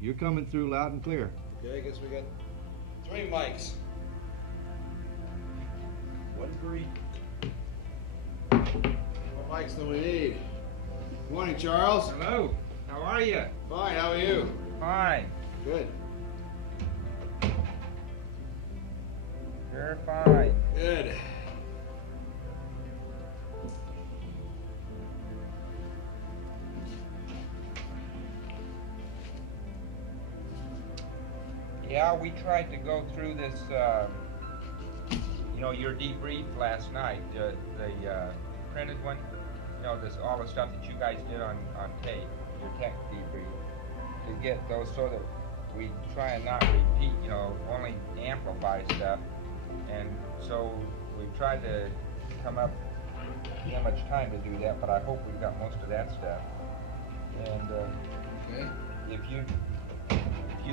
You're coming through loud and clear. Okay, I guess we got 3 mics. 1 3. What mics do we need? Good morning, Charles. Hello. How are you? Fine, how are you? Fine. Good. You're fine. Good. Yeah, we tried to go through this, you know, your debrief last night, the printed one, you know, this all the stuff that you guys did on tape, your tech debrief, to get those so that we try and not repeat, you know, only amplify stuff. And so we tried to come up, we didn't have much time to do that, but I hope we've got most of that stuff. And Okay. if you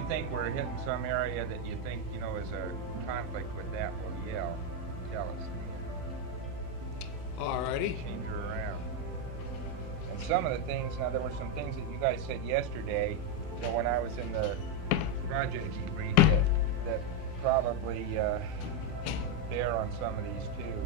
think we're hitting some area that you think, you know, is a conflict with that, well, yell, tell us. Alrighty. Change her around. And some of the things, now there were some things that you guys said yesterday, you know, when I was in the project debrief that probably bear on some of these too.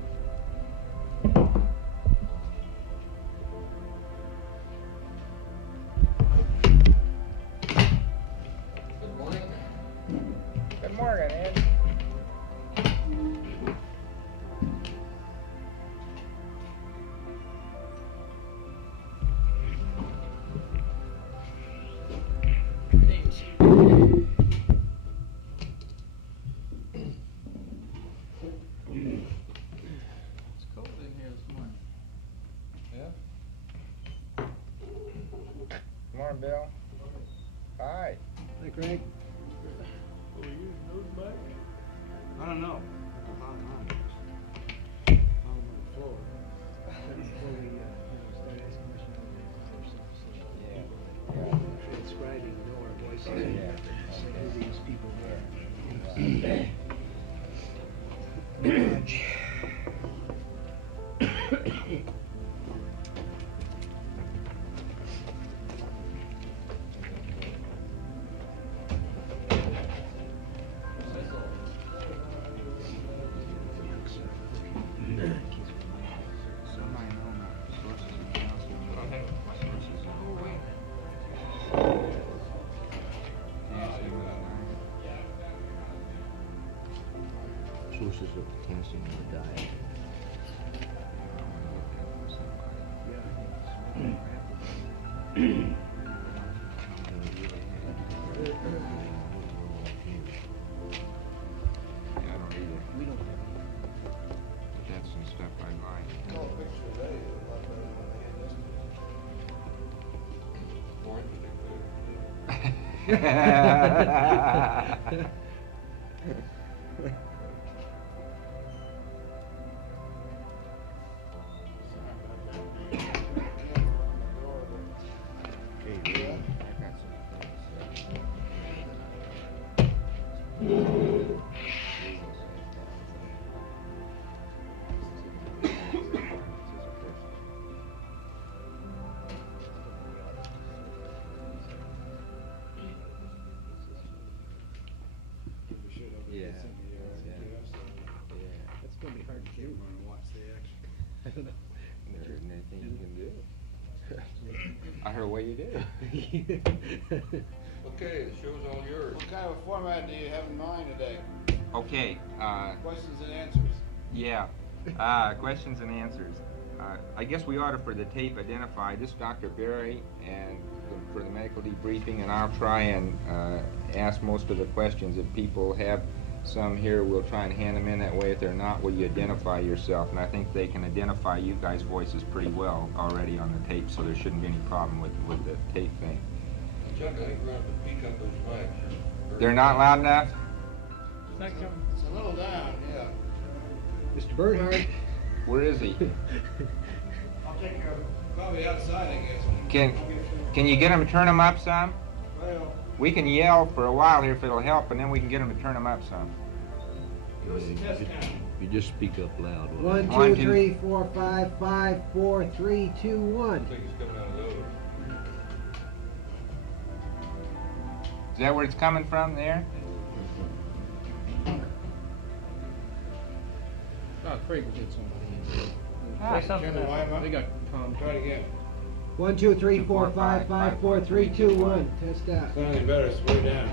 Good morning, Ed. It's cold in here this morning. Yeah. Good morning, Bill. Hi. Hey, Craig. I don't know. Transcribing our voices. Yeah. Some of these people there. sources of potassium in the diet. I don't either. We don't have any. But that's some stuff I like. No picture today, a lot better than I had yesterday. It's gonna be hard to do when I watch the action. There isn't anything you can do. I heard what you did. Okay, the show's all yours. What kind of a format do you have in mind today? Okay, Questions and answers. yeah, questions and answers. I guess we ought to, for the tape, identify this Dr. Berry and for the medical debriefing, and I'll try and ask most of the questions. If people have some here, we'll try and hand them in that way. If they're not, will you identify yourself? And I think they can identify you guys' voices pretty well already on the tape, so there shouldn't be any problem with the tape thing. Chuck, I think we're going to have to peek up those mics. They're not loud enough? It's a little down, yeah. Mr. Bernhardt. Where is he? I'll take care of it. Probably outside, I guess. Can you get him to turn them up some? Well, We can yell for a while here if it'll help, and then we can get them to turn them up some. give us a test count. You just speak up loud. 1, 2, 3, 4, 5, 5, 4, 3, 2, 1. I think it's coming out of those. Is that where it's coming from there? Oh, Craig will get somebody in. Ah, They got Tom. Try it again. 1, 2, 3, 4, 5, 5, 4, 3, 2, 1. Test out. Sounding better, it's way down.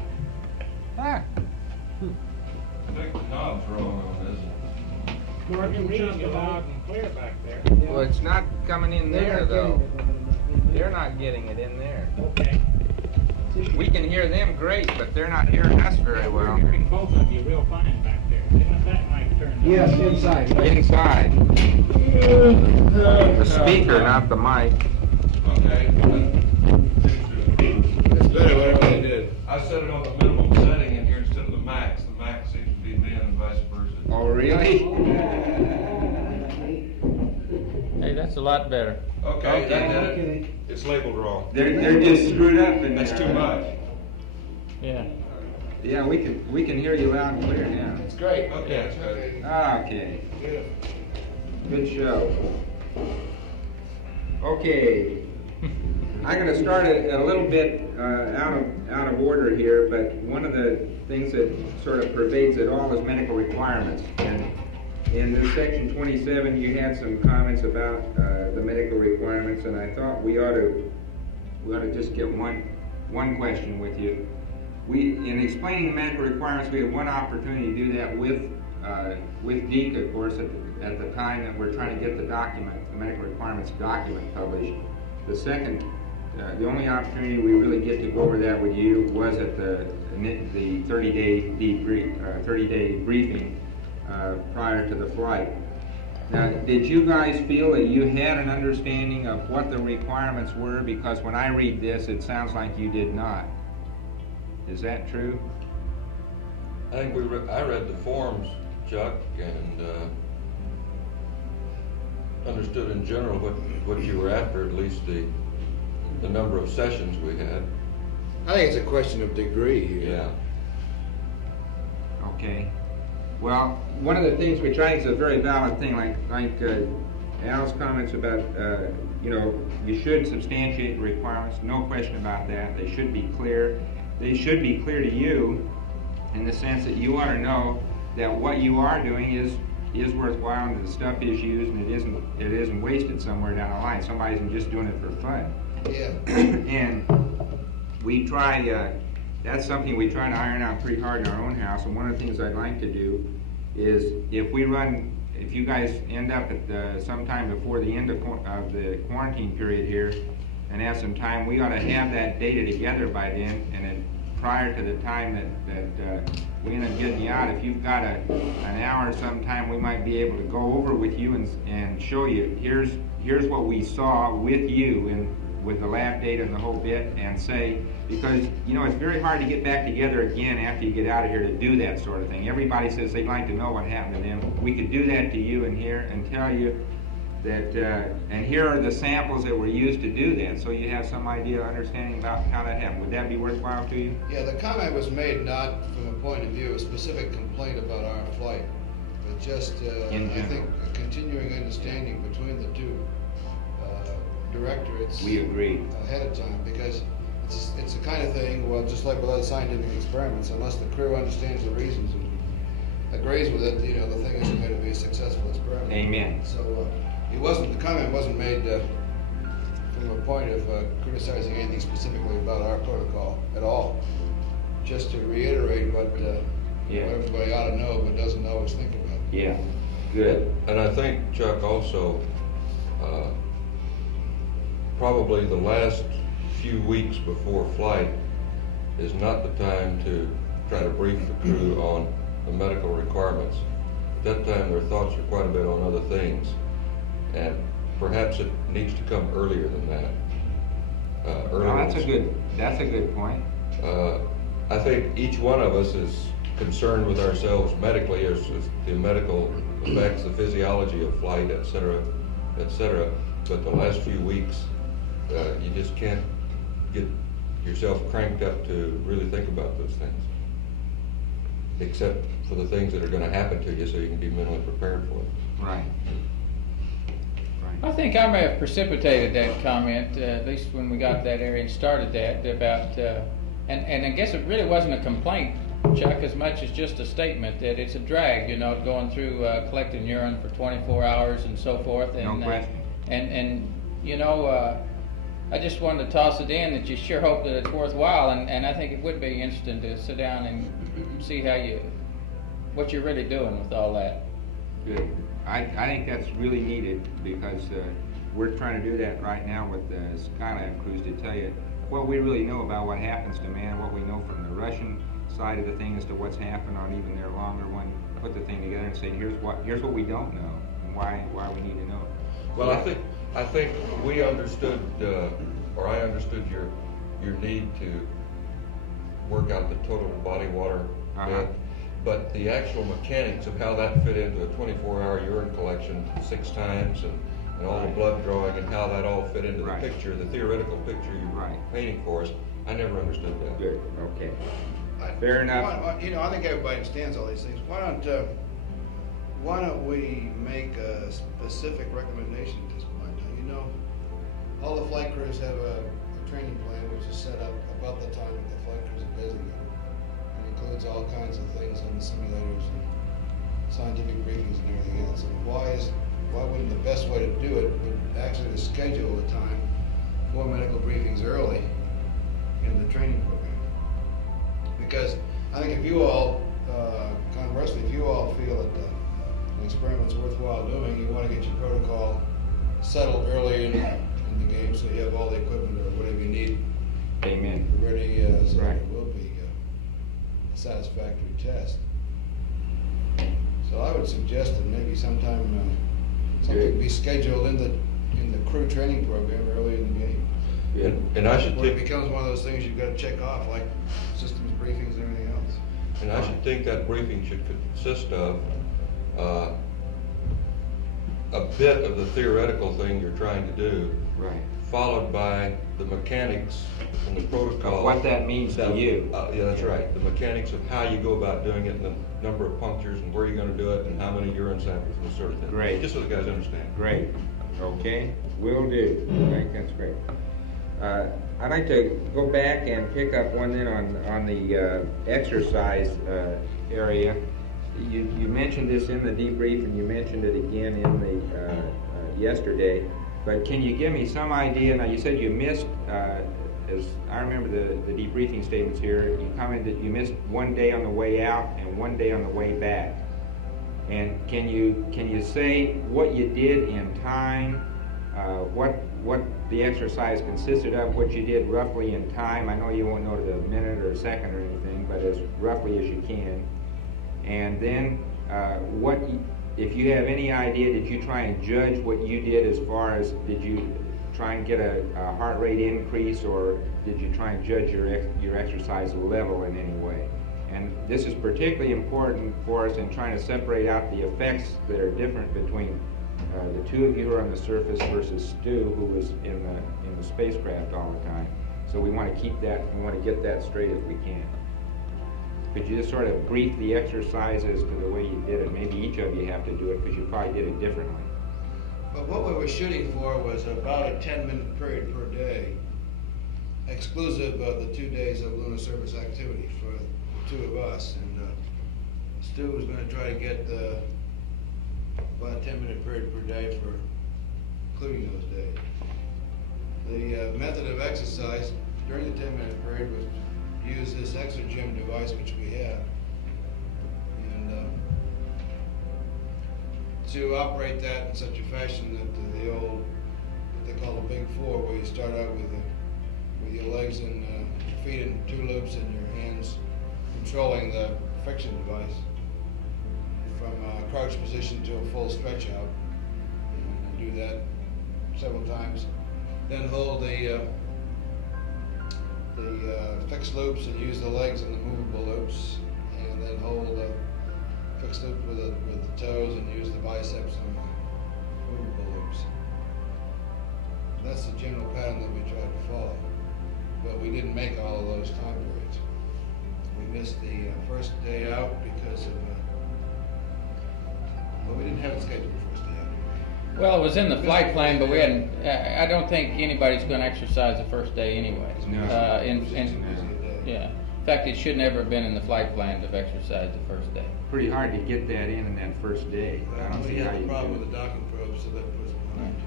Ah. I think the knob's wrong on this. Mark, you're reading it loud and clear back there. Well, it's not coming in there, though. They're They're not getting it in there. Okay. We can hear them great, but they're not hearing us very well. We're hearing both of you real fine back there. They want that mic turned on. Yes, inside. Inside. The speaker, not the mic. Okay. It's better whatever they did. I set it on the minimum setting in here instead of the max. The max seems to be me and vice versa. Oh, really? Hey, that's a lot better. Okay, that did it. Okay. It's labeled wrong. They're just screwed up in That's there. too much. Yeah. Yeah, we can hear you loud and clear now. It's great. Okay, that's good. Okay. Beautiful. Good show. Okay. I'm going to start a little bit out of order here, but one of the things that sort of pervades it all is medical requirements. And in this section 27, you had some comments about the medical requirements, and I thought we ought to just get one question with you. In explaining the medical requirements, we had one opportunity to do that with Deke, of course, at the time that we're trying to get the medical requirements document published. The only opportunity we really get to go over that with you was at the 30-day briefing prior to the flight. Now, did you guys feel that you had an understanding of what the requirements were? Because when I read this, it sounds like you did not. Is that true? I think I read the forms, Chuck, and understood in general what you were after, at least the number of sessions we had. I think it's a question of degree here. Yeah. Okay. Well, one of the things we try is a very valid thing, like Al's comments about, you should substantiate the requirements. No question about that. They should be clear. They should be clear to you in the sense that you ought to know that what you are doing is worthwhile and the stuff is used and it isn't wasted somewhere down the line. Somebody isn't just doing it for fun. Yeah. And we try, that's something we try to iron out pretty hard in our own house, and one of the things I'd like to do is if you guys end up at sometime before the end of the quarantine period here and have some time, we ought to have that data together by then, and then prior to the time that we end up getting you out, if you've got an hour sometime, we might be able to go over with you and show you, here's what we saw with you and with the lab data and the whole bit, and say, because it's very hard to get back together again after you get out of here to do that sort of thing. Everybody says they'd like to know what happened to them. We could do that to you in here and tell you that, and here are the samples that were used to do that, so you have some idea, understanding about how that happened. Would that be worthwhile to you? Yeah, the comment was made not from a point of view, a specific complaint about our flight, but just, I think, a continuing understanding between the two directorates. We agree. Ahead of time, because it's the kind of thing, well, just like with other scientific experiments, unless the crew understands the reasons and agrees with it, the thing isn't going to be a successful experiment. Amen. So the comment wasn't made from a point of criticizing anything specifically about our protocol at all. Just to reiterate what everybody ought to know but doesn't always think about. Yeah, good. And I think, Chuck, also, probably the last few weeks before flight is not the time to try to brief the crew on the medical requirements. At that time, their thoughts are quite a bit on other things, and perhaps it needs to come earlier than that. That's a good point. I think each one of us is concerned with ourselves medically, as the medical effects, the physiology of flight, et cetera, et cetera. But the last few weeks, you just can't get yourself cranked up to really think about those things, except for the things that are going to happen to you, so you can be mentally prepared for it. Right. I think I may have precipitated that comment, at least when we got to that area and started that, about, and I guess it really wasn't a complaint, Chuck, as much as just a statement that it's a drag, going through collecting urine for 24 hours and so forth. And, no question. I just wanted to toss it in that you sure hope that it's worthwhile, and I think it would be interesting to sit down and see what you're really doing with all that. Good. I think that's really needed, because we're trying to do that right now with the Skylab crews, to tell you what we really know about what happens to man, what we know from the Russian side of the thing as to what's happened on even their longer one, put the thing together and say, here's what we don't know and why we need to know it. Well, I think we understood, or I understood your need to work out the total body water bit, but the actual mechanics of how that fit into a 24-hour urine collection 6 times and all the blood drawing and how that all fit into the picture, the theoretical picture you were painting for us, I never understood that. Good, okay. Fair enough. I think everybody understands all these things. Why don't we make a specific recommendation at this point? Now, all the flight crews have a training plan which is set up about the time that the flight crews are designated. It includes all kinds of things on the simulators and scientific briefings and everything else. And why wouldn't the best way to do it would actually to schedule the time for medical briefings early in the training program? Because I think if you all, conversely, if you all feel that the experiment's worthwhile doing, you want to get your protocol settled early in the game, so you have all the equipment or whatever you need. Amen. Ready, so that it will be a satisfactory test. So I would suggest that maybe sometime something be scheduled in the crew training program early in the game. Yeah. And I should think it becomes one of those things you've got to check off, like systems briefings and everything else. And I should think that briefing should consist of a bit of the theoretical thing you're trying to do, followed by the mechanics and the protocol. Of what that means to you. Yeah, that's right. The mechanics of how you go about doing it, and the number of punctures, and where you're going to do it, and how many urine samples, and this sort of thing. Great. Just so the guys understand. Great. Okay, will do. I think that's great. I'd like to go back and pick up one then on the exercise area. You mentioned this in the debrief, and you mentioned it again in the yesterday. But can you give me some idea? Now, you said you missed, as I remember the debriefing statements here, you commented that you missed one day on the way out and one day on the way back. And can you say what you did in time, what the exercise consisted of, what you did roughly in time? I know you won't know to the minute or second or anything, but as roughly as you can. And then if you have any idea, did you try and judge what you did as far as, did you try and get a heart rate increase, or did you try and judge your exercise level in any way? And this is particularly important for us in trying to separate out the effects that are different between the two of you who are on the surface versus Stu, who was in the spacecraft all the time. So we want to keep that, we want to get that straight if we can. Could you just sort of brief the exercises to the way you did it? Maybe each of you have to do it because you probably did it differently. But what we were shooting for was about a 10-minute period per day, exclusive of the 2 days of lunar surface activity for the two of us. And Stu was going to try to get about a 10-minute period per day for including those days. The method of exercise during the 10-minute period was to use this exergym device, which we have, and to operate that in such a fashion that the old, what they call the big four, where you start out with your legs and your feet in two loops and your hands controlling the friction device from a crouch position to a full stretch out, and do that several times. Then hold the fixed loops and use the legs in the movable loops, and then hold the fixed loop with the toes and use the biceps on the movable loops. That's the general pattern that we tried to follow, but we didn't make all of those time periods. We missed the first day out because of, well, we didn't have it scheduled the first day out. Well, it was in the flight plan, but we hadn't. I don't think anybody's going to exercise the first day anyway. No. Yeah. In fact, it should never have been in the flight plan to exercise the first day. Pretty hard to get that in that first day. I don't see how you had a problem do with the docking probe, so that was it.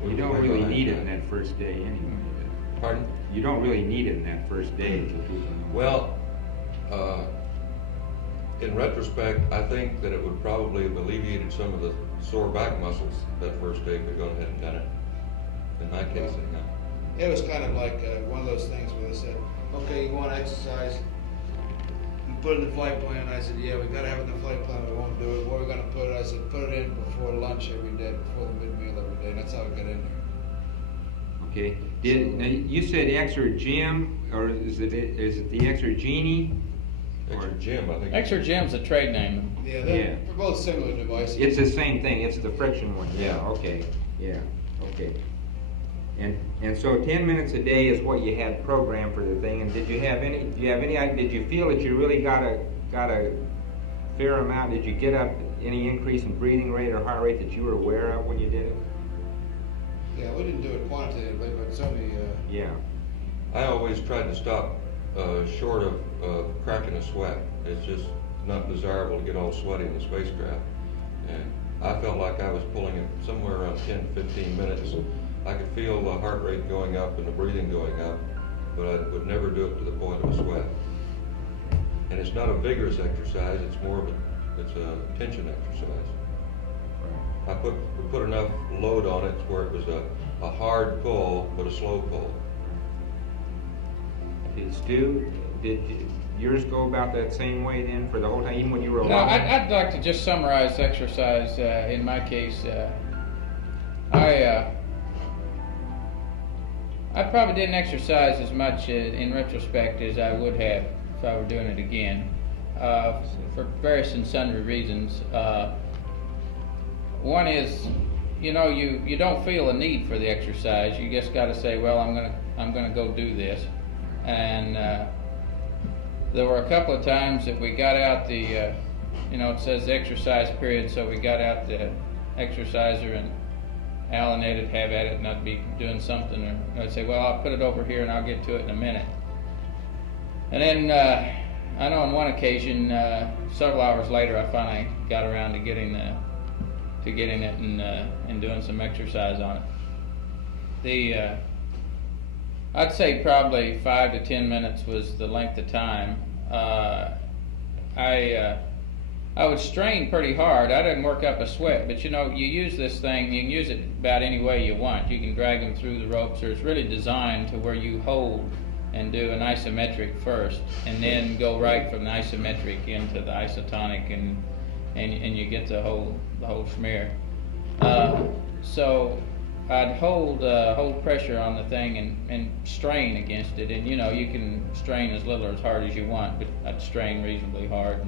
You don't really need it in that first day anyway. Pardon? You don't really need it in that first day. Well, in retrospect, I think that it would probably have alleviated some of the sore back muscles that first day if we'd gone ahead and done it. In my case, anyhow. It was kind of like one of those things where they said, okay, you want to exercise, you put it in the flight plan. I said, yeah, we've got to have it in the flight plan, we won't do it. Where are we going to put it? I said, put it in before lunch every day, before the mid-meal every day, and that's how it got in there. Okay. Now you said exergym, or is it the exergenie? Exergym, I think. Exergym's a trade name. Yeah, they're both similar devices. It's the same thing. It's the friction one. Yeah. Okay. Yeah. Okay. And so 10 minutes a day is what you had programmed for the thing. And did you have any? Do you have any? Did you feel that you really got a fair amount? Did you get up any increase in breathing rate or heart rate that you were aware of when you did it? Yeah, we didn't do it quantitatively, but certainly. Yeah. I always tried to stop short of cracking a sweat. It's just not desirable to get all sweaty in the spacecraft. And I felt like I was pulling it somewhere around 10 to 15 minutes. I could feel the heart rate going up and the breathing going up, but I would never do it to the point of a sweat. And it's not a vigorous exercise, it's more of a tension exercise. We put enough load on it where it was a hard pull, but a slow pull. Stu, did yours go about that same way then for the whole time, even when you were alone? No, I'd like to just summarize exercise. In my case, I probably didn't exercise as much in retrospect as I would have if I were doing it again, for various and sundry reasons. One is, you know, you don't feel a need for the exercise. You just got to say, well, I'm gonna go do this. And there were a couple of times that we got out the, it says exercise period, so we got out the exerciser, and Alan Ed'd have at it, and I'd be doing something, or I'd say, well, I'll put it over here and I'll get to it in a minute. And then I know on one occasion, several hours later, I finally got around to getting it and doing some exercise on it. I'd say probably 5 to 10 minutes was the length of time. I I would strain pretty hard. I didn't work up a sweat, but you know, you use this thing, you can use it about any way you want. You can drag them through the ropes, or it's really designed to where you hold and do an isometric first, and then go right from the isometric into the isotonic, and you get the whole smear. So I'd hold pressure on the thing and strain against it, and you know, you can strain as little or as hard as you want, but I'd strain reasonably hard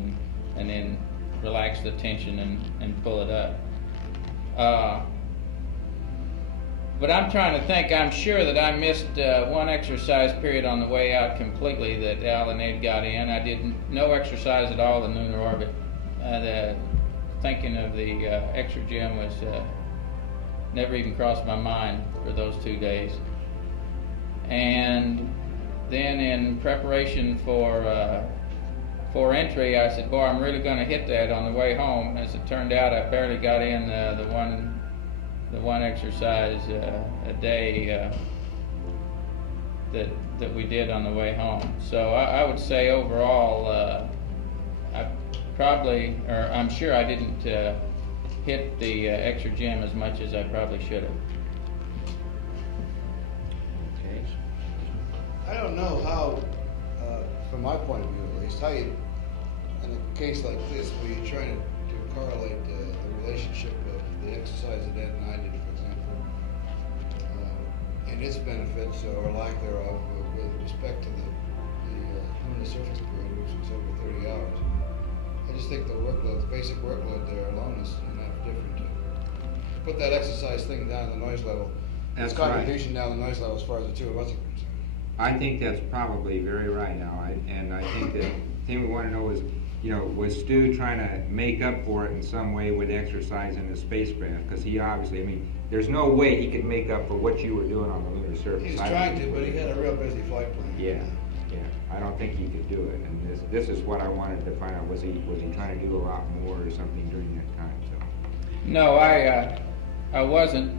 and then relax the tension and pull it up. But I'm trying to think. I'm sure that I missed one exercise period on the way out completely that Al and Ed got in. I did no exercise at all in lunar orbit. Thinking of the extra gym was never even crossed my mind for those 2 days. And then in preparation for entry, I said, boy, I'm really going to hit that on the way home. As it turned out, I barely got in the one exercise a day that we did on the way home. So I would say overall, I'm sure I didn't hit the extra gym as much as I probably should have. Okay. I don't know how, from my point of view at least, how you, in a case like this, where you're trying to correlate the relationship of the exercise that Ed and I did, for example, and its benefits or lack thereof with respect to the lunar surface period, which was over 30 hours. I just think the workload, the basic workload there alone is enough different to put that exercise thing down the noise level. That's its contribution down the noise level as far as the two of us are concerned. I think that's probably very right now, and I think that the thing we want to know is, you know, was Stu trying to make up for it in some way with exercise in the spacecraft? Because he obviously, I mean, there's no way he could make up for what you were doing on the lunar surface. He was trying to, but he had a real busy flight plan. Yeah, I don't think he could do it, and this is what I wanted to find out. Was he trying to do a lot more or something during that time? So. No, I wasn't.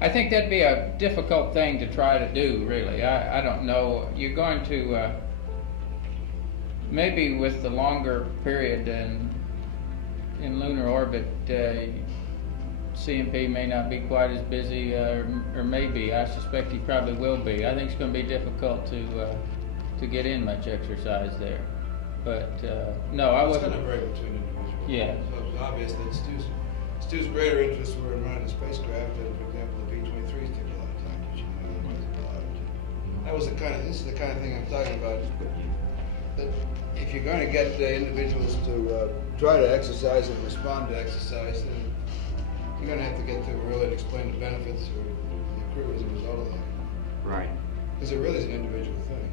I think that'd be a difficult thing to try to do, really. I don't know. You're going to, maybe with the longer period in lunar orbit, CMP may not be quite as busy, or maybe. I suspect he probably will be. I think it's going to be difficult to get in much exercise there. But, no, I wasn't. It's going to vary between individuals. Yeah. So it's obvious that Stu's greater interests were in running the spacecraft, and for example, the B-23s took a lot of time, which you know, the ones that allowed it to. That was this is the kind of thing I'm talking about. That if you're going to get individuals to try to exercise and respond to exercise, then you're going to have to get to really explain the benefits or the crew as a result of that. Right. Because it really is an individual thing.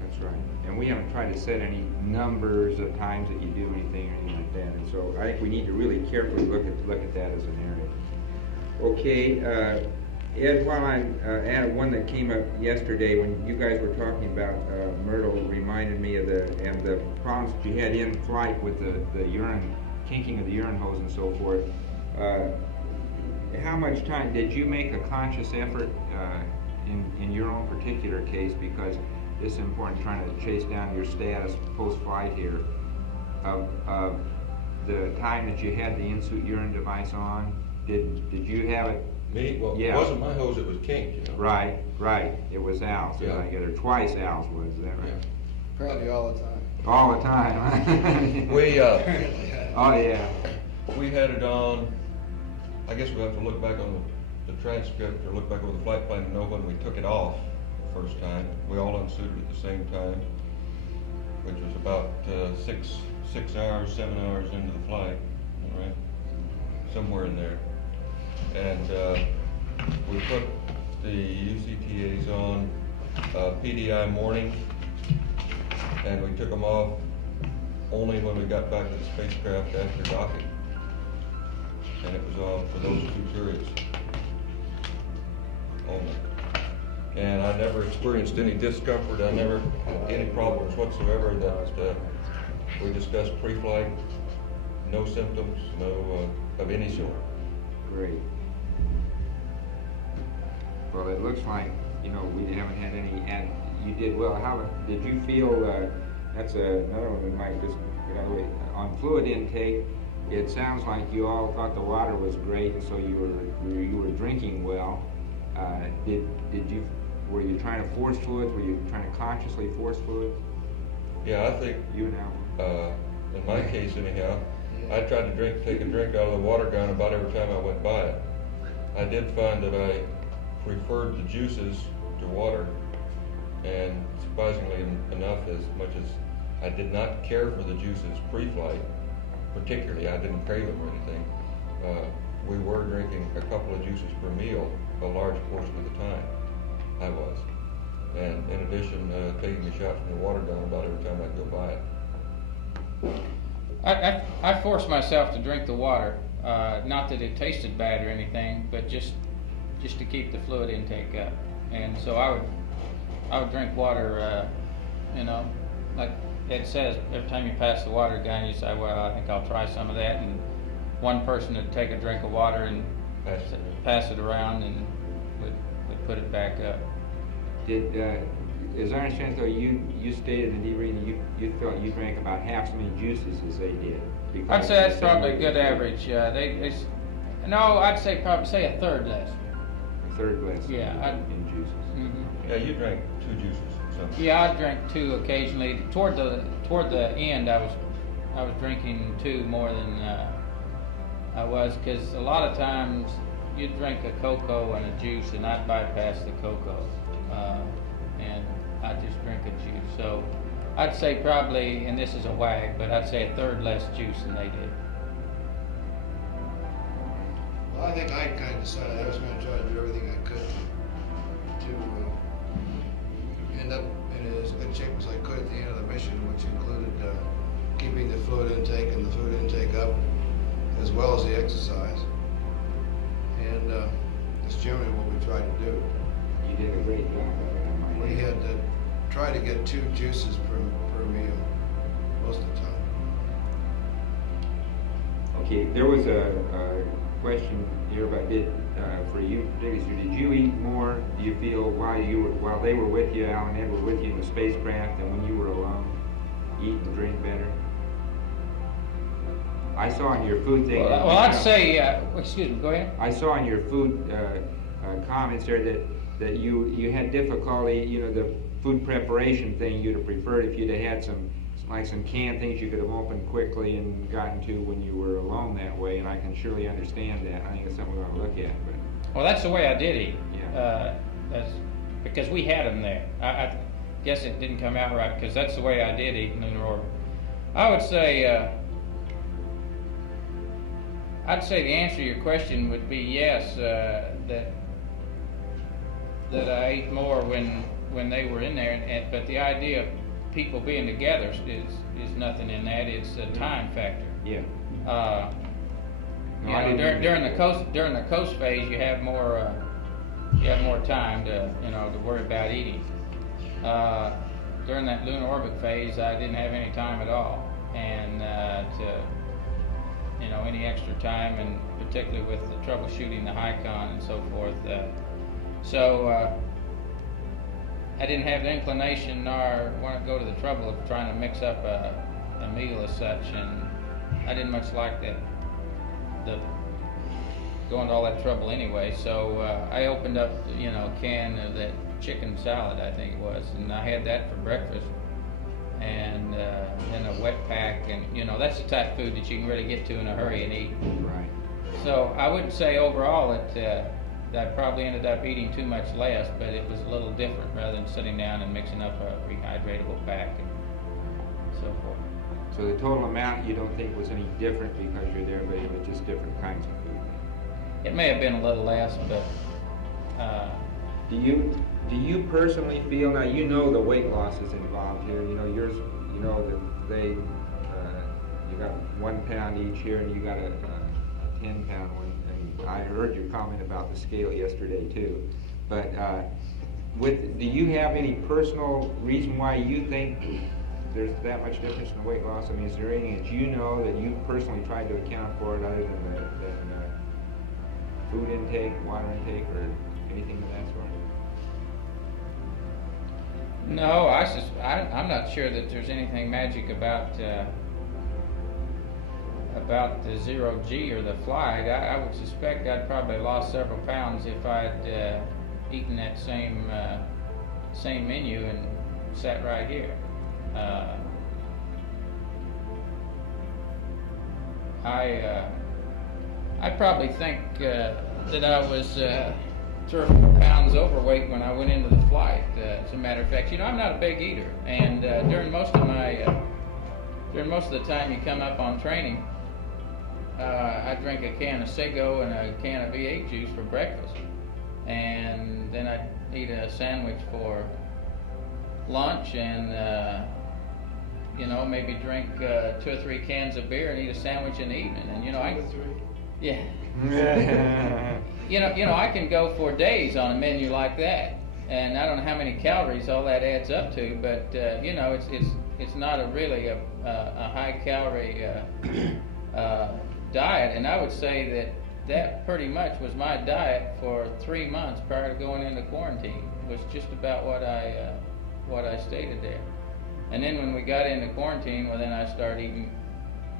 That's right. And we haven't tried to set any numbers of times that you do anything or anything like that. And so I think we need to really carefully look at that as an area. Okay, Ed, while I added one that came up yesterday when you guys were talking about Myrtle, reminded me of the problems that you had in flight with the urine, kinking of the urine hose and so forth. How much time did you make a conscious effort in your own particular case, because this is important, trying to chase down your status post-flight here, of the time that you had the in-suit urine device on? Did you have it? Me? Well, yeah. It wasn't my hose, it was kinked, you know. Right. It was Al's. Yeah. I gather twice Al's was, is that right? Yeah. Apparently all the time. All the time. We, oh yeah. We had it on, I guess we have to look back on the transcript or look back over the flight plan to know when we took it off the first time. We all unsuited at the same time, which was about 6 hours, 7 hours into the flight, all right? Somewhere in there. And we put the UCTAs on PDI morning, and we took them off only when we got back to the spacecraft after docking. And it was on for those 2 periods only. And I never experienced any discomfort. I never had any problems whatsoever that we discussed pre-flight. No symptoms, no of any sort. Great. Well, it looks like, you know, we haven't had any, and you did well. How did you feel That's another one we might just get out of the way. On fluid intake, it sounds like you all thought the water was great, and so you were drinking well. Were you trying to force fluids? Were you trying to consciously force fluids? Yeah, I think You and Al. in my case anyhow, I tried to take a drink out of the water gun about every time I went by it. I did find that I preferred the juices to water, and surprisingly enough, as much as I did not care for the juices pre-flight, particularly, I didn't crave them or anything, we were drinking a couple of juices per meal a large portion of the time. I was. And in addition, taking a shot from the water gun about every time I'd go by it. I forced myself to drink the water, not that it tasted bad or anything, but just to keep the fluid intake up. And so I would drink water, like Ed says, every time you pass the water gun, you say, well, I think I'll try some of that, and one person would take a drink of water and pass it around and would put it back up. As I understand, though, you stated in the debriefing you felt you drank about half as many juices as they did. I'd say that's probably a good average. I'd say probably a third less. A third less. Yeah, in juices. Mm-hmm. Yeah, you drank 2 juices. So. Yeah, I drank 2 occasionally. Toward the end, I was drinking 2 more than I was, because a lot of times you'd drink a cocoa and a juice, and I'd bypass the cocoa, and I'd just drink a juice. So I'd say probably, and this is a wag, but I'd say a third less juice than they did. Well, I think I kind of decided I was going to try to do everything I could to end up in as good shape as I could at the end of the mission, which included keeping the fluid intake and the food intake up, as well as the exercise. And that's generally what we tried to do. You did a great job of it. We had to try to get 2 juices per meal most of the time. Okay, there was a question here about for you, particularly, did you eat more? Do you feel while they were with you, Al and Ed were with you in the spacecraft, and when you were alone, eat and drink better? I saw in your food thing. Well, I'd say, excuse me, go ahead. I saw in your food comments there that you had difficulty, the food preparation thing you'd have preferred if you'd have had some canned things you could have opened quickly and gotten to when you were alone that way, and I can surely understand that. I think it's something we ought to look at. But well, that's the way I did eat. Yeah. That's because we had them there. I guess it didn't come out right, because that's the way I did eat in lunar orbit. I would say, I'd say the answer to your question would be yes. That I ate more when they were in there, but the idea of people being together is nothing in that. It's a time factor. Yeah. During the coast phase, you have more time to worry about eating. During that lunar orbit phase, I didn't have any time at all, and any extra time, and particularly with the troubleshooting the Hycon and so forth. So I didn't have the inclination nor want to go to the trouble of trying to mix up a meal as such, and I didn't much like the going to all that trouble anyway. So I opened up, a can of that chicken salad, I think it was, and I had that for breakfast, and then a wet pack, and that's the type of food that you can really get to in a hurry and eat. Right. So I wouldn't say overall that I probably ended up eating too much less, but it was a little different rather than sitting down and mixing up a rehydratable pack and so forth. So the total amount you don't think was any different because you're there, but it was just different kinds of food? It may have been a little less, but do you personally feel, now the weight loss is involved here, yours, that they you got 1 pound each here, and you got a 10-pound one, and I heard your comment about the scale yesterday too, but do you have any personal reason why you think there's that much difference in the weight loss? I mean, is there anything that that you personally tried to account for it other than food intake, water intake, or anything of that sort? No, I'm not sure that there's anything magic about the 0G or the flight. I would suspect I'd probably lost several pounds if I'd eaten that same menu and sat right here. I probably think that I was 3 or 4 pounds overweight when I went into the flight. As a matter of fact, I'm not a big eater, and during most of the time you come up on training, I drink a can of Sago and a can of V8 juice for breakfast, and then I eat a sandwich for lunch, and maybe drink 2 or 3 cans of beer and eat a sandwich in the evening. And yeah. I can go for days on a menu like that, and I don't know how many calories all that adds up to, but it's not really a high calorie diet, and I would say that pretty much was my diet for 3 months prior to going into quarantine. Was just about what I stated there. And then when we got into quarantine, well, then I started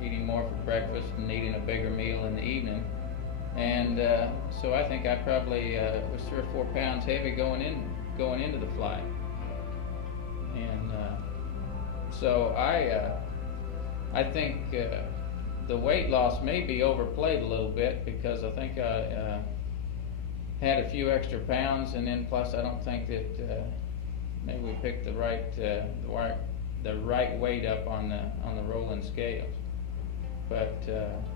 eating more for breakfast and eating a bigger meal in the evening. And so I think I probably was 3 or 4 pounds heavy going into the flight. And so I think the weight loss may be overplayed a little bit, because I think I had a few extra pounds, and then plus I don't think that maybe we picked the right weight up on the rolling scales. But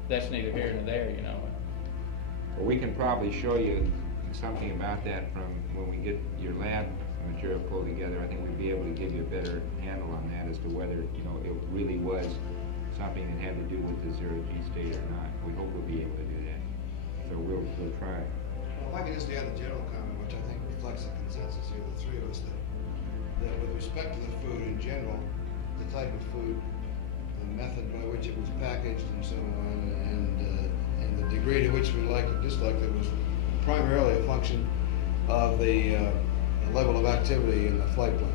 that's neither here nor there, Well, we can probably show you something about that from when we get your lab material pulled together. I think we'd be able to give you a better handle on that as to whether it really was something that had to do with the 0G state or not. We hope we'll be able to do that. So we'll try. Well, if I could just add the general comment, which I think reflects the consensus here, the three of us, that with respect to the food in general, the type of food, the method by which it was packaged and so on, and the degree to which we liked or disliked it was primarily a function of the level of activity in the flight plan.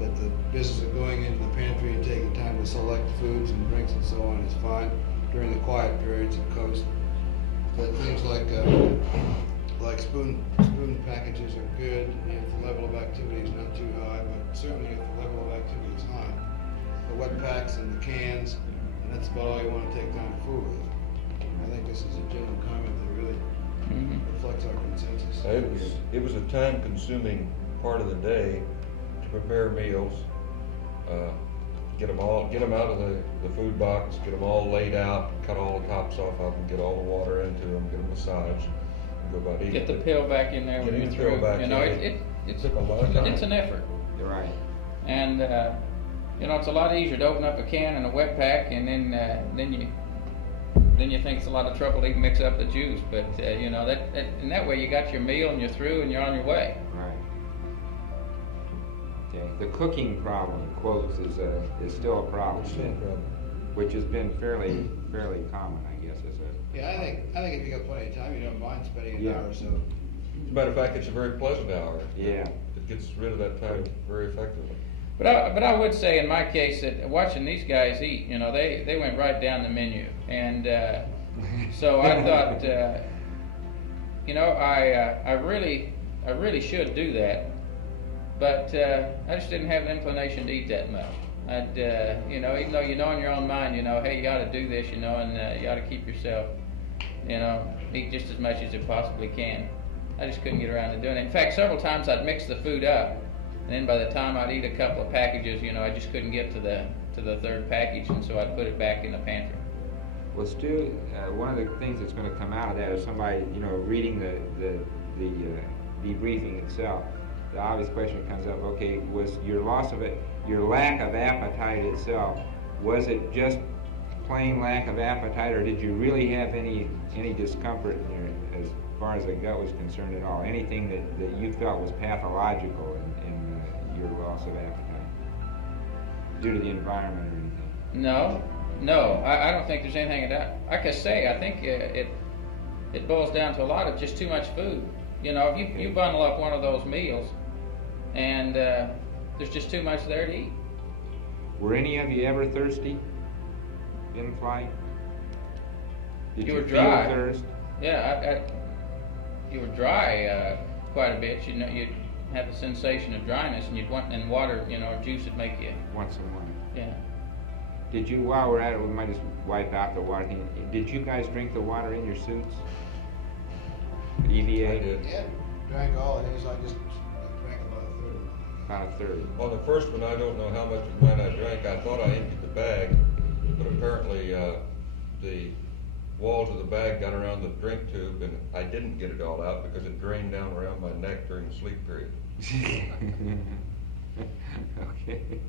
That the business of going into the pantry and taking time to select foods and drinks and so on is fine during the quiet periods of coast. But things like spoon packages are good if the level of activity is not too high, but certainly if the level of activity is high. The wet packs and the cans, and that's about all you want to take time to fool with. I think this is a general comment that really reflects our consensus. It was a time-consuming part of the day to prepare meals, get them out of the food box, get them all laid out, cut all the tops off of them, get all the water into them, get them massaged, and go about eating. Get the pill back in there when you're through. It took a lot of time. It's an effort. You're right. And it's a lot easier to open up a can in a wet pack, and then you think it's a lot of trouble to even mix up the juice. But in that way you got your meal and you're through and you're on your way. Right. Okay. The cooking problem, quotes, is still a problem. Which has been fairly common, I guess. Yeah, I think if you got plenty of time, you don't mind spending an hour or so. As a matter of fact, it's a very pleasant hour. Yeah. It gets rid of that time very effectively. But I would say in my case that watching these guys eat, they went right down the menu, and so I thought, I really should do that, but I just didn't have an inclination to eat that much. I'd even though in your own mind, hey, you ought to do this, and you ought to keep yourself, eat just as much as you possibly can. I just couldn't get around to doing it. In fact, several times I'd mix the food up. And then by the time I'd eat a couple of packages, I just couldn't get to the third package, and so I'd put it back in the pantry. Well, Stu, one of the things that's going to come out of that is somebody, reading the debriefing itself. The obvious question comes up: okay, was your lack of appetite itself, was it just plain lack of appetite, or did you really have any discomfort as far as the gut was concerned at all? Anything that you felt was pathological in your loss of appetite due to the environment or anything? No, I don't think there's anything that like I say. I think it boils down to a lot of just too much food. If you bundle up one of those meals, and there's just too much there to eat. Were any of you ever thirsty in flight? Did You you were feel dry. thirst? Yeah, you were dry quite a bit. You know, you'd have a sensation of dryness, and you'd want, and water, you know, or juice would make you. Want some water? Yeah. Did you, while we're at it, we might just wipe out the water thing. Did you guys drink the water in your suits? EVA? I did. Yeah, drank all of his, I just drank about a third. About a third. On the first one, I don't know how much of mine I drank. I thought I emptied the bag, but apparently the walls of the bag got around the drink tube, and I didn't get it all out because it drained down around my neck during the sleep period. Okay.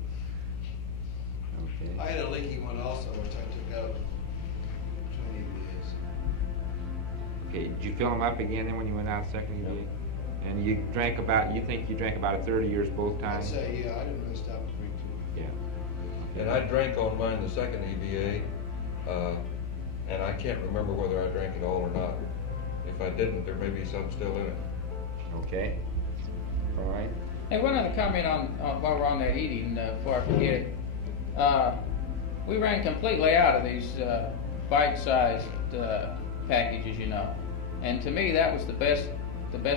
Okay. I had a leaky one also, which I took out 20 years. Okay, did you fill them up again then when you went out second EVA? And you drank about, you think you drank about a third of yours both I'd times? say, yeah, I didn't really stop to drink too much. Yeah. And I drank on mine the second EVA, and I can't remember whether I drank it all or not. If I didn't, there may be some still in it. Okay. All right. Hey, one other comment on while we're on that eating, before I forget it. We ran completely out of these bite-sized packages, you know, and to me that was the best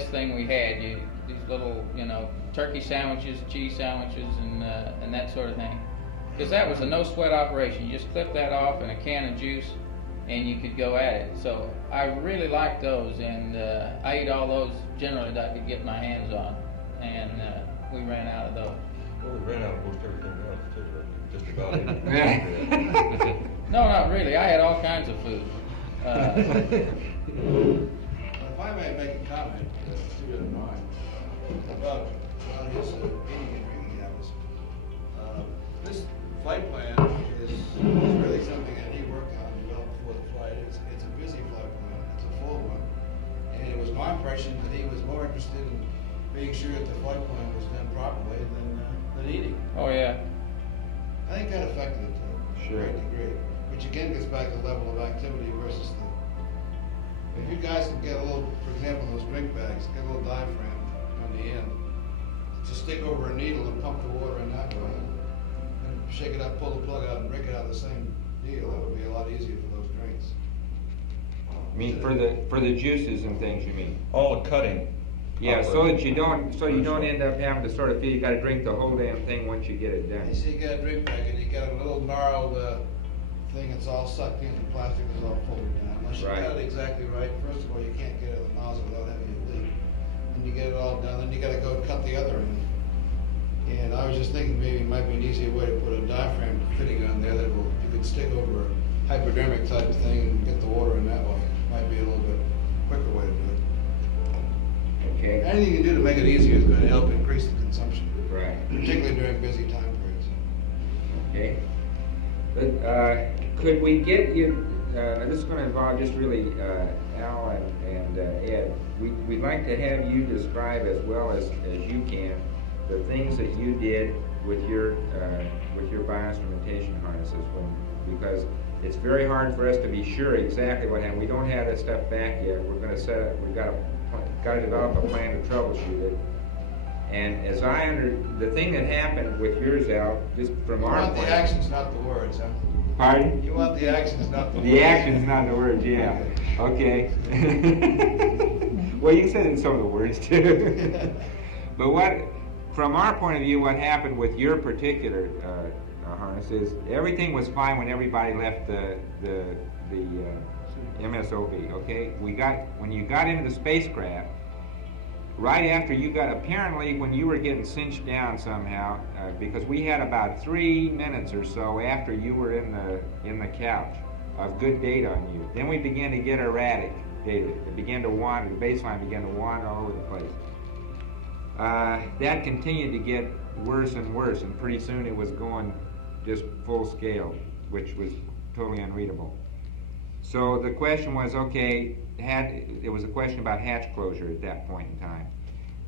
thing we had. These little, you know, turkey sandwiches, cheese sandwiches, and that sort of thing. Because that was a no-sweat operation. You just clip that off in a can of juice, and you could go at it. So I really liked those, and I eat all those generally that I could get my hands on, and we ran out of those. Well, we ran out of most everything else too, just about anything. No, not really. I had all kinds of food. If I may make a comment, if you don't mind, about his eating and drinking habits. This flight plan is really something that he worked on well before the flight. It's a busy flight plan, it's a full one. And it was my impression that he was more interested in being sure that the flight plan was done properly than eating. Oh yeah. I think that affected it to a great degree. Which again gets back to the level of activity versus the. If you guys can get a little, for example, those drink bags, get a little diaphragm on the end, just stick over a needle and pump the water in that way, and shake it up, pull the plug out, and drink it out of the same deal. That would be a lot easier for those drinks. I mean, for the juices and things, you mean? All the cutting. Yeah, so that you don't end up having to sort of feel you got to drink the whole damn thing once you get it done. You see, you get a drink bag, and you get a little gnarled thing that's all sucked in, the plastic is all folded down. Unless you got it exactly right, first of all, you can't get it at the nozzle without having it leak. And you get it all done, then you got to go cut the other end. And I was just thinking maybe it might be an easier way to put a diaphragm fitting on there that will, you could stick over a hypodermic type of thing and get the water in that way. Might be a little bit quicker way to do it. Okay. Anything you can do to make it easier is going to help increase the consumption. Right. Particularly during busy time periods. Okay. But could we get you, this is going to involve just really Al and Ed. We'd like to have you describe as well as you can the things that you did with your bioinstrumentation harnesses, because it's very hard for us to be sure exactly what happened. We don't have that stuff back yet. We're going to set up, we've got to develop a plan to troubleshoot it. And as the thing that happened with yours, Al, just from our point. You want the actions, not the words, huh? Pardon? You want the actions, not the words. The actions, not the words, yeah. Okay. Well, you said in some of the words too. But from our point of view, what happened with your particular harness is everything was fine when everybody left the MSOB. Okay, when you got into the spacecraft. Right after you got, apparently when you were getting cinched down somehow, because we had about 3 minutes or so after you were in the couch of good data on you. Then we began to get erratic data. It began to wander, the baseline began to wander all over the place. That continued to get worse and worse, and pretty soon it was going just full scale, which was totally unreadable. So the question was, okay, it was a question about hatch closure at that point in time.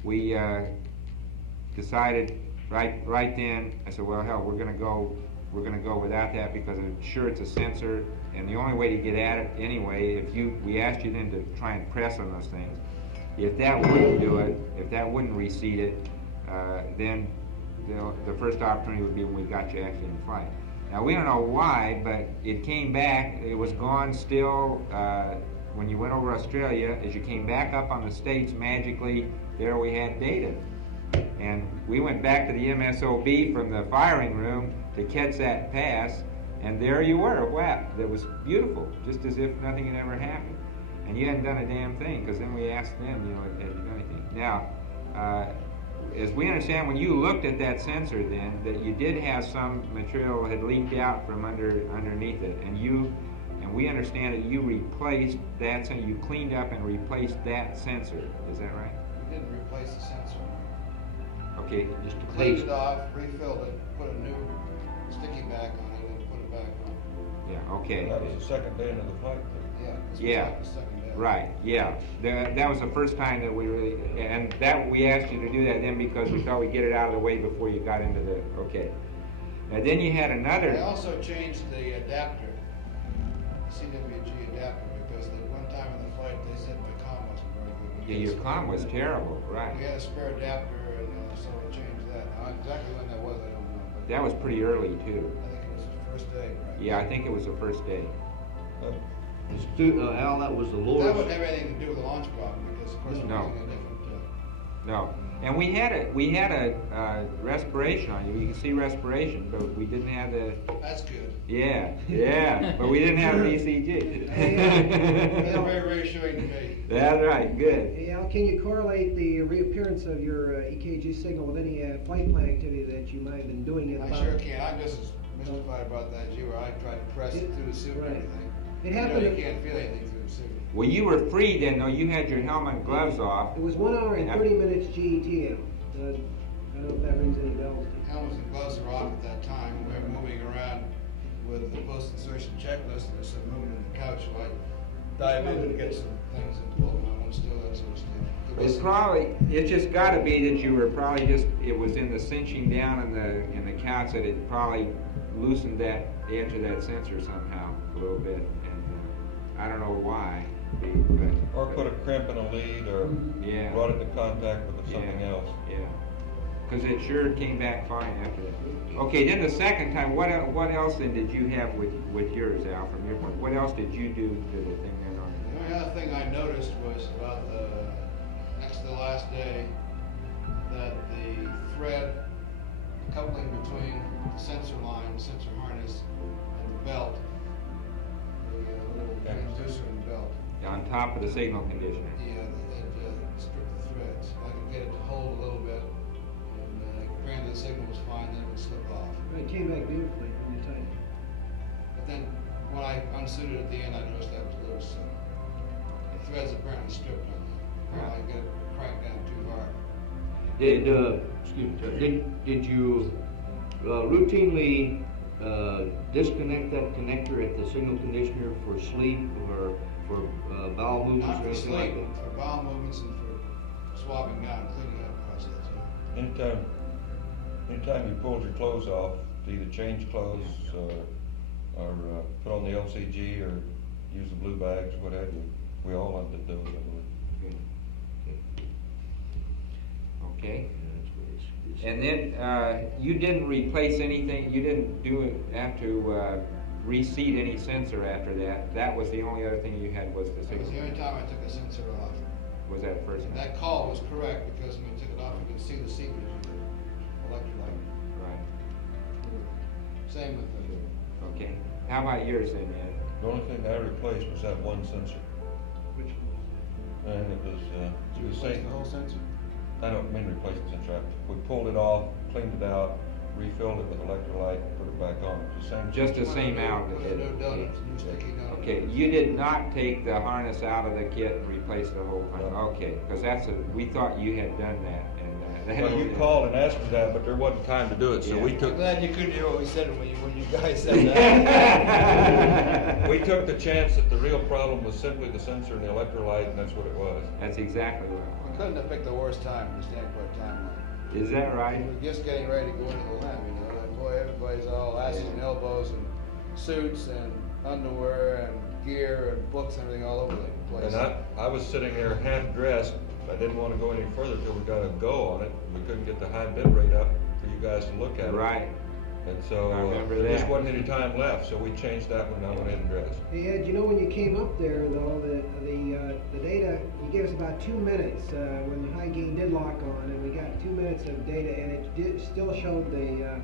We decided right then. I said, well, hell, we're going to go without that because sure it's a sensor, and the only way to get at it anyway. We asked you then to try and press on those things. If that wouldn't do it, if that wouldn't reseat it, then the first opportunity would be when we got you actually in flight. Now, we don't know why, but it came back. It was gone still when you went over Australia. As you came back up on the States, magically, there we had data. And we went back to the MSOB from the firing room to Quetzat Pass, and there you were, wow, that was beautiful, just as if nothing had ever happened. And you hadn't done a damn thing, because then we asked them, you know, had you done anything? Now, as we understand, when you looked at that sensor then, that you did have some material had leaked out from underneath it, and we understand that you replaced that sensor, you cleaned up and replaced that sensor, is that right? We didn't replace the sensor. Okay, just to Cleaned it off, refilled it, put a new sticky back on it, and put it back on. Yeah, okay. That was the second day into the flight. Yeah. This was Yeah. like the second day. Right, yeah. That was the first time that we really, and that we asked you to do that then because we thought we'd get it out of the way before you got into the, okay. Now then you had another. They also changed the adapter, CWG adapter, because at one time in the flight they said my comm wasn't very good. Yeah, your comm was terrible, right. We had a spare adapter, and so we changed that. Now, exactly when that was, I don't know. But That was pretty early too. I think it was the first day, right? Yeah, I think it was the first day. Al, that was the That lowest. wouldn't have anything to do with the launch problem, because of course we're No. using a different, No, and we had a respiration on you. You can see respiration, but we didn't have the. that's good. Yeah, but we didn't have an ECG. That's very reassuring to me. That's right, good. Hey, Al, can you correlate the reappearance of your EKG signal with any flight plan activity that you might have been doing? I sure can. I'm just as mystified about that as you are. I tried to press it through the suit and Right. everything. It You know, happened. you can't feel anything through the suit. Well, you were free then, though. You had your helmet and gloves off. It was 1 hour and 30 minutes GET. I don't know if that rings any bells to you. Helmets and gloves were off at that time. We were moving around with the post-insertion checklist, and there's some movement in the couch, so I dive in and get some things and pull them out, still that sort of stuff. It's just got to be that you were probably just, it was in the cinching down in the couch that it probably loosened that edge of that sensor somehow a little bit, and I don't know why. Or put a crimp in a lead, or Yeah. brought it into contact with something else. Yeah, because it sure came back fine after that. Okay, then the second time, what else then did you have with yours, Al, from your point? What else did you do to the thing there? The only other thing I noticed was about next to the last day, that the thread coupling between the sensor line, sensor harness, and the belt, the little transducer in the belt. On top of the signal conditioner. Yeah, it stripped the threads. I could get it to hold a little bit, and apparently the signal was fine, then it would slip off. It came back beautifully when you tightened it. But then, when I unsuited at the end, I noticed that was loose, so the threads apparently stripped on that. Apparently I got it cranked down too hard. Did you routinely disconnect that connector at the signal conditioner for sleep or for bowel movements Not or for anything sleep, like that? for bowel movements and for swabbing down, cleaning up process. Anytime you pulled your clothes off, to either change clothes or put on the LCG or use the blue bags, what have you, we all undid those, I believe. Okay. And then you didn't replace anything. You didn't have to reseat any sensor after that. That was the only other thing you had was the That signal. was the only time I took a sensor off. Was that the first time? That call was correct, because when you took it off, you could see the seepage of the electrolyte. Right. Same with the. Okay. How about yours then, Ed? The only thing I replaced was that one sensor. Which one? And it was, Did you the replace same. the whole sensor? I don't mean replace the sensor. We pulled it off, cleaned it out, refilled it with electrolyte, put it back on. Just the same outlet. Put a new donut, new sticky donut. Okay, you did not take the harness out of the kit and replace the whole thing. Okay, because we thought you had done that, and Well, you called and asked me that, but there wasn't time to do it, so we I'm took. glad you couldn't hear what we said when you guys said that. We took the chance that the real problem was simply the sensor and the electrolyte, and that's what it was. That's exactly what it We couldn't have picked the worst time for the standpoint timeline. was. Is that right? We were just getting ready to go into the limb, and boy, everybody's all asses and elbows and suits and underwear and gear and books and everything all over the place. And I was sitting there half dressed. I didn't want to go any further till we got a go on it. We couldn't get the high bit rate up, for you guys to look at. Right. And so, I remember there just that. wasn't any time left, so we changed that when I went ahead and dressed. Hey Ed, you know when you came up there though, the data, you gave us about 2 minutes when the high gain did lock on, and we got 2 minutes of data, and it still showed the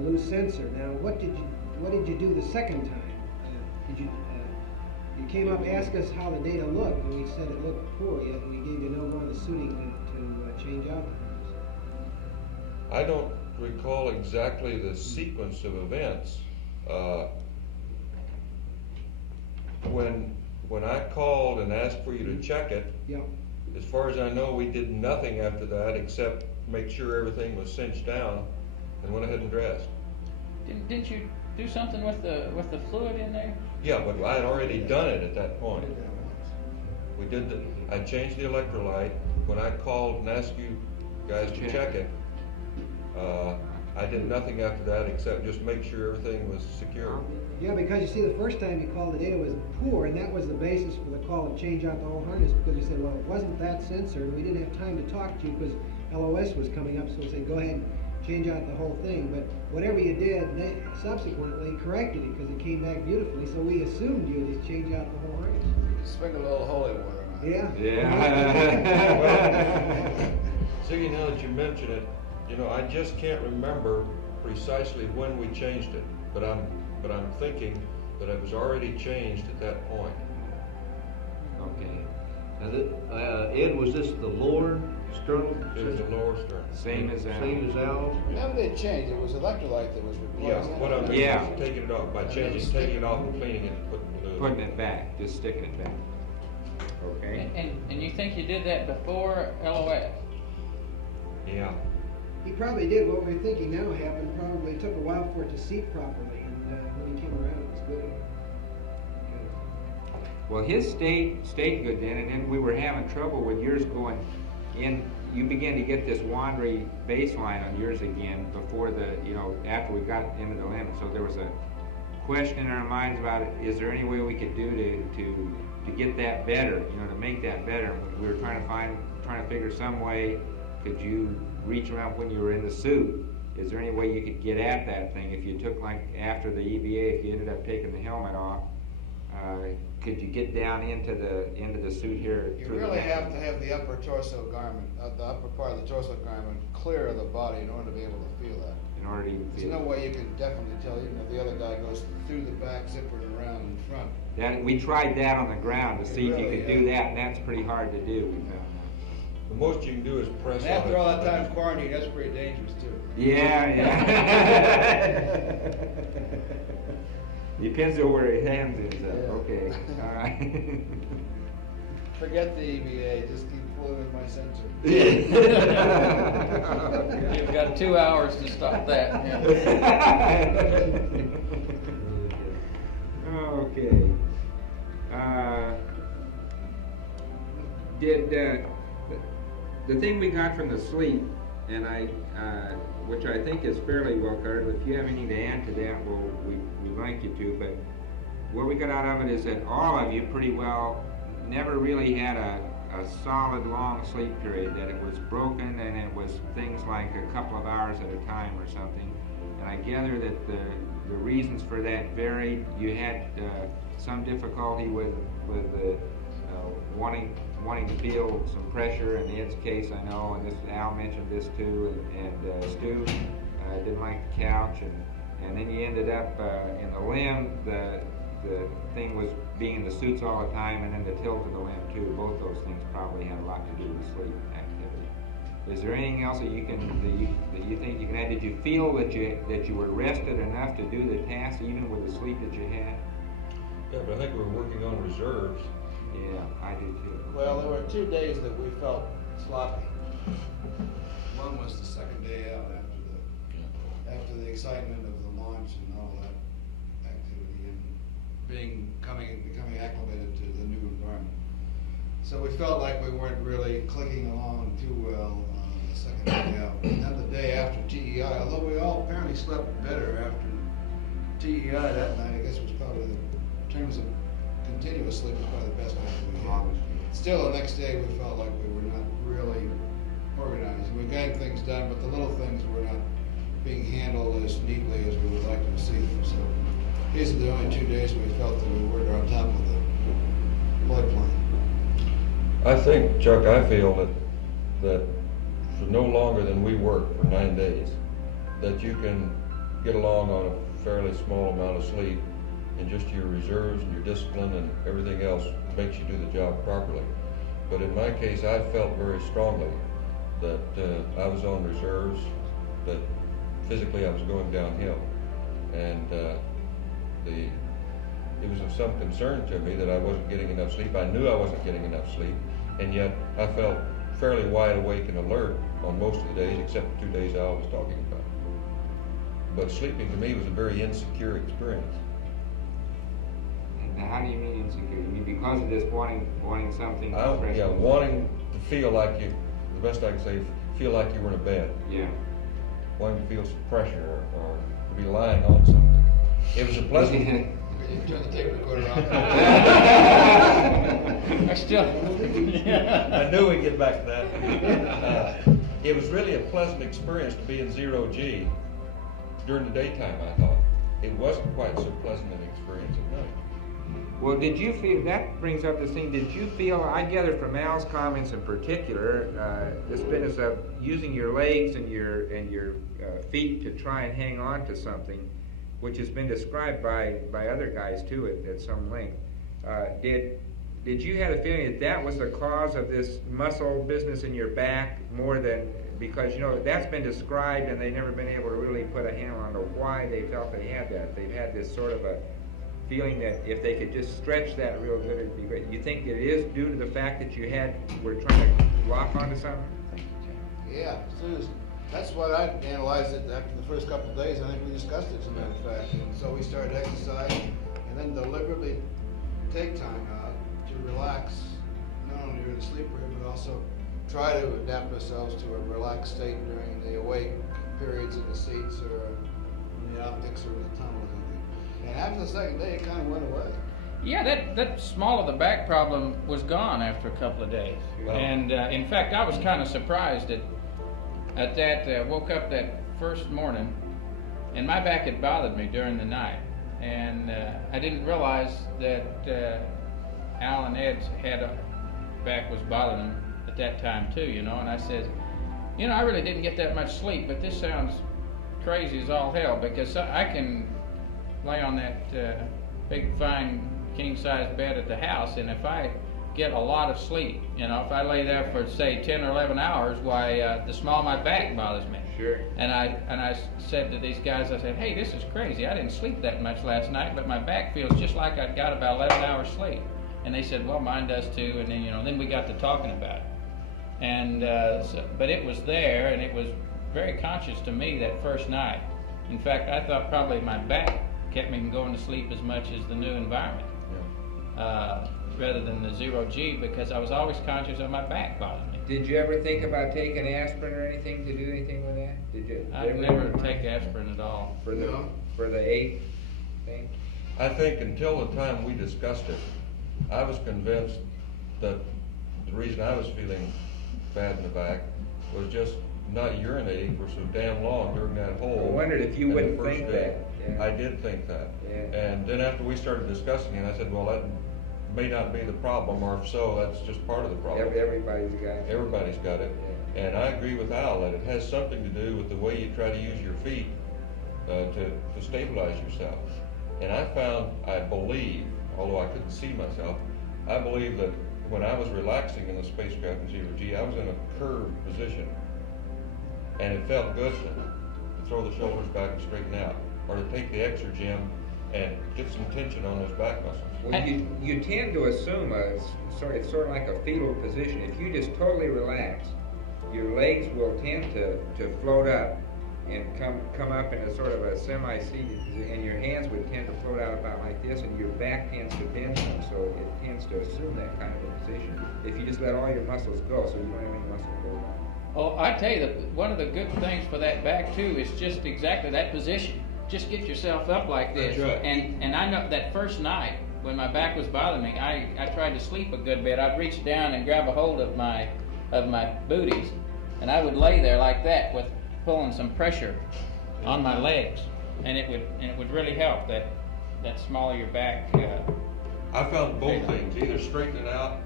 loose sensor. Now, what did you do the second time? You came up, asked us how the data looked, and we said it looked poor. Yet we gave you no run of the suiting to change out the harness. I don't recall exactly the sequence of events. When I called and asked for you to check it, yeah. As far as I know, we did nothing after that except make sure everything was cinched down and went ahead and dressed. Didn't you do something with the fluid in there? Yeah, but I had already done it at that point. I changed the electrolyte. When I called and asked you guys to check it, I did nothing after that except just make sure everything was secure. Yeah, because you see, the first time you called, the data was poor, and that was the basis for the call to change out the whole harness, because you said, well, it wasn't that sensor, and we didn't have time to talk to you because LOS was coming up, so we said, go ahead and change out the whole thing. But whatever you did, they subsequently corrected it, because it came back beautifully, so we assumed you would just change out the whole harness. Sprinkle a little holy water on it. Yeah. Well, see, now that you mention it, I just can't remember precisely when we changed it, but I'm thinking that it was already changed at that point. Okay. Now, Ed, was this the lower stern? It was the lower stern. Same as Al. Same as Al's? Never did change. It was electrolyte that was Yeah, replaced. what I'm doing is taking it off by taking it off and cleaning it and Putting it back, just sticking it back. Okay. And you think you did that before LOS? Yeah. He probably did. What we're thinking now happened. Probably took a while for it to seat properly, and when he came around, it was good. Well, his stayed good then, and then we were having trouble with yours going in. You began to get this wandery baseline on yours again before after we got into the limit. So there was a question in our minds about it. Is there any way we could do to get that better? To make that better. We were trying to figure some way. Could you reach around when you were in the suit? Is there any way you could get at that thing if you took, like, after the EVA, if you ended up taking the helmet off? Could you get down into the suit here? You really have to have the upper torso garment, the upper part of the torso garment clear of the body in order to be able to feel that. In order to even feel There's no way you can definitely tell, even if the other guy goes through the back zipper and around in front. We tried that on the ground to see if you Really, could do that, and that's pretty hard to do. We found. The most you can do is press And after all that time quarantine, that's pretty dangerous too. Yeah. Depends on where his hands is. Okay. All right. Forget the EVA, just keep fooling with my sensor. You've got 2 hours to stop that. Okay. The thing we got from the sleep, and which I think is fairly well covered. If you have anything to add to that, we'd like you to. But what we got out of it is that all of you pretty well never really had a solid long sleep period. That it was broken, and it was things like a couple of hours at a time or something. And I gather that the reasons for that varied. You had some difficulty with wanting to feel some pressure. In Ed's case, I know, and Al mentioned this too, and Stu didn't like the couch, and then you ended up in the limb. The thing was being in the suits all the time, and then the tilt of the limb too. Both those things probably had a lot to do with sleep activity. Is there anything else that you think you can add? Did you feel that you were rested enough to do the task even with the sleep that you had? Yeah, but I think we were working on reserves. Yeah, I did too. Well, there were 2 days that we felt sloppy. One was the second day out after the excitement of the launch and all that activity, and becoming acclimated to the new environment. So we felt like we weren't really clicking along too well on the second day out. And then the day after TEI, although we all apparently slept better after TEI that night, I guess was probably, in terms of continuous sleep, was probably the best night we had. Still, the next day we felt like we were not really organized. We got things done, but the little things were not being handled as neatly as we would like to see them. So these are the only 2 days we felt that we were on top of the floodplain. I think, Chuck, I feel that for no longer than we work for 9 days, that you can get along on a fairly small amount of sleep, and just your reserves and your discipline and everything else makes you do the job properly. But in my case, I felt very strongly that I was on reserves, that physically I was going downhill, and it was of some concern to me that I wasn't getting enough sleep. I knew I wasn't getting enough sleep, and yet I felt fairly wide awake and alert on most of the days, except the 2 days I was talking about. But sleeping to me was a very insecure experience. Now, how do you mean insecure? You mean because of this wanting something fresh? Yeah, wanting to feel like you, the best I can say, feel like you were in a bed. Yeah. Wanting to feel some pressure or to be lying on something. It was a pleasant. Turn the tape recorder on. I still. I knew we'd get back to that. It was really a pleasant experience to be in 0G during the daytime, I thought. It wasn't quite so pleasant an experience at night. Well, did you feel, that brings up this thing, did you feel, I gather from Al's comments in particular, this business of using your legs and your feet to try and hang on to something, which has been described by other guys too at some length. Did you have a feeling that was the cause of this muscle business in your back more than, because you know that's been described and they've never been able to really put a handle on why they felt they had that. They've had this sort of a feeling that if they could just stretch that real good, it'd be great. You think that it is due to the fact that were trying to lock onto something? Yeah, that's what I analyzed it after the first couple of days. I think we discussed it, as a matter of fact. And so we started exercising and then deliberately take time out to relax, not only during the sleep period, but also try to adapt ourselves to a relaxed state during the awake periods in the seats or in the optics or in the tunnel or something. And after the second day, it kind of went away. Yeah, that small of the back problem was gone after a couple of days. Wow. And in fact, I was kind of surprised at that. Woke up that first morning, and my back had bothered me during the night. And I didn't realize that Al and Ed's back was bothering him at that time too, you know. And I said, you know, I really didn't get that much sleep, but this sounds crazy as all hell, because I can lay on that big fine king-size bed at the house, and if I get a lot of sleep, you know, if I lay there for say 10 or 11 hours, why the small of my back bothers me. Sure. And I said to these guys, I said, hey, this is crazy. I didn't sleep that much last night, but my back feels just like I'd got about 11 hours sleep. And they said, well, mine does too. And then, you know, then we got to talking about it. And but it was there, and it was very conscious to me that first night. In fact, I thought probably my back kept me from going to sleep as much as the new environment, rather than the 0G, because I was always conscious of my back bothering me. Did you ever think about taking aspirin or anything to do anything with that? Did you? I never take aspirin at all. For the 8th thing? I think until the time we discussed it, I was convinced that the reason I was feeling bad in the back was just not urinating for so damn long during that hole. I wondered if you wouldn't think that. Yeah. I did think that. Yeah. And then after we started discussing it, I said, well, that may not be the problem, or if so, that's just part of the problem. Everybody's got it. Everybody's got it. Yeah. And I agree with Al that it has something to do with the way you try to use your feet to stabilize yourself. And I believe, although I couldn't see myself, I believe that when I was relaxing in the spacecraft in 0G, I was in a curved position. And it felt good to throw the shoulders back and straighten out, or to take the exergym and get some tension on those back muscles. Well, you tend to assume it's sort of like a fetal position. If you just totally relax, your legs will tend to float up and come up in a sort of a semi-seated position, and your hands would tend to float out about like this, and your back tends to bend some, so it tends to assume that kind of a position. If you just let all your muscles go, so you don't have any muscle go down. Oh, I tell you that one of the good things for that back too is just exactly that position. Just get yourself up like this. That's right. And I know that first night when my back was bothering me, I tried to sleep a good bit. I'd reach down and grab a hold of my booties, and I would lay there like that with pulling some pressure on my legs, and it would really help that small of your back. I found both things, either straighten it out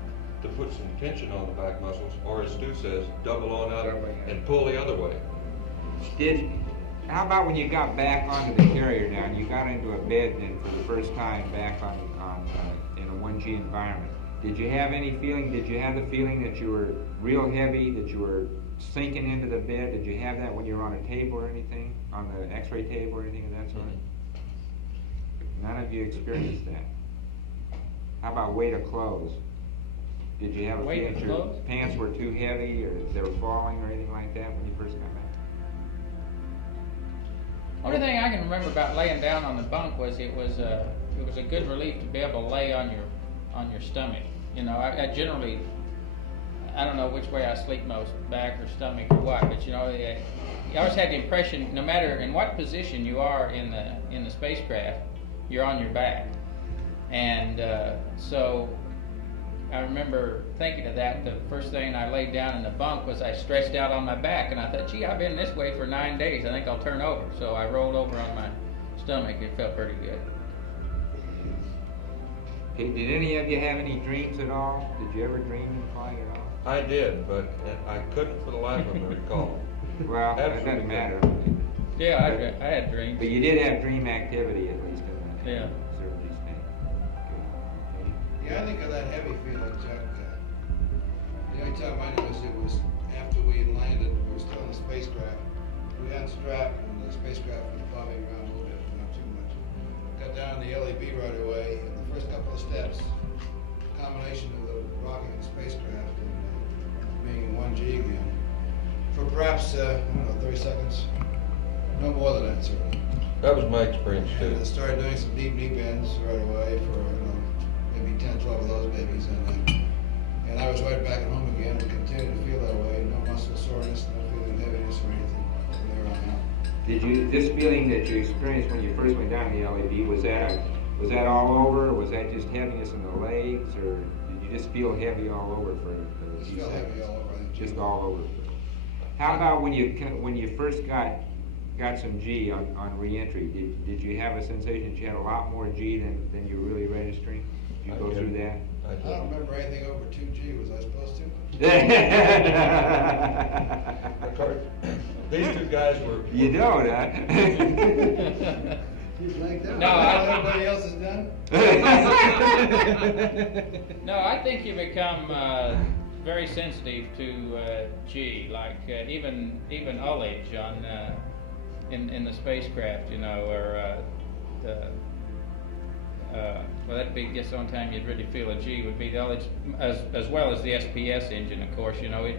to put some tension on the back muscles, or as Stu says, double on up and pull the other way. How about when you got back onto the carrier now and you got into a bed then for the first time back in a 1G environment? Did you have any feeling, did you have the feeling that you were real heavy, that you were sinking into the bed? Did you have that when you were on a table or anything, on the x-ray table or anything of that sort? None of you experienced that. How about weight of clothes? Did you have a feeling that your pants were too heavy or they were falling or anything like that when you first got back? Only thing I can remember about laying down on the bunk was it was a good relief to be able to lay on your stomach. You know, I generally, I don't know which way I sleep most, back or stomach or what, but you know, I always had the impression, no matter in what position you are in the spacecraft, you're on your back. And so I remember thinking of that. The first thing I laid down in the bunk was I stretched out on my back, and I thought, gee, I've been this way for 9 days. I think I'll turn over. So I rolled over on my stomach. It felt pretty good. Hey, did any of you have any dreams at all? Did you ever dream in flight at all? I did, but I couldn't for the life of me recall. Well, that doesn't matter. Yeah, I had dreams. But you did have dream activity at least. Yeah. Yeah, I think of that heavy feeling, Chuck. The only time I noticed it was after we had landed. We were still in the spacecraft. We unstrapped, and the spacecraft was bobbing around a little bit, but not too much. Got down the LEB right away, and the first couple of steps, combination of the rocket and the spacecraft and being in 1G again, for perhaps, I don't know, 30 seconds. No more than that, certainly. That was my experience, too. And I started doing some deep bends right away for, maybe 10, 12 of those babies, and I was right back at home again and continued to feel that way. No muscle soreness, no feeling heaviness or anything from there on out. Did you, this feeling that you experienced when you first went down the LEB, was that all over, or was that just heaviness in the legs, or did you just feel heavy all over for a few seconds? Heavy all over. Just all over. How about when you first got some G on re-entry? Did you have a sensation that you had a lot more G than you were really registering? Did you go through that? I don't remember anything over 2G. Was I supposed to? Of course, these two guys were. You don't, huh? He's like that. No, everybody else is done. No, I think you become very sensitive to G, like even ullage on in the spacecraft, you know, or well, that'd be just the only time you'd really feel a G would be the ullage, as well as the SPS engine, of course, you know.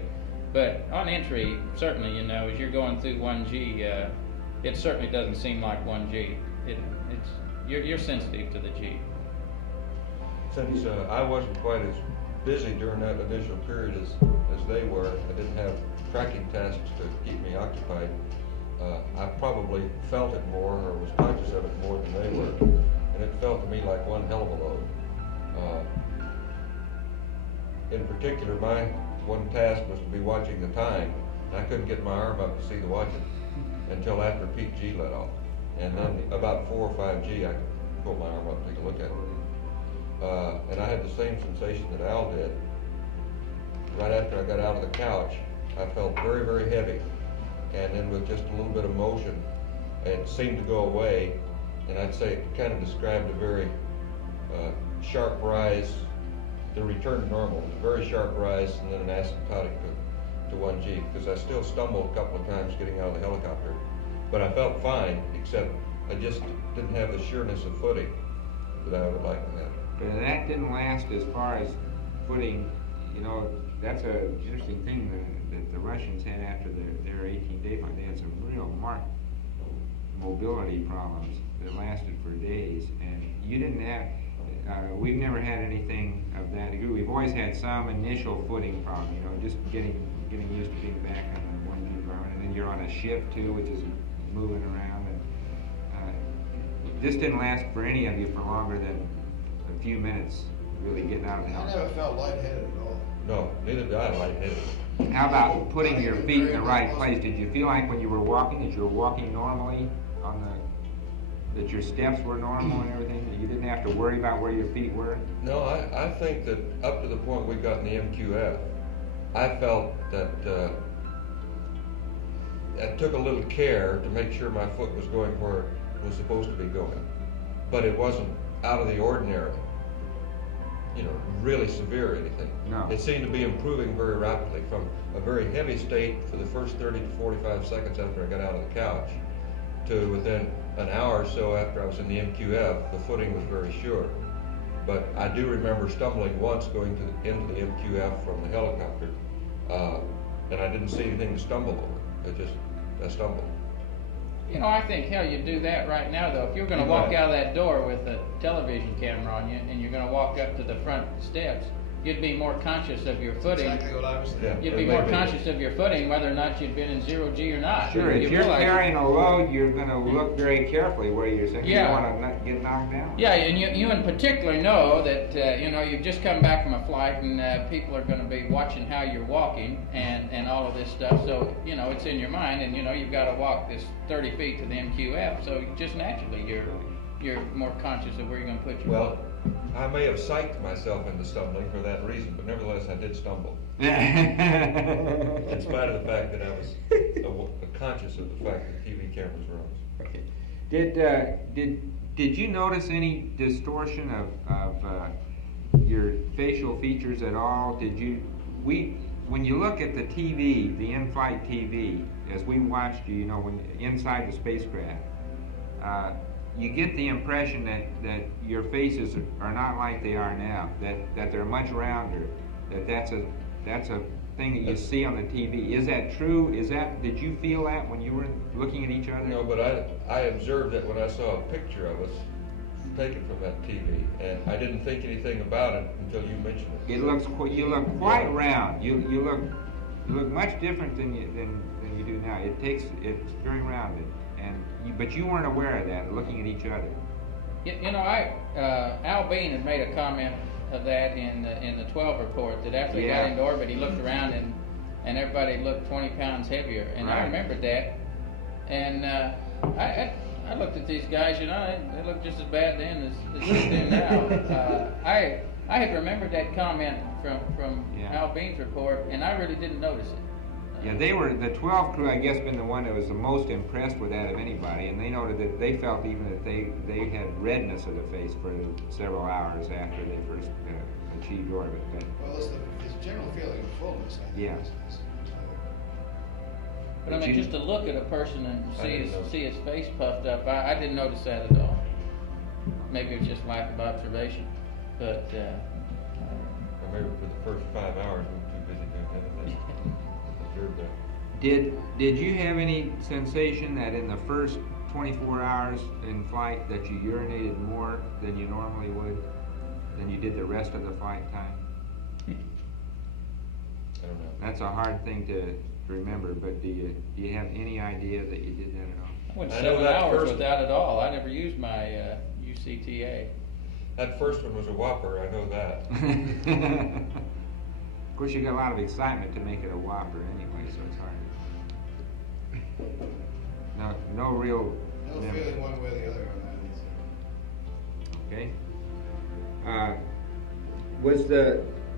But on entry, certainly, you know, as you're going through 1G, it certainly doesn't seem like 1G. You're sensitive to the G. Since I wasn't quite as busy during that initial period as they were, I didn't have tracking tasks to keep me occupied. I probably felt it more, or was conscious of it more than they were, and it felt to me like one hell of a load. In particular, my one task was to be watching the time, and I couldn't get my arm up to see the watching until after peak G let off. And then about 4 or 5G, I could pull my arm up and take a look at it. And I had the same sensation that Al did. Right after I got out of the couch, I felt very, very heavy. And then with just a little bit of motion, it seemed to go away. And I'd say it kind of described a very sharp rise, the return to normal, a very sharp rise, and then an asymptotic to 1G, because I still stumbled a couple of times getting out of the helicopter. But I felt fine, except I just didn't have the sureness of footing that I would like to have. But that didn't last as far as footing. You know, that's an interesting thing that the Russians had after their 18-day flight. They had some real marked mobility problems that lasted for days, and you didn't have. We've never had anything of that degree. We've always had some initial footing problem. You know, just getting used to being back on the 1G environment, and then you're on a ship too, which is moving around. And this didn't last for any of you for longer than a few minutes. Really getting out of the house. I never felt lightheaded at all. No, neither did I lightheaded. How about putting your feet in the right place? Did you feel like when you were walking that you were walking normally on that your steps were normal and everything, that you didn't have to worry about where your feet were? No, I think that up to the point we got in the MQF, I felt that I took a little care to make sure my foot was going where it was supposed to be going. But it wasn't out of the ordinary, really severe or anything. No. It seemed to be improving very rapidly from a very heavy state for the first 30 to 45 seconds after I got out of the couch to within an hour or so after I was in the MQF, the footing was very sure. But I do remember stumbling once going into the MQF from the helicopter, and I didn't see anything to stumble over. I stumbled. I think, hell, you'd do that right now, though. If you're going to walk out of that door with a television camera on you and you're going to walk up to the front steps, you'd be more conscious of your footing. Exactly what I was thinking. You'd be more conscious of your footing, whether or not you'd been in 0G or not. Sure, if you're carrying a load, you're going to look very carefully where you're sitting. Yeah. You don't want to not get knocked down. Yeah, and you in particular know that, you've just come back from a flight and people are going to be watching how you're walking and all of this stuff. So, it's in your mind and, you've got to walk this 30 feet to the MQF. So just naturally you're more conscious of where you're going to put your Well, I may have psyched myself into stumbling for that reason, but nevertheless I did stumble. In spite of the fact that I was conscious of the fact that TV cameras were on. Okay. Did you notice any distortion of your facial features at all? When you look at the TV, the in-flight TV, as we watched you, when inside the spacecraft, you get the impression that your faces are not like they are now, that they're much rounder, that's a thing that you see on the TV. Is that true? Did you feel that when you were looking at each other? No, but I observed that when I saw a picture of us taken from that TV, and I didn't think anything about it until you mentioned it. You look quite round. You look much different than you do now. It's very rounded. But you weren't aware of that, looking at each other. Al Bean had made a comment of that in the 12 report, that after he got into orbit, he looked around and everybody looked 20 pounds heavier. And I remembered that. And I looked at these guys, they look just as bad then as they do now. I had remembered that comment from Al Bean's report, and I really didn't notice it. Yeah, the 12 crew, I guess, been the one that was the most impressed with that of anybody, and they noted that they felt even that they had redness of the face for several hours after they first achieved orbit. Well, it's the general feeling of fullness, I think. Yeah. But I mean, just to look at a person and see his face puffed up, I didn't notice that at all. Maybe it was just lack of observation, but. Or maybe for the first 5 hours we were too busy doing anything. Did you have any sensation that in the first 24 hours in flight that you urinated more than you normally would, than you did the rest of the flight time? I don't know. That's a hard thing to remember, but do you have any idea that you did that at all? I went 7 hours without it all. I never used my UCTA. That first one was a whopper, I know that. Of course, you got a lot of excitement to make it a whopper anyway, so it's hard. No real. No feeling one way or the other on that. Okay.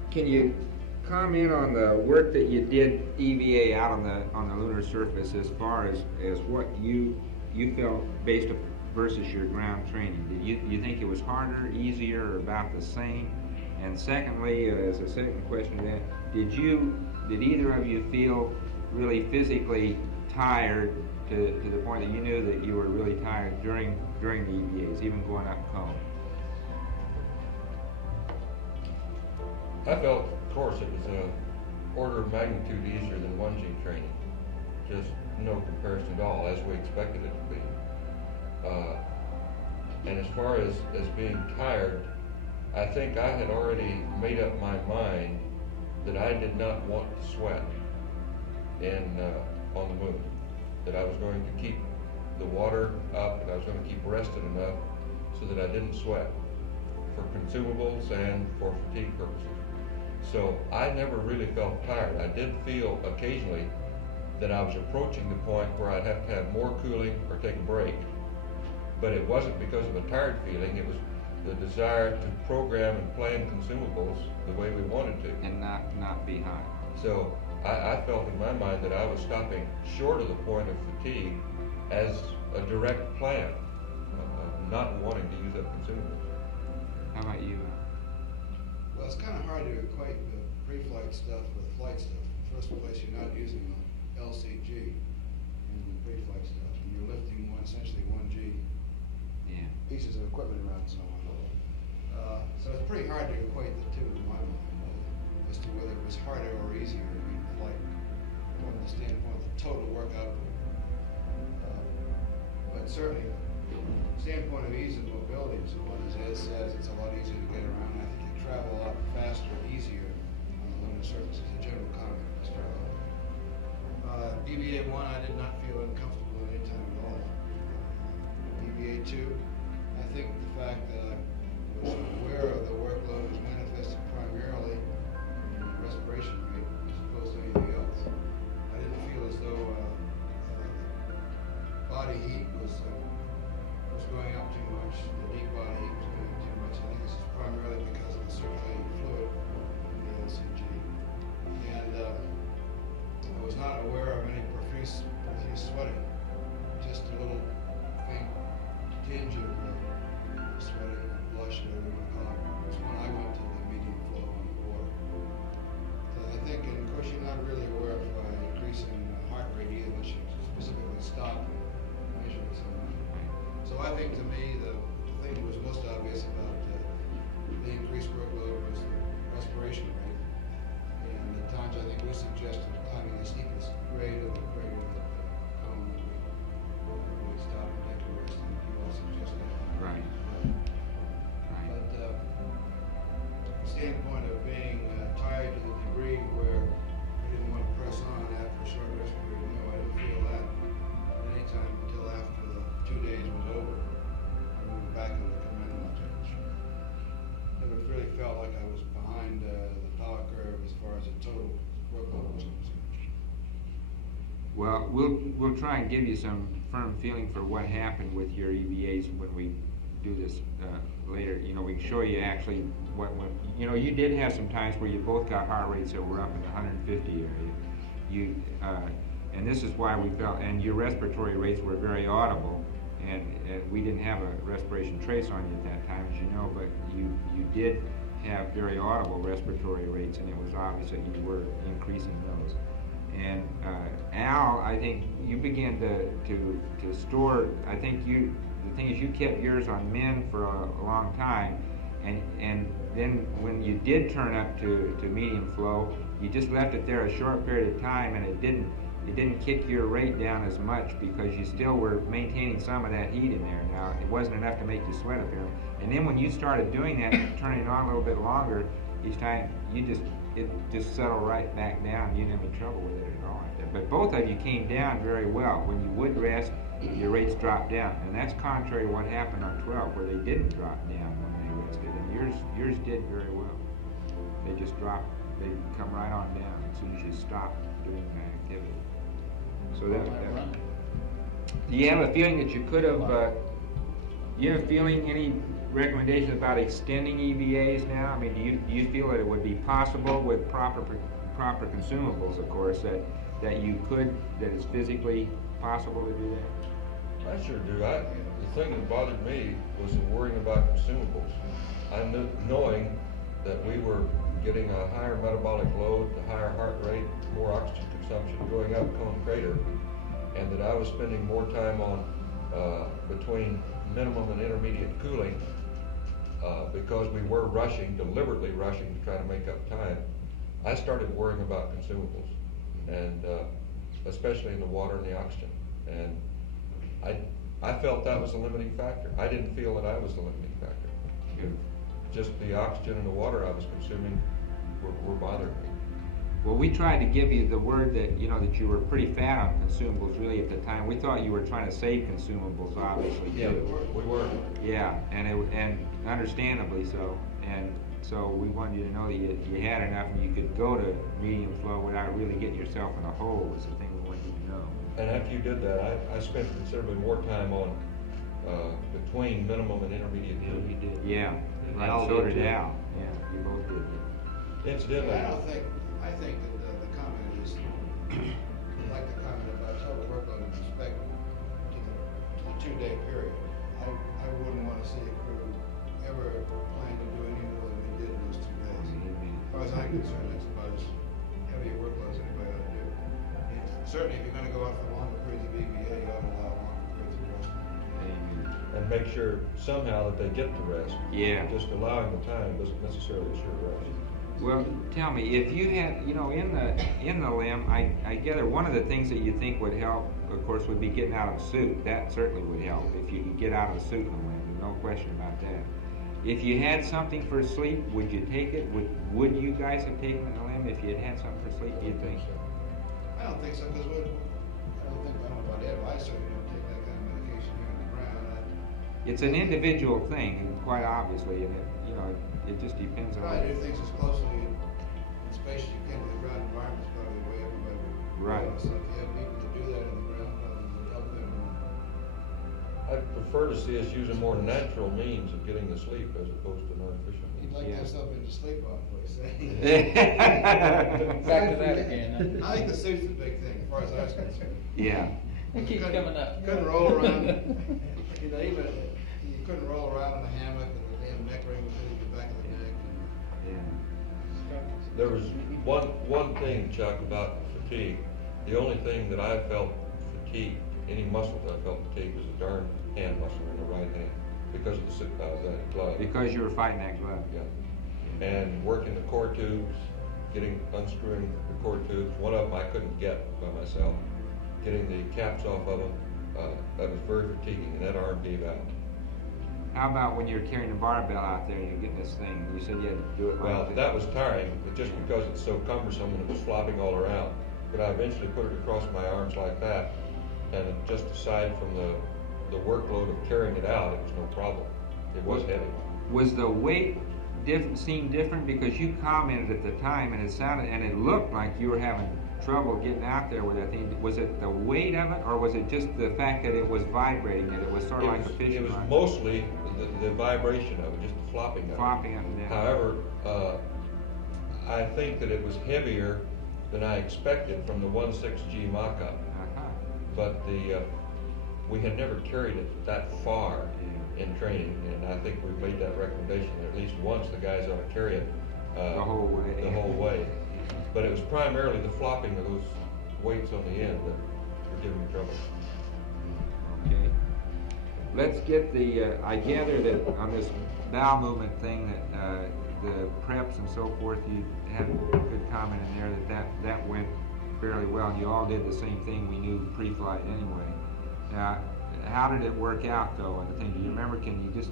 Can you comment on the work that you did EVA out on the lunar surface as far as what you felt based versus your ground training? Did you think it was harder, easier, or about the same? And secondly, as a second question to that, did either of you feel really physically tired to the point that you knew that you were really tired during the EVAs, even going up cone? I felt, of course, it was an order of magnitude easier than 1G training. Just no comparison at all, as we expected it to be. And as far as being tired, I think I had already made up my mind that I did not want to sweat on the moon. That I was going to keep the water up and I was going to keep rested enough so that I didn't sweat for consumables and for fatigue purposes. So I never really felt tired. I did feel occasionally that I was approaching the point where I'd have to have more cooling or take a break. But it wasn't because of a tired feeling, it was the desire to program and plan consumables the way we wanted to. And not be hot. So I felt in my mind that I was stopping short of the point of fatigue as a direct plan, not wanting to use up consumables. How about you? Well, it's kind of hard to equate the pre-flight stuff with flight stuff. First place, you're not using an LCG in the pre-flight stuff, and you're lifting essentially 1G pieces of equipment around someone. So it's pretty hard to equate the two in my mind as to whether it was harder or easier in flight from the standpoint of the total work output. But certainly, standpoint of ease of mobility and so on, as Ed says, it's a lot easier to get around. I think you travel a lot faster and easier on the lunar surface as a general comment. EVA 1, I did not feel uncomfortable at any time at all. EVA 2, I think the fact that I was aware of the workload was manifested primarily in the respiration rate as opposed to anything else. I didn't feel as though body heat was going up too much. The deep body heat was going up too much. I think this is primarily because of the circulating fluid in the LCG. And I was not aware of any profuse sweating, just a little faint tinge of sweating, blush, whatever you want to call it. It was when I went to the medium flow on the water. So I think, and of course, you're not really aware of increasing heart rate either, unless you specifically stop and measure it somewhere. So I think to me, the thing that was most obvious about the increased workload was the respiration rate. And at times I think we suggested climbing the steepest grade of the crater that cone that we stop and take a rest, and you all suggest that. Right. But the standpoint of being tired to the degree where I didn't want to press on after a short rest period, no, I didn't feel that at any time until after the 2 days was over and we were back in the command temperature. Never really felt like I was behind the power curve as far as the total workload was concerned. Well, we'll try and give you some firm feeling for what happened with your EVAs when we do this later. You know, we can show you actually what you know, you did have some times where you both got heart rates that were up in the 150 area. You and this is why we felt, and your respiratory rates were very audible, and we didn't have a respiration trace on you at that time, as you know, but you did have very audible respiratory rates, and it was obvious that you were increasing those. And Al, I think you began to store, I think the thing is you kept yours on men for a long time, and then when you did turn up to medium flow, you just left it there a short period of time, and it didn't kick your rate down as much because you still were maintaining some of that heat in there. Now, it wasn't enough to make you sweat up here. And then when you started doing that, turning it on a little bit longer, each time it just settled right back down. You didn't have any trouble with it at all. But both of you came down very well. When you would rest, your rates dropped down. And that's contrary to what happened on 12, where they didn't drop down when they rested. And yours did very well. They just dropped. They come right on down as soon as you stop doing the activity. So do you have a feeling that you could have, you have a feeling, any recommendations about extending EVAs now? I mean, do you feel that it would be possible with proper consumables, of course, that it's physically possible to do that? I sure do. The thing that bothered me was the worrying about consumables. Knowing that we were getting a higher metabolic load, a higher heart rate, more oxygen consumption going up Cone Crater, and that I was spending more time on between minimum and intermediate cooling because we were deliberately rushing to try to make up time. I started worrying about consumables, and especially in the water and the oxygen. And I felt that was a limiting factor. I didn't feel that I was the limiting factor. Just the oxygen and the water I was consuming were bothering me. Well, we tried to give you the word that, you know, that you were pretty fat on consumables really at the time. We thought you were trying to save consumables, obviously. Yeah, we were. Yeah, and understandably so. And So we wanted you to know that you had enough and you could go to medium flow without really getting yourself in a hole was the thing we wanted you to know. And after you did that, I spent considerably more time on between minimum and intermediate flow. You did. Yeah. Right. So did Al. Yeah, you both did. Incidentally, I think that the comment is, like the comment about total workload with respect to the 2-day period. I wouldn't want to see a crew ever plan to do any more than they did in those 2 days. As far as I'm concerned, that's about as heavy a workload as anybody ought to do. Certainly, if you're going to go out for longer periods of EVA, you ought to allow longer periods of rest. and make sure somehow that they get the rest. Yeah. Just allowing the time doesn't necessarily assure rest. Well, tell me, if you had, you know, in the limb, I gather one of the things that you think would help, of course, would be getting out of the suit. That certainly would help if you could get out of the suit in the limb. No question about that. If you had something for sleep, would you take it? Would you guys have taken it in the limb if you had something for sleep? Do you think? I don't think so, because I don't know about Ed, but I certainly don't take that kind of medication here on the ground. It's an individual thing, quite obviously, and it just depends on. Try to do things as closely in space as you can to the ground environment is probably the way everybody would. Right. So if you have people to do that in the ground, it would help them. I'd prefer to see us use a more natural means of getting the sleep as opposed to an artificial means. You'd like to have something to sleep on, what you say. Back to that again. I think the suit's the big thing, as far as I was concerned. Yeah. It keeps coming up. Couldn't roll around, even you couldn't roll around in a hammock and the damn neck ring was hitting the back of the neck. Yeah. There was one thing, Chuck, about fatigue. The only thing that I felt fatigue, any muscle that I felt fatigue, was a darn hand muscle in the right hand because of the glove. Because you were fighting that glove. Yeah. And working the core tubes, unscrewing the core tubes. One of them I couldn't get by myself. Getting the caps off of them, that was very fatiguing, and that arm gave out. How about when you're carrying a barbell out there and you're getting this thing? You said you had to do it right. Well, that was tiring, but just because it's so cumbersome and it was flopping all around. But I eventually put it across my arms like that, and just aside from the workload of carrying it out, it was no problem. It was heavy. Was the weight seemed different? Because you commented at the time, and it looked like you were having trouble getting out there with that thing. Was it the weight of it, or was it just the fact that it was vibrating, that it was sort of like a fishing rod? It was mostly the vibration of it, just the flopping of it. Flopping up and down. However, I think that it was heavier than I expected from the 1.6G mock-up. But we had never carried it that far in training, and I think we've made that recommendation that at least once the guys ought to carry it the whole way. The whole way. But it was primarily the flopping of those weights on the end that were giving me trouble. Okay. Let's get I gather that on this bowel movement thing that the preps and so forth, you had a good comment in there that went fairly well, and you all did the same thing we knew pre-flight anyway. Now, how did it work out though? And the thing, do you remember? Can you just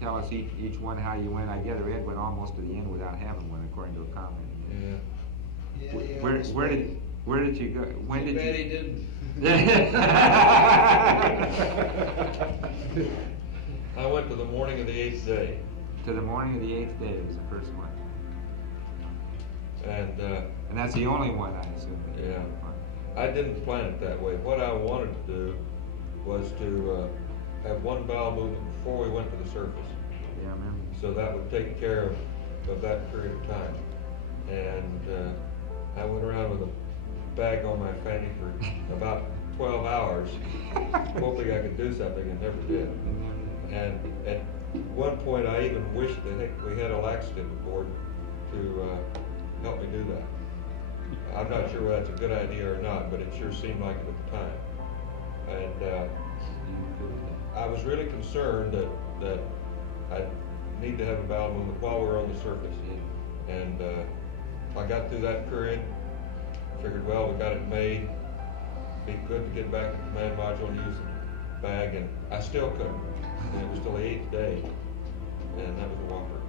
tell us each one how you went? I gather Ed went almost to the end without having one, according to a comment. Yeah. Where did you go? When did Bet you? he didn't. I went to the morning of the 8th day. To the morning of the 8th day was the first one. And that's the only one, I assume. Yeah. I didn't plan it that way. What I wanted to do was to have one bowel movement before we went to the surface. Yeah, I remember. So that would take care of that period of time. And I went around with a bag on my fanny for about 12 hours, hoping I could do something, and never did. And at one point, I even wished that we had a laxative aboard to help me do that. I'm not sure whether that's a good idea or not, but it sure seemed like it at the time. And I was really concerned that I need to have a bowel movement while we're on the surface. And I got through that period, figured, well, we got it made. Be good to get back to the command module and use the bag, and I still couldn't. And it was till the 8th day, and that was a whopper.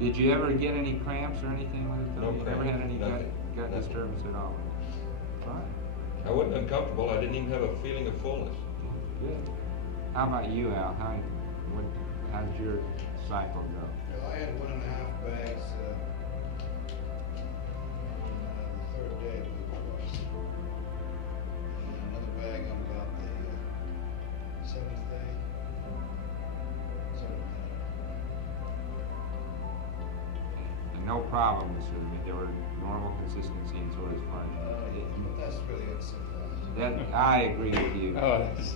Did you ever get any cramps or anything with it? No You cramps, never had any gut nothing. disturbance at all? Fine. I wasn't uncomfortable. I didn't even have a feeling of fullness. Good. How about you, Al? How did your cycle go? Well, I had 1.5 bags on the third day, I believe it was. And another bag on about the seventh day. And no problems. I mean, there were normal consistency and sort of fun. But that's really uncivilized. That I agree with you.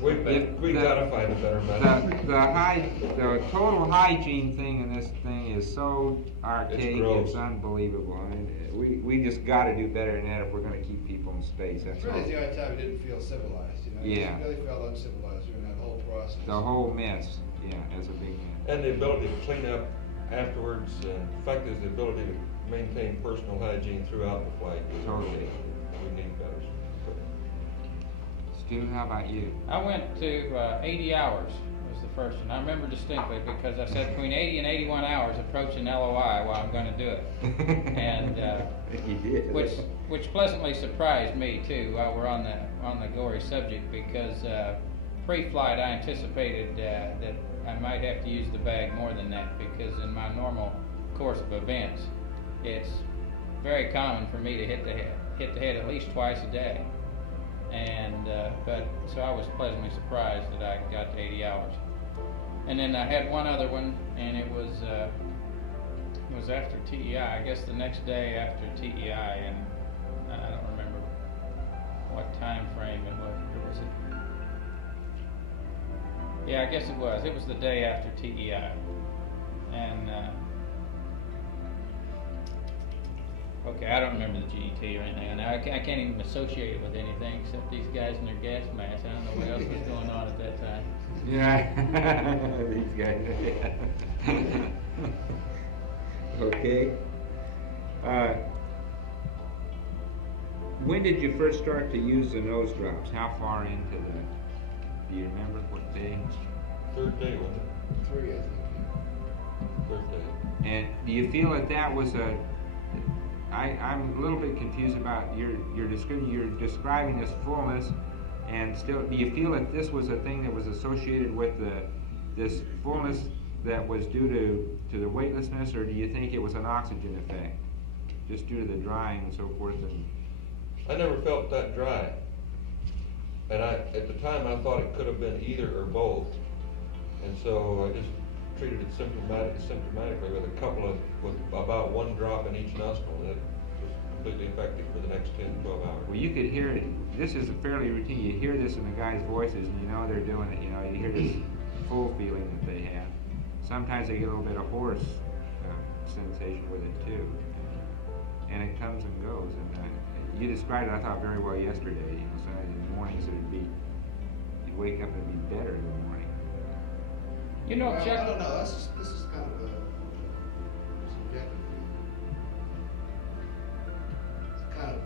We've got to find a better method. The total hygiene thing in this thing is so archaic. It's unbelievable. I mean, we just got to do better than that if we're going to keep people in space. That's Really, all. the only time we didn't feel civilized, you know. Yeah. We really felt uncivilized during that whole process. The whole mess. Yeah, that's a big mess. And the ability to clean up afterwards. In fact, there's the ability to maintain personal hygiene throughout the flight. Totally. We need better. Stu, how about you? I went to 80 hours was the first one. I remember distinctly because I said between 80 and 81 hours approaching LOI while I'm going to do it. And you did. which pleasantly surprised me too while we're on the gory subject because pre-flight I anticipated that I might have to use the bag more than that because in my normal course of events it's very common for me to hit the head at least twice a day. And but so I was pleasantly surprised that I got to 80 hours. And then I had one other one, and it was after TEI. I guess the next day after TEI, and I don't remember what time frame it was. Or was it? Yeah, I guess it was. It was the day after TEI, and. Okay, I don't remember the GET or anything. And I can't even associate it with anything except these guys in their gas masks. I don't know what else was going on at that time. Yeah, these guys. Okay. When did you first start to use the nose drops? How far into the? Do you remember what day? Third day, wasn't it? 3, I think. Third day. And do you feel that that was a? I'm a little bit confused about you're describing this fullness, and still, do you feel that this was a thing that was associated with this fullness that was due to the weightlessness, or do you think it was an oxygen effect, just due to the drying and so forth? And I never felt that dry, and at the time I thought it could have been either or both, and so I just treated it symptomatically with about 1 drop in each nostril, and it was completely effective for the next 10, 12 hours. well, you could hear it. This is fairly routine. You hear this in the guys' voices, and you know they're doing it. You know, you hear this full feeling that they have. Sometimes they get a little bit of hoarse sensation with it too, and it comes and goes. And you described it, I thought, very well yesterday. You know, sometimes in the mornings you'd wake up and it'd be better in the morning. You know, well, Chuck. I don't know. This is kind of a subjective view. I kind of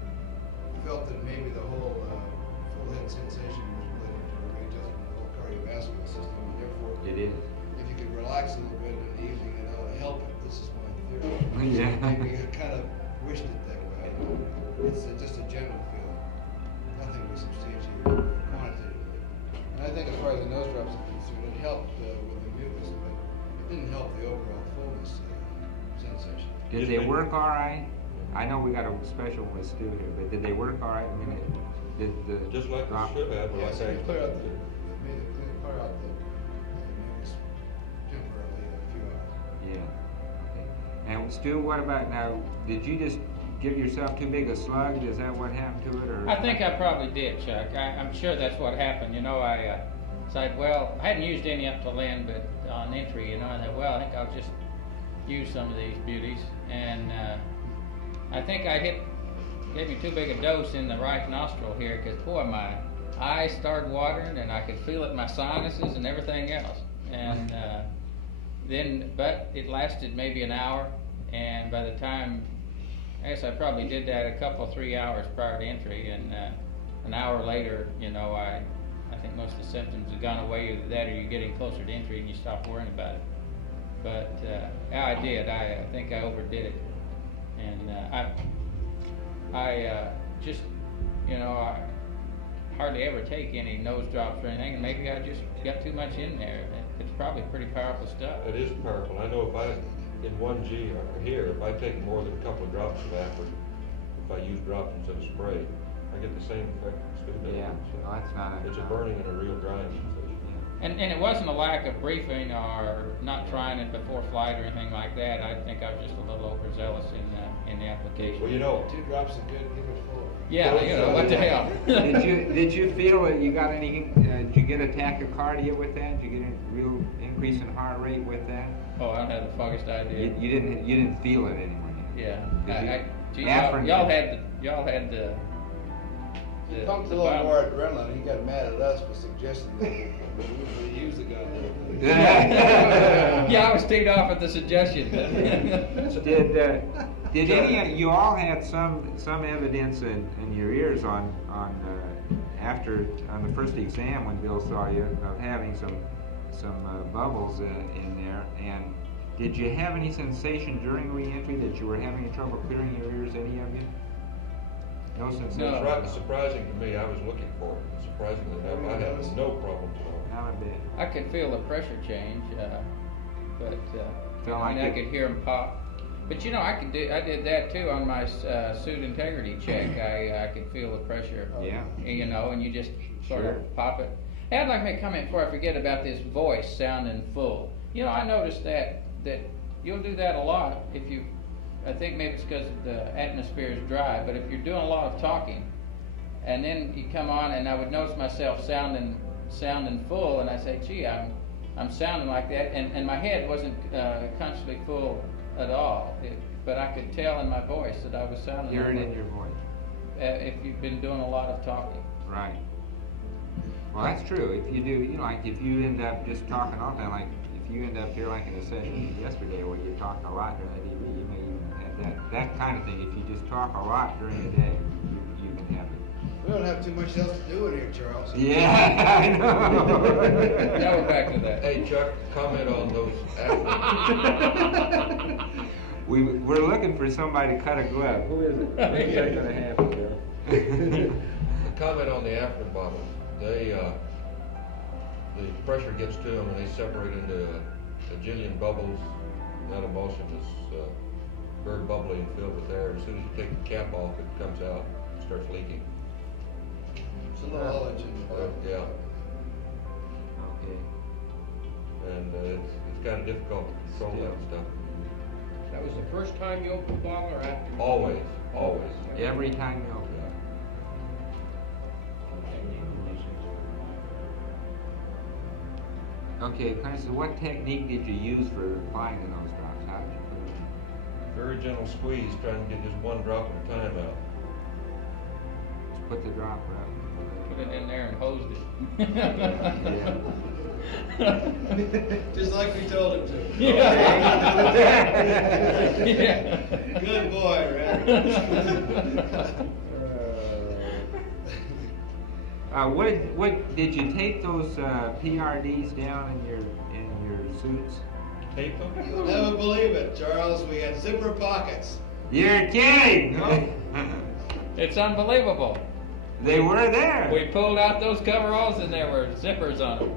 felt that maybe the whole full head sensation was related to a readjustment of the whole cardiovascular system, and therefore, It is. if you could relax a little bit in the evening, it'll help it. This is my theory. Yeah. Maybe I kind of wished it that way. It's just a general feeling. Nothing to be substantiated quantitatively. And I think as far as the nose drops are concerned, it helped with the mucus, but it didn't help the overall fullness sensation. Did they work all right? I know we got a special one with Stu here, but did they work all right? I mean, did the Just like drop? it should have, but Yes, like it clear out it made it clear out the mucus temporarily in a few hours. Yeah. Okay. And Stu, what about now? Did you just give yourself too big a slug? Is that what happened to it, or? I think I probably did, Chuck. I'm sure that's what happened. You know, I said, well, I hadn't used any up to land, but on entry, you know, I thought, well, I think I'll just use some of these beauties. And I think I gave me too big a dose in the right nostril here, because boy, my eyes started watering, and I could feel it in my sinuses and everything else. And but it lasted maybe an hour, and by the time, I guess I probably did that a couple, 3 hours prior to entry, and an hour later, you know, I think most of the symptoms have gone away. Either that or you're getting closer to entry and you stop worrying about it. But yeah, I did. I think I overdid it. And I just, you know, I hardly ever take any nose drops or anything, and maybe I just got too much in there. It's probably pretty powerful stuff. It is powerful. I know if I in 1G or here, if I take more than a couple of drops of Afrin, if I use drops instead of spray, I get the same effect as food Yeah, no, that's not a. It's a burning and a real drying sensation. And it wasn't a lack of briefing or not trying it before flight or anything like that. I think I was just a little overzealous in the application. Well, you know, 2 drops is good, give it 4. Yeah, you know, what the hell. Did you feel that you got any, did you get a tachycardia with that? Did you get a real increase in heart rate with that? Oh, I don't have the foggiest idea. You didn't feel it anymore. Yeah. Gee, Afrin- y'all had the He pumped a little more adrenaline. He got mad at us for suggesting that we use the goddamn. Yeah, I was teed off at the suggestion. Did any? You all had some evidence in your ears on the first exam when Bill saw you of having some bubbles in there. And did you have any sensation during re-entry that you were having trouble clearing your ears? Any of you? No sensation. It was rather surprising to me. I was looking for it. Surprisingly enough, I had no problem at all. Not a bit. I could feel the pressure change, but like I could hear them pop. But you know, I did that too on my suit integrity check. I could feel the pressure. Yeah. You know, and you just sort of pop it. Hey, I'd like to make a comment before I forget about this voice sounding full. You know, I noticed that you'll do that a lot if you. I think maybe it's because the atmosphere is dry, but if you're doing a lot of talking, and then you come on, and I would notice myself sounding full, and I say, gee, I'm sounding like that, and my head wasn't consciously full at all, but I could tell in my voice that I was sounding. Hear it in your voice. If you've been doing a lot of talking. Right. Well, that's true. If you do, you know, like if you end up just talking all the time, like if you end up here like in a session yesterday where you talked a lot during the DB, you may even have that kind of thing. If you just talk a lot during the day, you can have it. We don't have too much else to do in here, Charles. Yeah, I know. Now we're back to that. Hey, Chuck, comment on those We're looking for somebody to cut a glove. Who is it? Maybe that's going to happen, Bill. comment on the Afrin bottles. They, the pressure gets to them and they separate into a jillion bubbles. That emulsion is very bubbly and filled with air. As soon as you take the cap off, it comes out, it starts leaking. It's a little allergy. Yeah. Okay. And it's kind of difficult to control that stuff. That was the first time you opened the bottle or after? Always, always. Every time you open it. Okay, Clarence, what technique did you use for applying the nose drops? How did you put it in? Very gentle squeeze, trying to get just one drop at a time out. Just put the dropper up. Put it in there and hosed it. Just like we told him to. Yeah. Good boy, Red. What did you take those PRDs down in your suits? Tape them? You'll never believe it, Charles. We had zipper pockets. You're kidding! It's unbelievable. They were there. We pulled out those coveralls and there were zippers on them.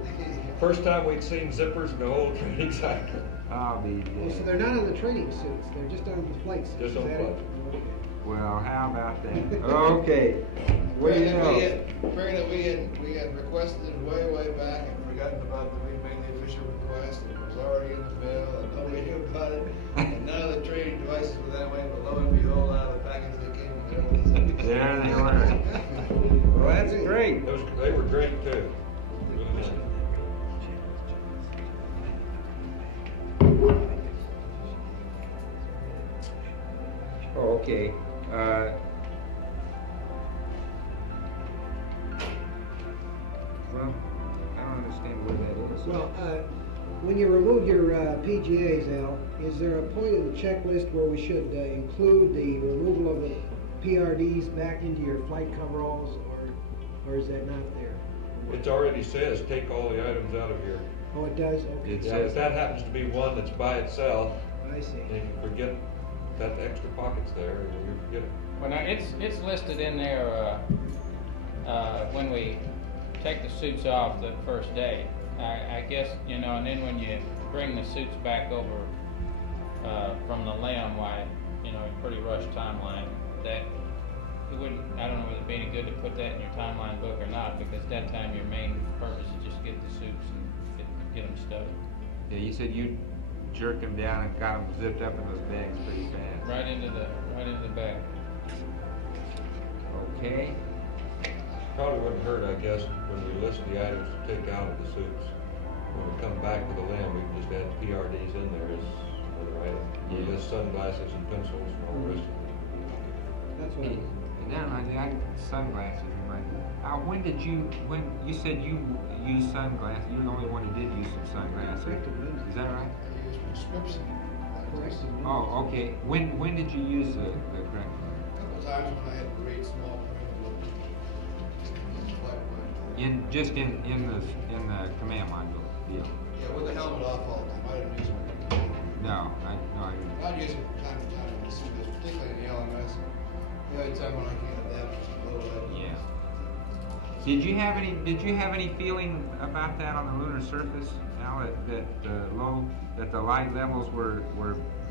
First time we'd seen zippers in the whole training cycle. I'll be Oh, so dead. they're not on the training suits, they're just on the flight suits. Just on is that flight. it? Okay. Well, how about that? Okay. What do you know? We had requested it way back and forgotten about that we made the official request. It was already in the bill and nobody knew about it. And none of the training devices were that way, but lo and behold, out of the package they came with everything. There they were. Well, that's great. They were great too. Oh, okay. Well, I don't understand where that is. Well, when you remove your PGAs, Al, is there a point in the checklist where we should include the removal of the PRDs back into your flight coveralls, or is that not there? It already says, take all the items out of here. Oh, it does? Okay. It Yeah, says if that happens to be one that's by itself, I see. and if you forget that extra pocket's there, you forget it. Well, now it's listed in there when we take the suits off the first day. I guess, you know, and then when you bring the suits back over from the limb, why, you know, a pretty rushed timeline, that it wouldn't, I don't know whether it'd be any good to put that in your timeline book or not, because at that time your main purpose is just get the suits and get them stowed. Yeah, you said you jerked them down and got them zipped up in those bags pretty fast. Right into the bag. Okay. Probably wouldn't hurt, I guess, when we list the items to take out of the suits. When we come back to the limb, we can just add PRDs in there as another item. We list sunglasses and pencils and all the rest of it. That's what it is. Never mind, sunglasses remind me. When you said you used sunglasses, you're the only one who did use some sunglasses. Corrective lenses. Is that right? I use prescription. Corrective lenses. Oh, okay. When did you use the correct? A couple times when I had to read small print. In the command module deal. Yeah, with the helmet off all the time. I didn't use it. No, I didn't. I'd use it from time to time when I see this, particularly in the LMS. The only time when I can't adapt is low level. Yeah. Did you have any feeling about that on the lunar surface, Al, that the light levels were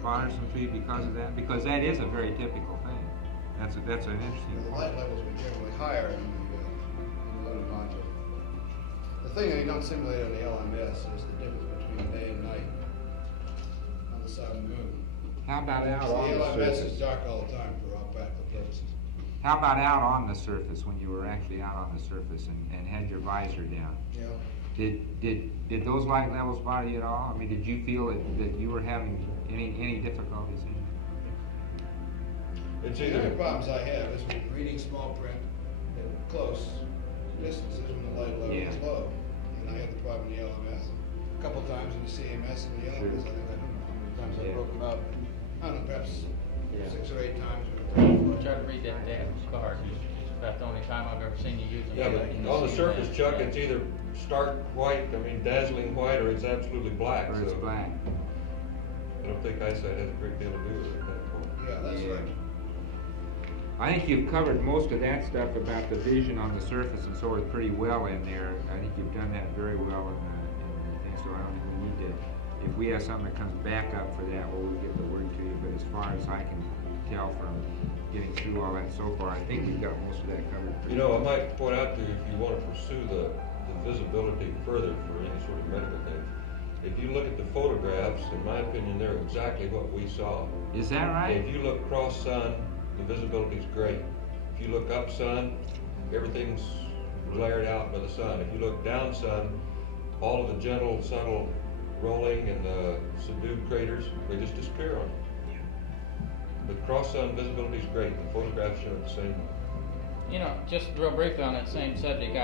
bothersome to you because of that? Because that is a very typical thing. That's an interesting The point. light levels were generally higher in the lunar module. The thing that you don't simulate on the LMS is the difference between day and night on the sun and moon. How about out The on the LMS surface? is dark all the time for all practical purposes. How about out on the surface, when you were actually out on the surface and had your visor down? Yeah. Did those light levels bother you at all? I mean, did you feel that you were having any difficulties in it? It's The either only problems I have is with reading small print at close distances when the light level is low. And I had the problem in the LMS. A couple times in the CMS and the LMS, I think I don't know how many times I broke them out. I don't know, perhaps 6 or 8 times. Try to read that damn card. It's about the only time I've ever seen you use them. Yeah, but on the surface, Chuck, it's either stark white, dazzling white, or it's absolutely black. Or it's so black? I don't think eyesight has a great deal to do with it at that point. Yeah, that's right. I think you've covered most of that stuff about the vision on the surface and so forth pretty well in there. I think you've done that very well in the thing, so I don't think we need to, if we have something that comes back up for that, we'll get the word to you. But as far as I can tell from getting through all that so far, I think we've got most of that covered. You know, I might point out to you, if you want to pursue the visibility further for any sort of medical thing, if you look at the photographs, in my opinion, they're exactly what we saw. Is that right? If you look cross sun, the visibility is great. If you look up sun, everything's glared out by the sun. If you look down sun, all of the gentle, subtle rolling and the subdued craters, they just disappear on you. But cross sun visibility is great. The photographs show it the same way. You know, just real briefly on that same subject,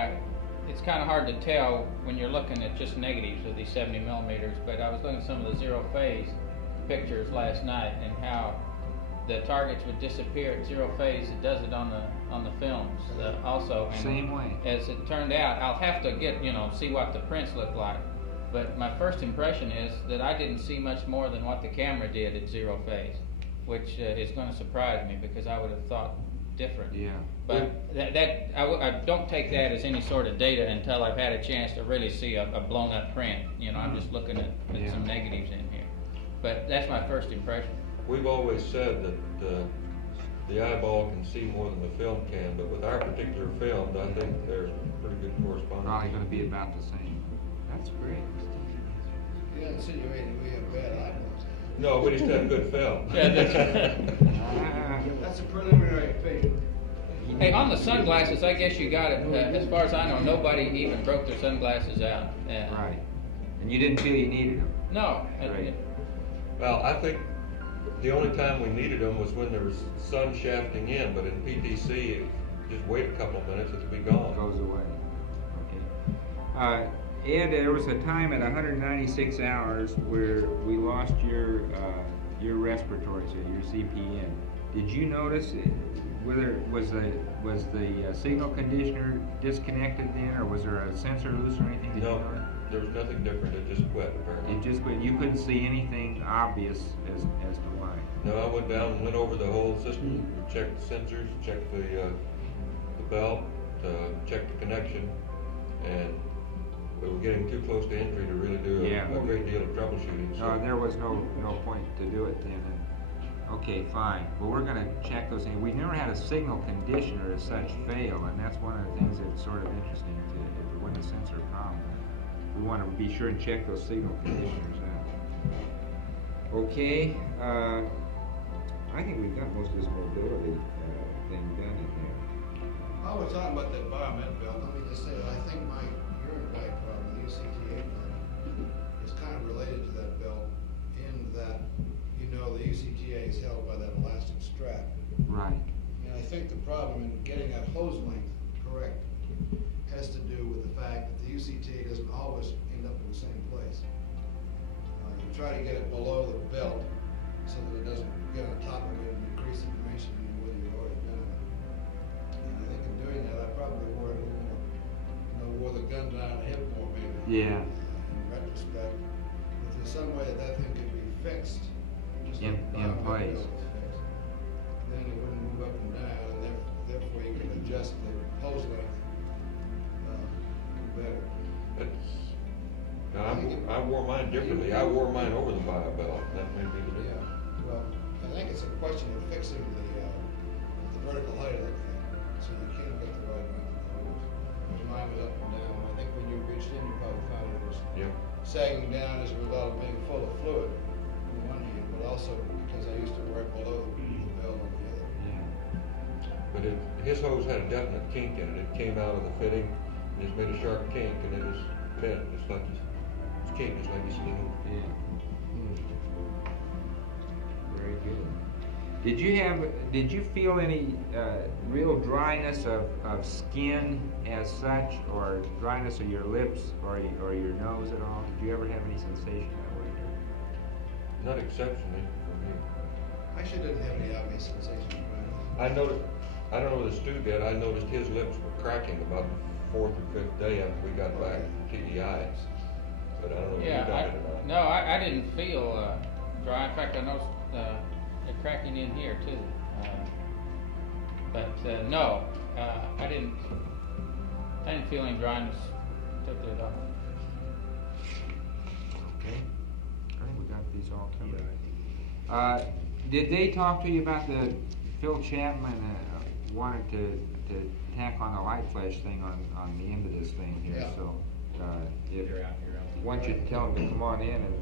it's kind of hard to tell when you're looking at just negatives of these 70 millimeters, but I was looking at some of the zero phase pictures last night and how the targets would disappear at zero phase. It does it on the films also. And same way. As it turned out, I'll have to see what the prints look like. But my first impression is that I didn't see much more than what the camera did at zero phase, which is going to surprise me because I would have thought different. Yeah. But I don't take that as any sort of data until I've had a chance to really see a blown up print. You know, I'm just looking at some negatives in here. But that's my first impression. We've always said that the eyeball can see more than the film can, but with our particular film, I think there's pretty good correspondence. Probably going to be about the same. That's great. You're insinuating we have bad eyeballs. No, we just have good film. Yeah, that's That's a preliminary paper. Hey, on the sunglasses, I guess you got it. As far as I know, nobody even broke their sunglasses out. Right. And you didn't feel you needed them. No. Right. Well, I think the only time we needed them was when there was sun shafting in, but in PTC, just wait a couple of minutes, it'll be gone. It goes away. Okay. Ed, there was a time at 196 hours where we lost your respiratory, so your CPN. Did you notice whether was the signal conditioner disconnected then, or was there a sensor loose or anything? No, there was nothing different. It just quit apparently. It just quit. You couldn't see anything obvious as to why. No, I went down and went over the whole system, checked the sensors, checked the belt, checked the connection, and but we're getting too close to entry to really do Yeah. a great deal of troubleshooting. No, there was no point to do it then. And, okay, fine. Well, we're gonna check those things. We never had a signal conditioner as such fail, and that's one of the things that's sort of interesting. If it wasn't a sensor problem, we want to be sure and check those signal conditioners out. Okay, I think we've got most of this mobility thing done in here. While we're talking about that biomet belt, let me just say that I think my urine bag problem, the UCTA problem, is kind of related to that belt in that, you know, the UCTA is held by that elastic strap. Right. And I think the problem in getting that hose length correct has to do with the fact that the UCTA doesn't always end up in the same place. You try to get it below the belt so that it doesn't get on top of it and increase the dimension in the way you've already done it. And I think in doing that, I probably wore it a little more, you know, wore the gun down the hip more maybe. Yeah. In retrospect, if there's some way that that thing could be fixed, just In like the biomet place. belt is fixed, then it wouldn't move up and down, and therefore you can adjust the hose length better. Now, I wore mine differently. I wore mine over the bio belt. That may be the difference. Yeah, well, I think it's a question of fixing the vertical height of that thing, so you can't get the right length of the hose. Because mine was up and down. I think when you reached in, you probably found it was sagging down as a result of being full of fluid on one hand, but also because I used to wear it below the belt on the other. But his hose had a definite kink in it. It came out of the fitting, and it's made a sharp kink, and it was bent. It's like it's kink, it's like it's little. Yeah. Very good. Did you feel any real dryness of skin as such, or dryness of your lips or your nose at all? Did you ever have any sensation that way? Not exceptionally for me. I actually didn't have any obvious sensation. I noticed, I don't know whether Stu did, I noticed his lips were cracking about the 4th or 5th day after we got back from TEI. But I don't know if you got it or not. No, I didn't feel dry. In fact, I noticed it cracking in here too. But no, I didn't feel any dryness particularly at all. Okay. I think we got these all covered. Did they talk to you about Phil Chapman wanted to tack on the light flash thing on the end of this thing here? Yeah. So once you tell him to come on in and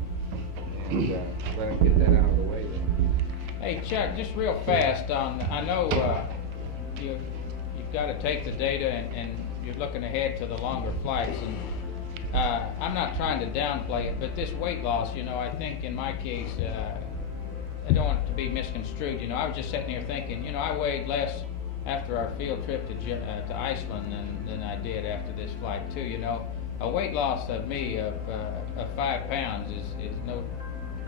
let him get that out of the way then. Hey Chuck, just real fast I know you've got to take the data and you're looking ahead to the longer flights, and I'm not trying to downplay it, but this weight loss, you know, I think in my case, I don't want it to be misconstrued. You know, I was just sitting here thinking, you know, I weighed less after our field trip to Iceland than I did after this flight too. You know, a weight loss of me of 5 pounds is no,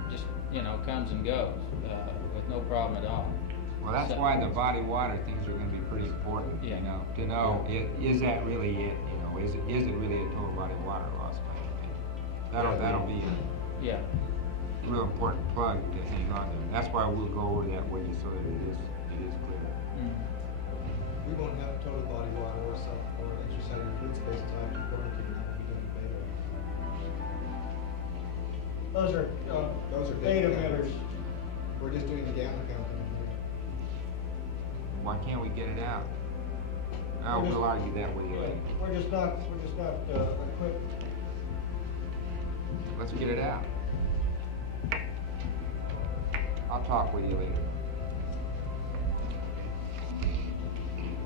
just, you know, comes and goes with no problem at all. Well, that's why the body water things are going to be pretty important. Yeah. You know, to know is that really it? You know, is it really a total body water loss? That'll be a real important plug to hang on to. That's why we'll go over that with you so that it is clear. We won't have total body water or intracellular fluid space until after quarantine. That will be doing beta. Those are beta beta emitters. We're just doing the gamma counting. Why can't we get it out? Oh, we'll argue that with you later. We're just not equipped. Let's get it out. I'll talk with you later.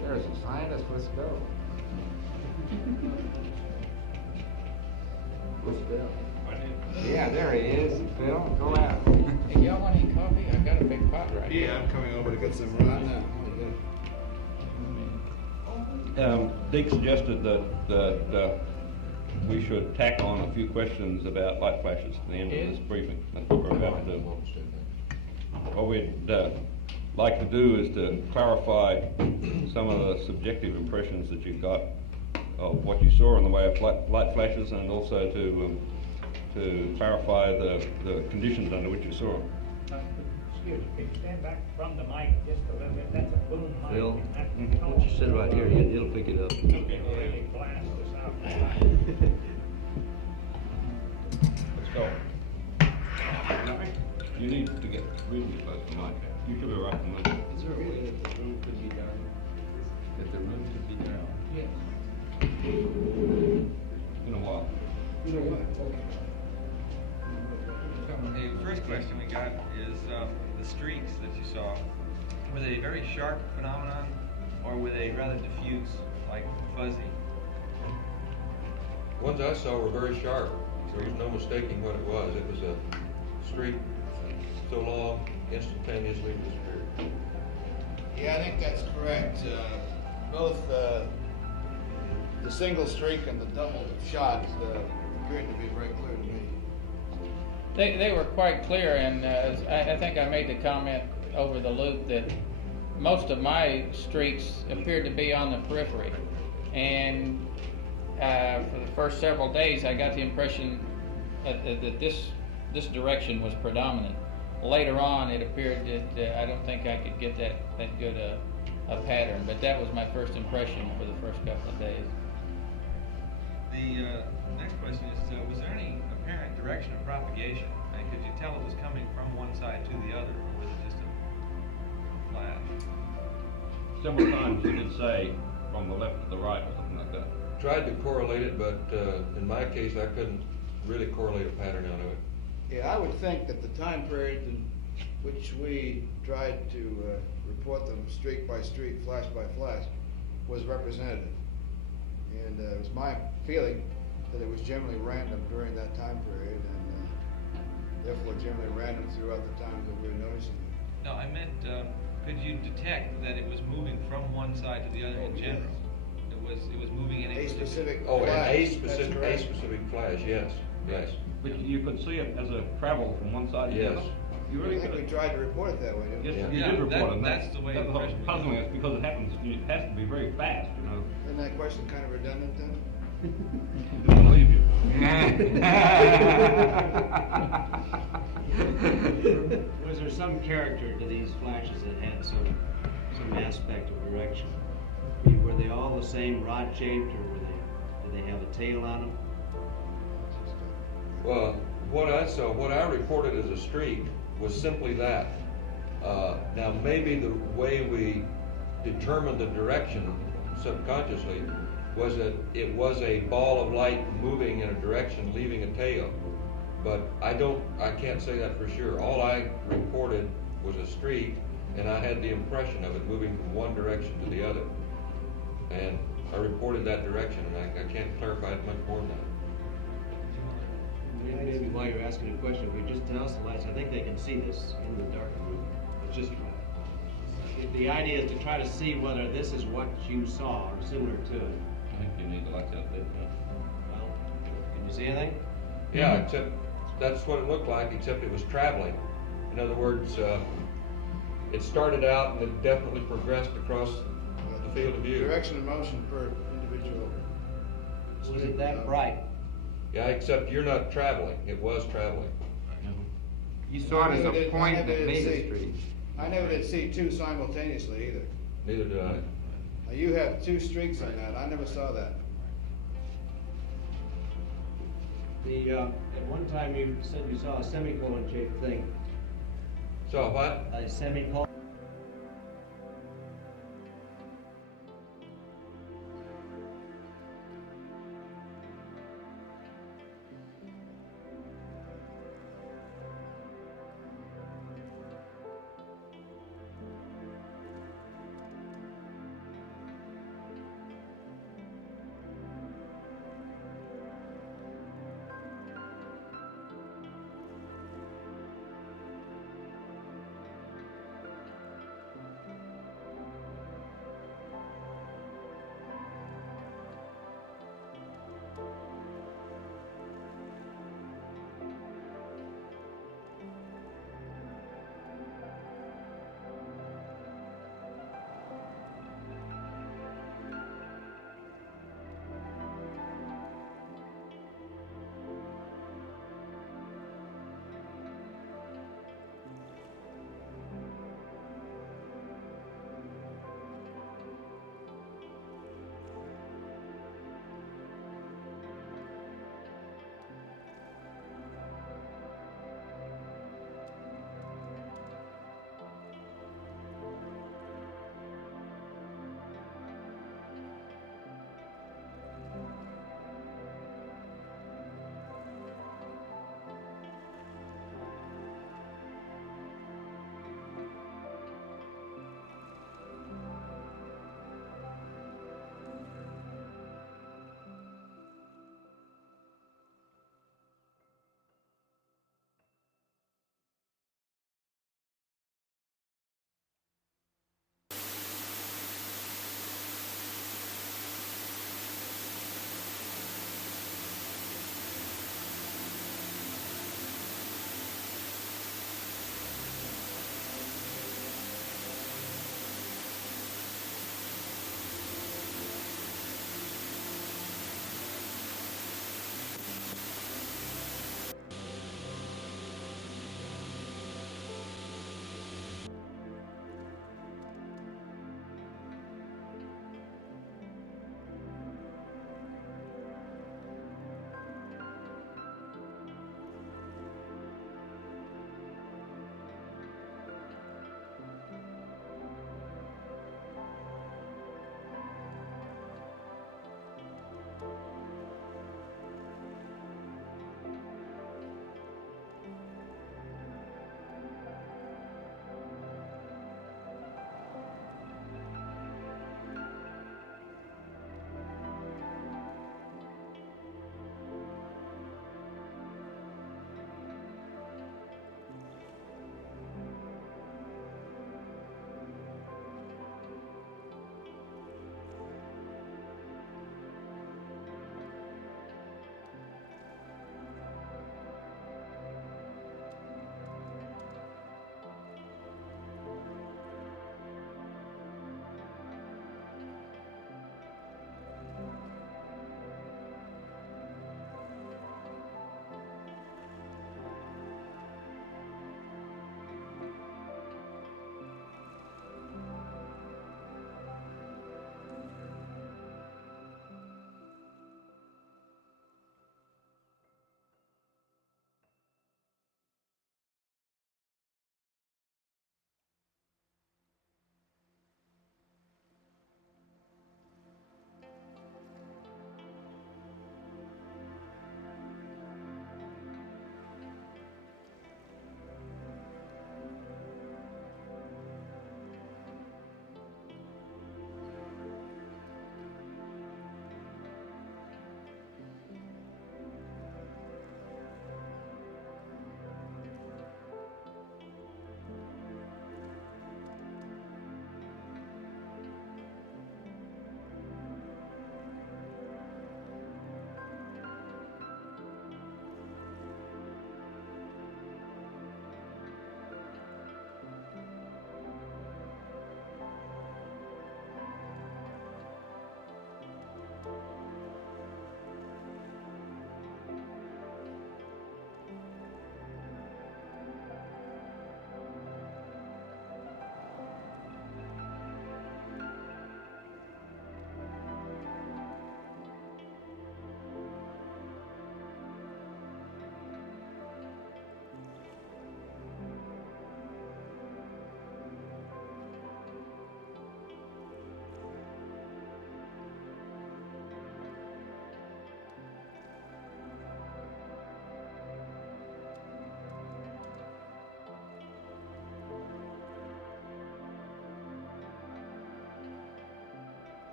There's a scientist. Let's go. Where's Bill? Yeah, there he is. Bill, go out. Hey, y'all want any coffee? I got a big pot right here. Yeah, I'm coming over to get some right now. Dick suggested that we should tack on a few questions about light flashes at the end of this briefing. That's what we're about to do. What we'd like to do is to clarify some of the subjective impressions that you got of what you saw in the way of light flashes, and also to clarify the conditions under which you saw them. Excuse me, can you stand back from the mic just a little bit? That's a boom mic. Phil, what you said right here, it'll pick it up. It'll really blast us out. You need to get reasonably close to the mic. You should be right in the middle. Is there a way that the room could be dark? That the room could be dark. Yes. In a while. You know what, okay. The first question we got is the streaks that you saw. Were they a very sharp phenomenon, or were they rather diffuse, like fuzzy? The ones I saw were very sharp. There was no mistaking what it was. It was a streak so long, instantaneously disappeared. Yeah, I think that's correct. Both the single streak and the double shot appeared to be very clear to me. They were quite clear, and I think I made the comment over the loop that most of my streaks appeared to be on the periphery. And for the first several days, I got the impression that this direction was predominant. Later on, it appeared that I don't think I could get that good a pattern, but that was my first impression for the first couple of days. The next question is, was there any apparent direction of propagation? And could you tell it was coming from one side to the other, or was it just a flash? Several times you did say from the left to the right or something like that. Tried to correlate it, but in my case, I couldn't really correlate a pattern out of it. Yeah, I would think that the time period in which we tried to report them streak by streak, flash by flash, was representative. And it was my feeling that it was generally random during that time period, and therefore generally random throughout the times that we were noticing it. No, I meant, could you detect that it was moving from one side to the other in general? It was moving in a specific Oh, flash. and a specific flash, yes, yes. But you could see it as a travel from one side to the other? You really I think could. we tried to report it that way, didn't we? Yes, you did report it. That's the way it was puzzling us because it happens. It has to be very fast, you know. Isn't that question kind of redundant then? I don't believe you. Was there some character to these flashes that had some aspect of direction? I mean, were they all the same rod shaped, or did they have a tail on them? Well, what I saw, what I reported as a streak was simply that. Now, maybe the way we determined the direction subconsciously was that it was a ball of light moving in a direction, leaving a tail. But I can't say that for sure. All I reported was a streak, and I had the impression of it moving from one direction to the other. And I reported that direction, and I can't clarify it much more than that. Maybe while you're asking a question, if we just tell us the lights, I think they can see this in the dark room. It's just, the idea is to try to see whether this is what you saw or similar to it. I think you need the lights out there. Well, can you see anything? Yeah, except that's what it looked like, except it was traveling. In other words, it started out and it definitely progressed across the field of view. Direction of motion per individual. Was it that bright? Yeah, except you're not traveling. It was traveling. You saw it as a point that made a streak. I never did see two simultaneously either. Neither did I. Now, you have two streaks in that. I never saw that. At one time you said you saw a semicolon shaped thing. Saw what? A semicolon.